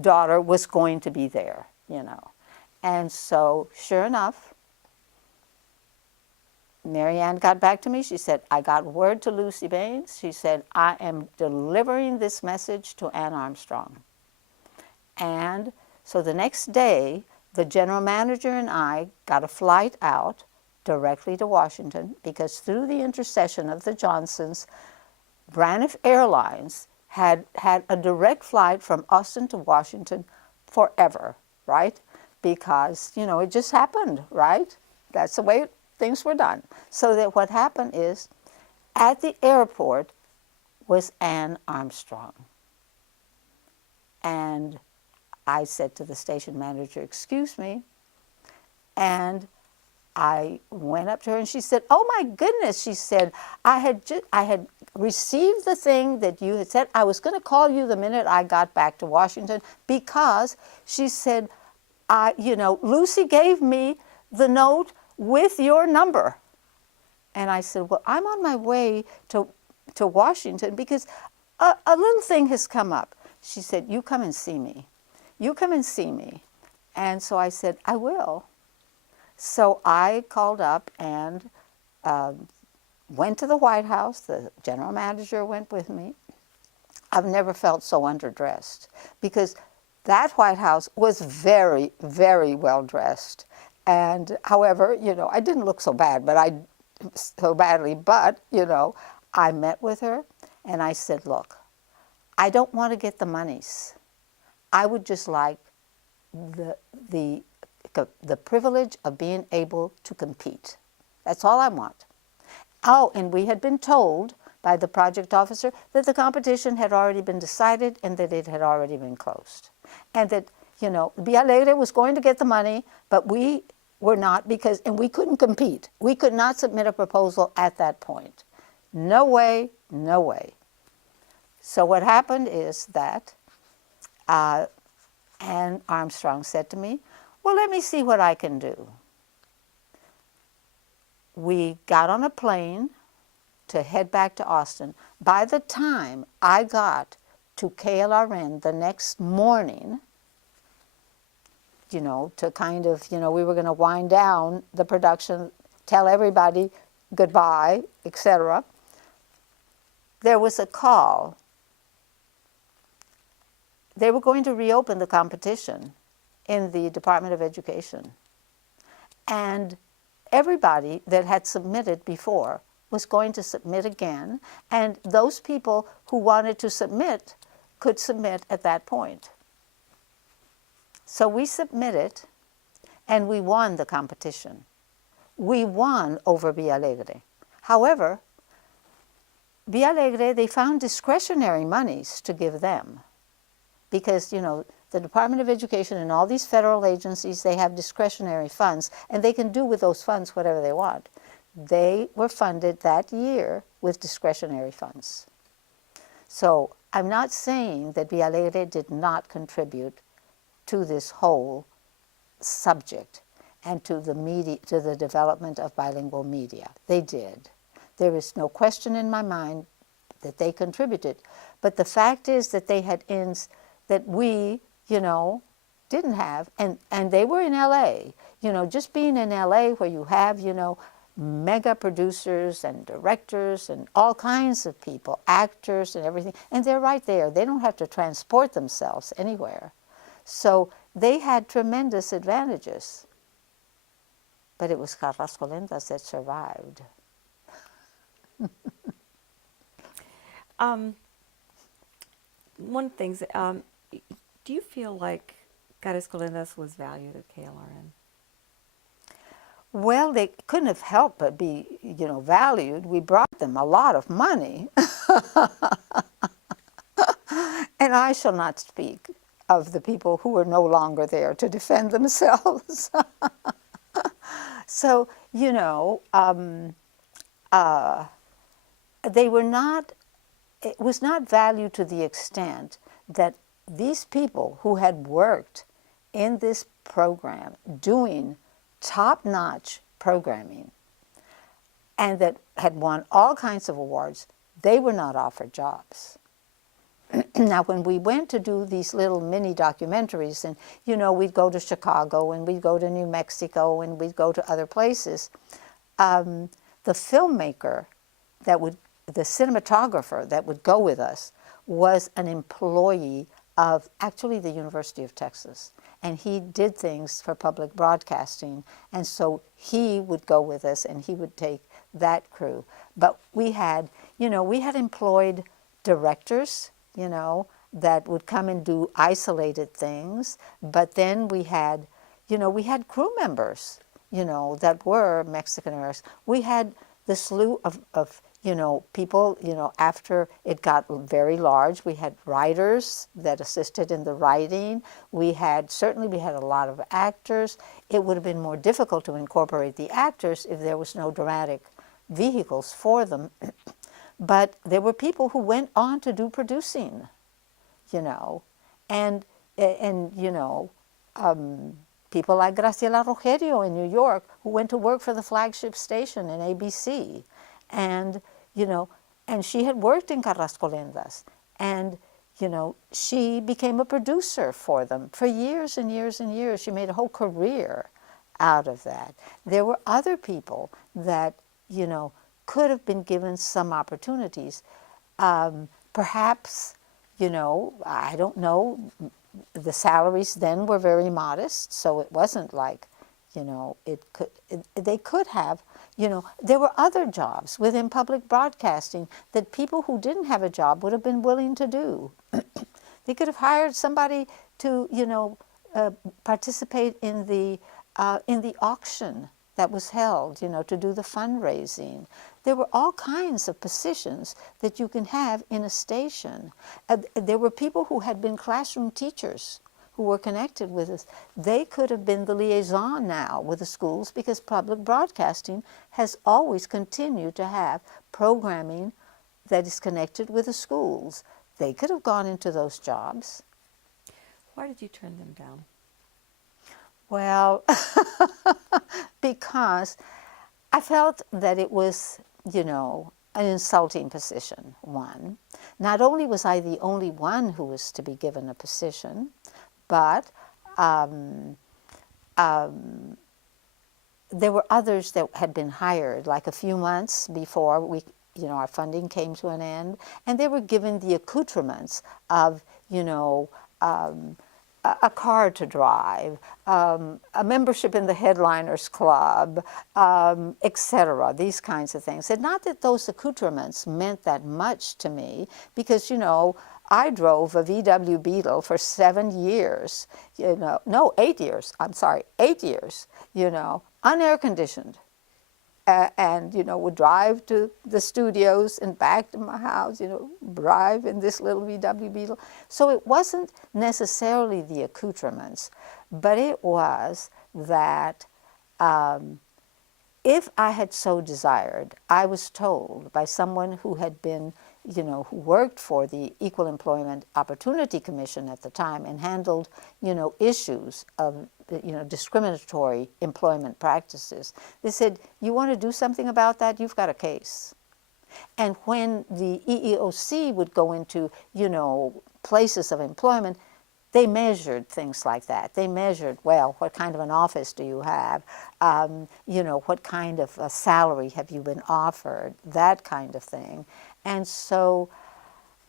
daughter was going to be there, And so, sure enough, Marianne got back to me. She said, I got word to Lucy Baines. She said, I am delivering this message to Ann Armstrong. And so the next day, the general manager and I got a flight out directly to Washington, because through the intercession of the Johnsons, Braniff Airlines had a direct flight from Austin to Washington forever, right? Because, it just happened, right? That's the way things were done. So that what happened is, at the airport was Ann Armstrong. And I said to the station manager, excuse me. And I went up to her and she said, oh my goodness, she said, I had received the thing that you had said. I was going to call you the minute I got back to Washington, because she said, Lucy gave me the note with your number. And I said, well, I'm on my way to Washington because a little thing has come up. She said, you come and see me. You come and see me. And so I said, I will. So I called up and went to the White House. The general manager went with me. I've never felt so underdressed, because that White House was very, very well dressed. And however, I didn't look so bad, but I met with her and I said, look, I don't want to get the monies. I would just like the privilege of being able to compete. That's all I want. Oh, and we had been told by the project officer that the competition had already been decided and that it had already been closed. And that, Via Alegre was going to get the money, but we were not, and we couldn't compete. We could not submit a proposal at that point. No way, no way. So what happened is that Ann Armstrong said to me, well, let me see what I can do. We got on a plane to head back to Austin. By the time I got to KLRN the next morning, to kind of, we were going to wind down the production, tell everybody goodbye, etc. There was a call. They were going to reopen the competition in the Department of Education. And everybody that had submitted before was going to submit again, and those people who wanted to submit could submit at that point. So we submitted, and we won the competition. We won over Villa Alegre. However, Villa Alegre, they found discretionary monies to give them, because, the Department of Education and all these federal agencies, they have discretionary funds, and they can do with those funds whatever they want. They were funded that year with discretionary funds. So I'm not saying that Villa Alegre did not contribute to this whole subject. and to the media, to the development of bilingual media. They did. There is no question in my mind that they contributed. But the fact is that they had ends that we, didn't have, and they were in LA. Just being in LA where you have, mega producers and directors and all kinds of people, actors and everything, and they're right there. They don't have to transport themselves anywhere. So they had tremendous advantages. But it was Carrascolendas that survived. One thing, do you feel like Carrascolendas was valued at KLRN? Well, they couldn't have helped but be, valued. We brought them a lot of money. And I shall not speak of the people who are no longer there to defend themselves. So, they were not, it was not valued to the extent that these people who had worked in this program doing top-notch programming and that had won all kinds of awards, they were not offered jobs. Now, when we went to do these little mini documentaries, and we'd go to Chicago and we'd go to New Mexico and we'd go to other places, the filmmaker the cinematographer that would go with us was an employee of actually the University of Texas. And he did things for public broadcasting. And so he would go with us and he would take that crew. But we had employed directors, that would come and do isolated things. But then we had crew members, that were Mexican Americans. We had the slew of people, after it got very large, we had writers that assisted in the writing. We had a lot of actors. It would have been more difficult to incorporate the actors if there was no dramatic vehicles for them. But there were people who went on to do producing, and people like Graciela Rogerio in New York who went to work for the flagship station in ABC. And she had worked in Carrascolendas, and she became a producer for them for years and years and years. She made a whole career out of that. There were other people that could have been given some opportunities. Perhaps, I don't know. The salaries then were very modest, so it wasn't like, they could have. There were other jobs within public broadcasting that people who didn't have a job would have been willing to do. They could have hired somebody to, participate in the auction that was held, to do the fundraising. There were all kinds of positions that you can have in a station. There were people who had been classroom teachers who were connected with us. They could have been the liaison now with the schools, because public broadcasting has always continued to have programming that is connected with the schools. They could have gone into those jobs. Why did you turn them down? Well, because I felt that it was, an insulting position, one. Not only was I the only one who was to be given a position, but there were others that had been hired, like a few months before our funding came to an end, and they were given the accoutrements of, a car to drive, a membership in the Headliners Club, etc., these kinds of things. And not that those accoutrements meant that much to me, because, I drove a VW Beetle for 7 years, 8 years, 8 years, unair conditioned. And, would drive to the studios and back to my house, drive in this little VW Beetle. So it wasn't necessarily the accoutrements, but it was that if I had so desired, I was told by someone who had been, who worked for the Equal Employment Opportunity Commission at the time and handled, issues of discriminatory employment practices. They said, you want to do something about that? You've got a case. And when the EEOC would go into, places of employment, they measured things like that. They measured, well, what kind of an office do you have? What kind of a salary have you been offered? That kind of thing. And so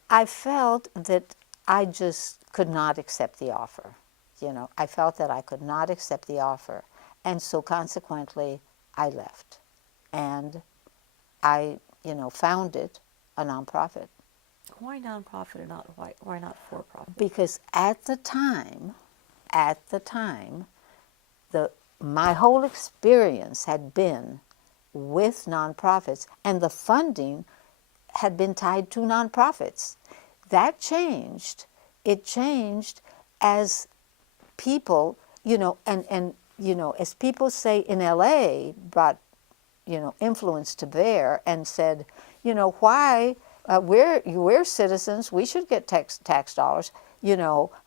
I felt that I just could not accept the offer. I felt that I could not accept the offer. And so consequently, I left. And I, founded a nonprofit. Why nonprofit and not why not for profit? Because at the time, my whole experience had been with nonprofits, and the funding had been tied to nonprofits. That changed. It changed as people, as people say in LA brought, influence to bear and said, why we're citizens, we should get tax dollars.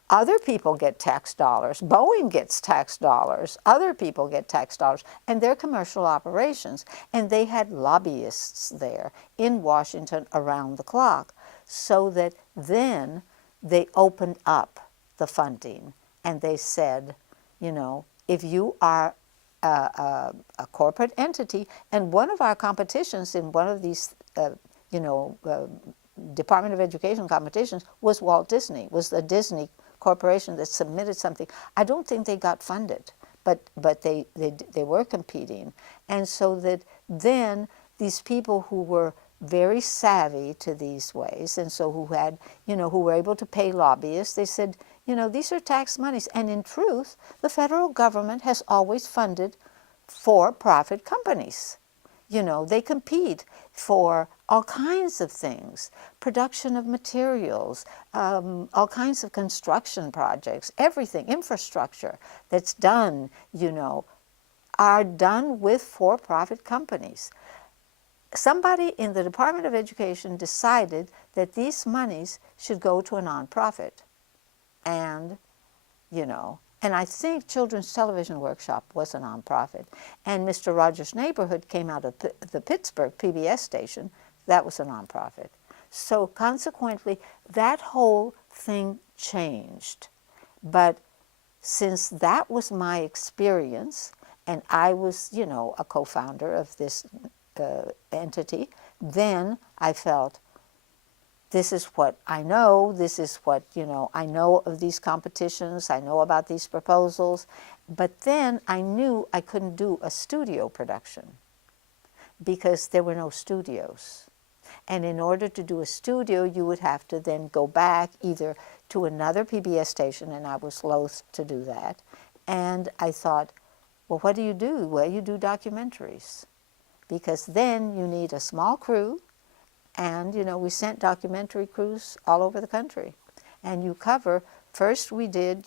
Other people get tax dollars. Boeing gets tax dollars. Other people get tax dollars. And they're commercial operations. And they had lobbyists there in Washington around the clock. So that then they opened up the funding and they said, if you are a corporate entity, and one of our competitions in one of these, Department of Education competitions was Walt Disney, was the Disney corporation that submitted something. I don't think they got funded, but they were competing. And so that then these people who were very savvy to these ways, and so who had, who were able to pay lobbyists, they said, these are tax monies. And in truth, the federal government has always funded for-profit companies. They compete for all kinds of things, production of materials, all kinds of construction projects, everything, infrastructure that's done, are done with for-profit companies. Somebody in the Department of Education decided that these monies should go to a nonprofit. And, and I think Children's Television Workshop was a nonprofit. And Mr. Rogers' Neighborhood came out of the Pittsburgh PBS station. That was a nonprofit. So consequently, that whole thing changed. But since that was my experience, and I was, a co-founder of this entity, then I felt, this is what I know, this is what, I know of these competitions, I know about these proposals, but then I knew I couldn't do a studio production because there were no studios. And in order to do a studio, you would have to then go back either to another PBS station, and I was loath to do that. And I thought, well, what do you do? Well, you do documentaries, because then you need a small crew. And, we sent documentary crews all over the country. And you cover, first we did,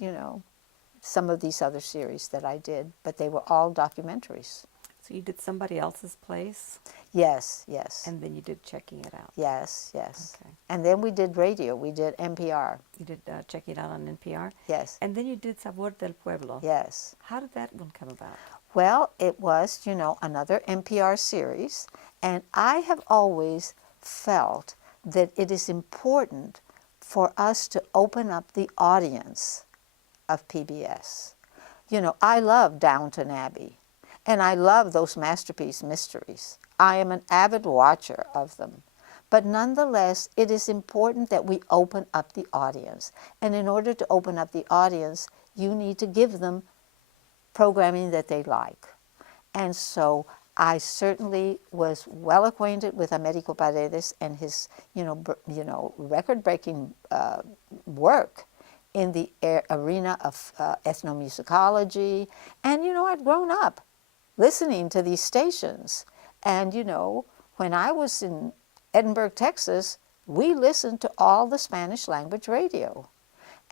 some of these other series that I did, but they were all documentaries. So you did somebody else's place? Yes, yes. And then you did Checking It Out? Yes, yes. Okay. And then we did radio. We did NPR. You did Checking It Out on NPR? Yes. And then you did Sabor del Pueblo? Yes. How did that one come about? Well, it was, another NPR series. And I have always felt that it is important for us to open up the audience of PBS. I love Downton Abbey, and I love those masterpiece mysteries. I am an avid watcher of them. But nonetheless, it is important that we open up the audience. And in order to open up the audience, you need to give them programming that they like. And so I certainly was well acquainted with Américo Paredes and his, record-breaking work in the arena of ethnomusicology. And, I'd grown up listening to these stations. And, when I was in Edinburgh, Texas, we listened to all the Spanish language radio.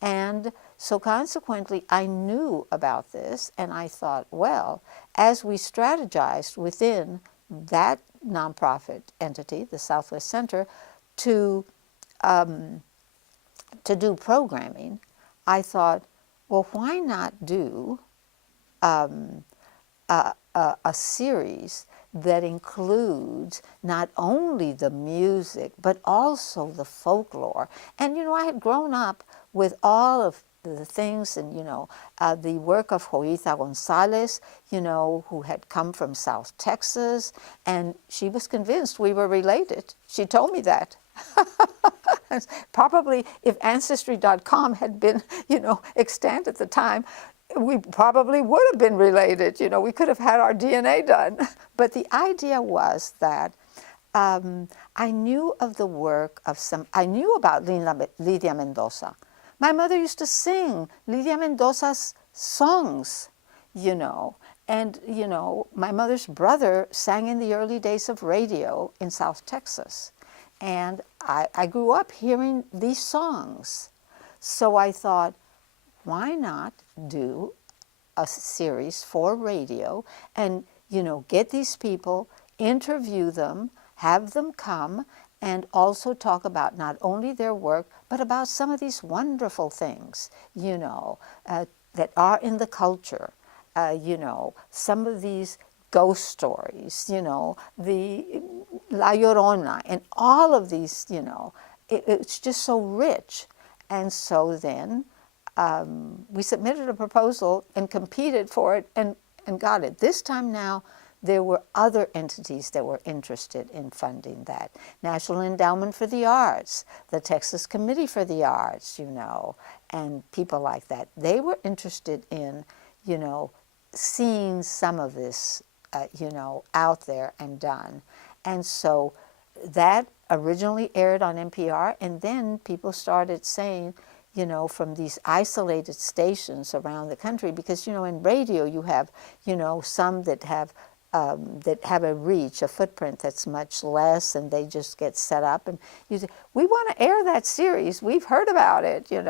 And so consequently, I knew about this, and I thought, well, as we strategized within that nonprofit entity, the Southwest Center, to do programming, I thought, well, why not do a series that includes not only the music but also the folklore. And I had grown up with all of the things, and the work of Joita Gonzalez, who had come from South Texas, and she was convinced we were related. She told me that. Probably if Ancestry.com had been, extant at the time, we probably would have been related. We could have had our DNA done. But the idea was that I knew of the work of I knew about Lydia Mendoza. My mother used to sing Lydia Mendoza's songs, And, my mother's brother sang in the early days of radio in South Texas. And I grew up hearing these songs. So I thought, why not do a series for radio and, get these people, interview them, have them come, and also talk about not only their work, but about some of these wonderful things, that are in the culture. Some of these ghost stories, the La Llorona, and all of these, it's just so rich. And so then we submitted a proposal and competed for it and got it. This time now, there were other entities that were interested in funding that. National Endowment for the Arts, the Texas Committee for the Arts, and people like that. They were interested in, seeing some of this, out there and done. And so that originally aired on NPR, and then people started saying, from these isolated stations around the country, because, in radio you have, some that have a reach, a footprint that's much less, and they just get set up. And you say, we want to air that series. We've heard about it, and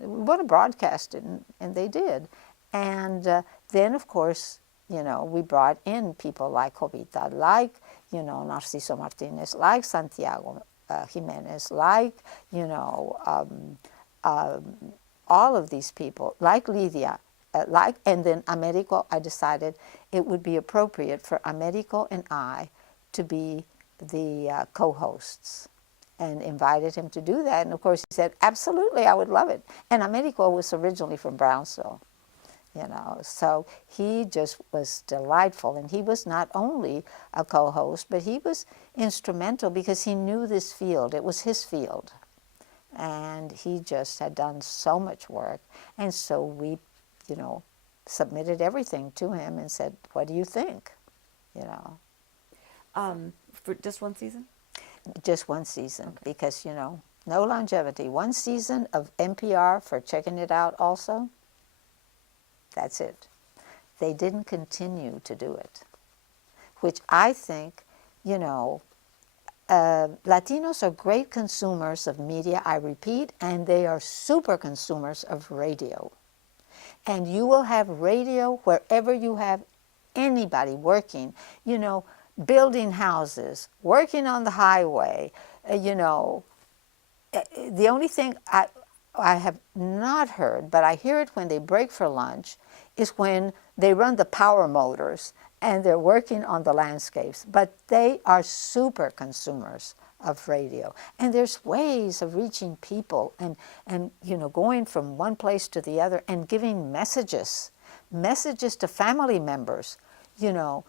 we want to broadcast it, and they did. And then, of course, we brought in people like Jovita, like, Narciso Martinez, like Santiago Jimenez, like, all of these people, like Lydia, and then Americo. I decided it would be appropriate for Americo and I to be the co-hosts, and invited him to do that. And of course he said, absolutely, I would love it. And Americo was originally from Brownsville, so he just was delightful. And he was not only a co-host, but he was instrumental because he knew this field. It was his field. And he just had done so much work. And so we, submitted everything to him and said, what do you think? For just one season? Just one season, okay. Because, no longevity. One season of NPR for checking it out also. That's it. They didn't continue to do it, which I think, Latinos are great consumers of media, I repeat, and they are super consumers of radio. And you will have radio wherever you have anybody working, building houses, working on the highway. The only thing I have not heard, but I hear it when they break for lunch, is when they run the power motors and they're working on the landscapes. But they are super consumers of radio. And there's ways of reaching people and going from one place to the other and giving messages to family members.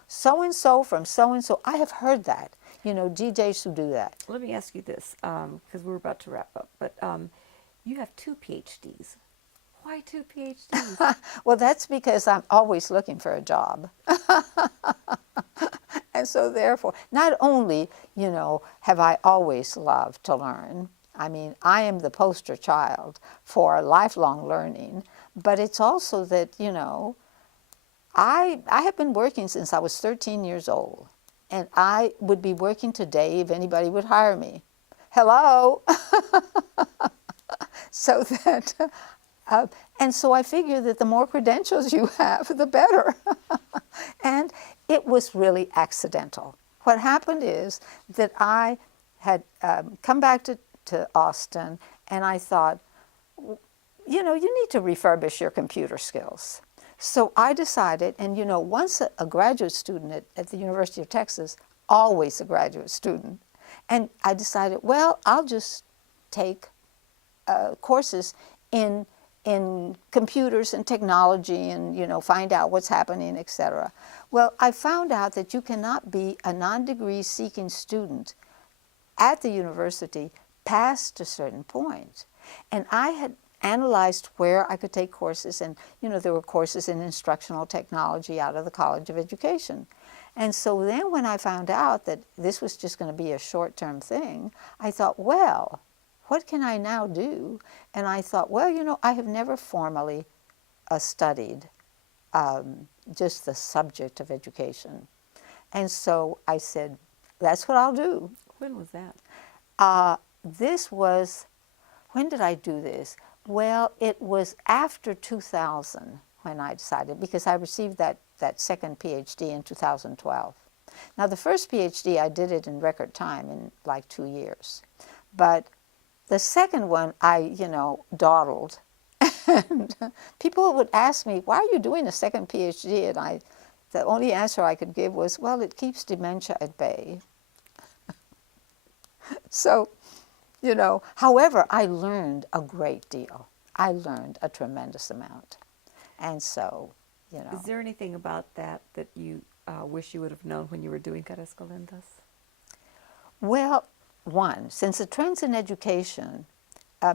So-and-so from so-and-so. I have heard that. DJs who do that. Let me ask you this, because we're about to wrap up, but you have 2 PhDs. Why 2 PhDs? Well, that's because I'm always looking for a job. And so therefore, not only, have I always loved to learn, I mean, I am the poster child for lifelong learning, but it's also that, I have been working since I was 13 years old, and I would be working today if anybody would hire me. Hello? So that, and so I figure that the more credentials you have, the better. And it was really accidental. What happened is that I had come back to Austin, and I thought, you need to refurbish your computer skills. So I decided, and once a graduate student at the University of Texas, always a graduate student, and I decided, well, I'll just take courses in computers and technology, and find out what's happening, etc. Well, I found out that you cannot be a non-degree seeking student at the university past a certain point. And I had analyzed where I could take courses, and there were courses in instructional technology out of the College of Education. And so then when I found out that this was just going to be a short-term thing, I thought, well, what can I now do? And I thought, well, I have never formally studied just the subject of education. And so I said, that's what I'll do. When was that? This was, when did I do this? Well, it was after 2000 when I decided, because I received that second PhD in 2012. Now, the first PhD, I did it in record time, in like 2 years. But the second one, I, dawdled. And people would ask me, why are you doing a second PhD? And the only answer I could give was, well, it keeps dementia at bay. So, however, I learned a great deal. I learned a tremendous amount. And so, Is there anything about that you wish you would have known when you were doing Carrascolendas? Well, one, since the trends in education,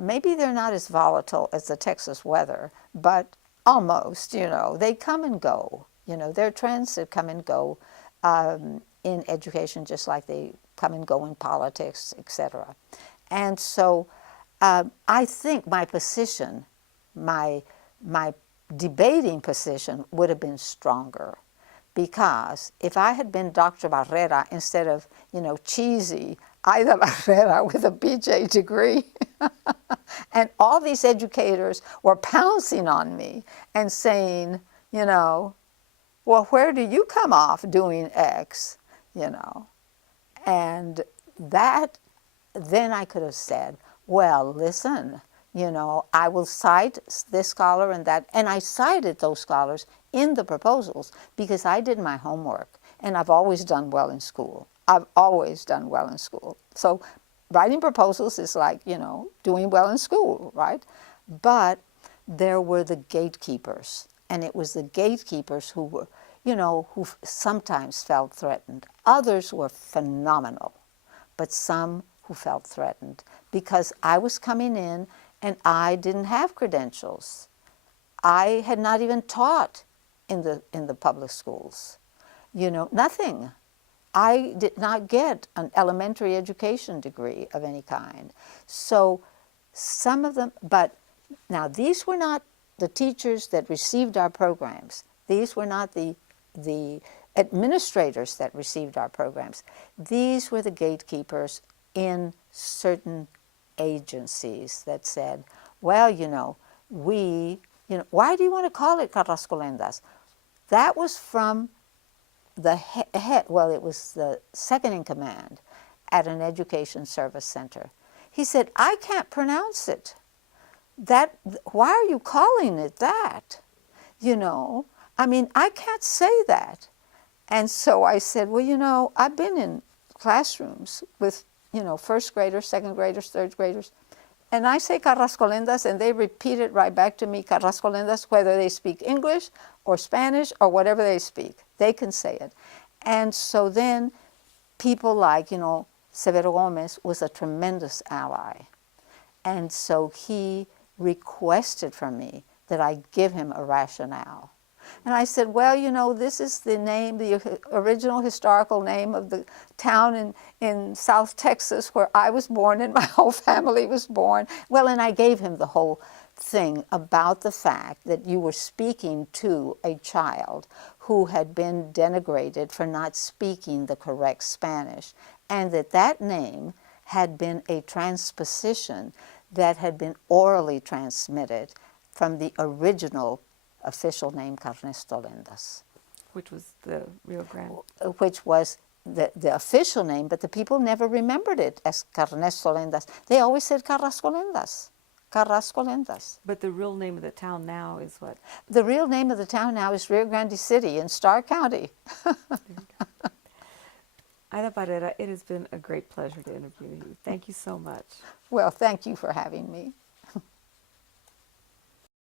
maybe they're not as volatile as the Texas weather, but almost, they come and go. There are trends that come and go in education, just like they come and go in politics, etc. And so I think my position, my debating position would have been stronger, because if I had been Dr. Barrera instead of, cheesy Aida Barrera with a BJ degree, and all these educators were pouncing on me and saying, well, where do you come off doing X, And that, then I could have said, well, listen, I will cite this scholar and that, and I cited those scholars in the proposals because I did my homework, and I've always done well in school. I've always done well in school. So writing proposals is like, doing well in school, right? But there were the gatekeepers, and it was the gatekeepers who were, who sometimes felt threatened. Others were phenomenal, but some who felt threatened because I was coming in and I didn't have credentials. I had not even taught in the public schools. Nothing. I did not get an elementary education degree of any kind. So some of them, but now these were not the teachers that received our programs. These were not the administrators that received our programs. These were the gatekeepers in certain agencies that said, well, why do you want to call it Carrascolendas? That was from the head, well, it was the second in command at an education service center. He said, I can't pronounce it. Why are you calling it that? I can't say that. And so I said, well, I've been in classrooms with, first graders, second graders, third graders, and I say Carrascolendas, and they repeat it right back to me, Carrascolendas, whether they speak English or Spanish or whatever they speak. They can say it. And so then people like, Severo Gomez was a tremendous ally. And so he requested from me that I give him a rationale. And I said, well, this is the name, the original historical name of the town in South Texas where I was born and my whole family was born. Well, and I gave him the whole thing about the fact that you were speaking to a child who had been denigrated for not speaking the correct Spanish, and that name had been a transposition that had been orally transmitted from the original official name Carnestolendas. Which was the Rio Grande. Which was the official name, but the people never remembered it as Carnestolendas. They always said Carrascolendas. Carrascolentas. But the real name of the town now is what? The real name of the town now is Rio Grande City in Starr County. Aida Barrera, it has been a great pleasure to interview you. Thank you so much. Well, thank you for having me.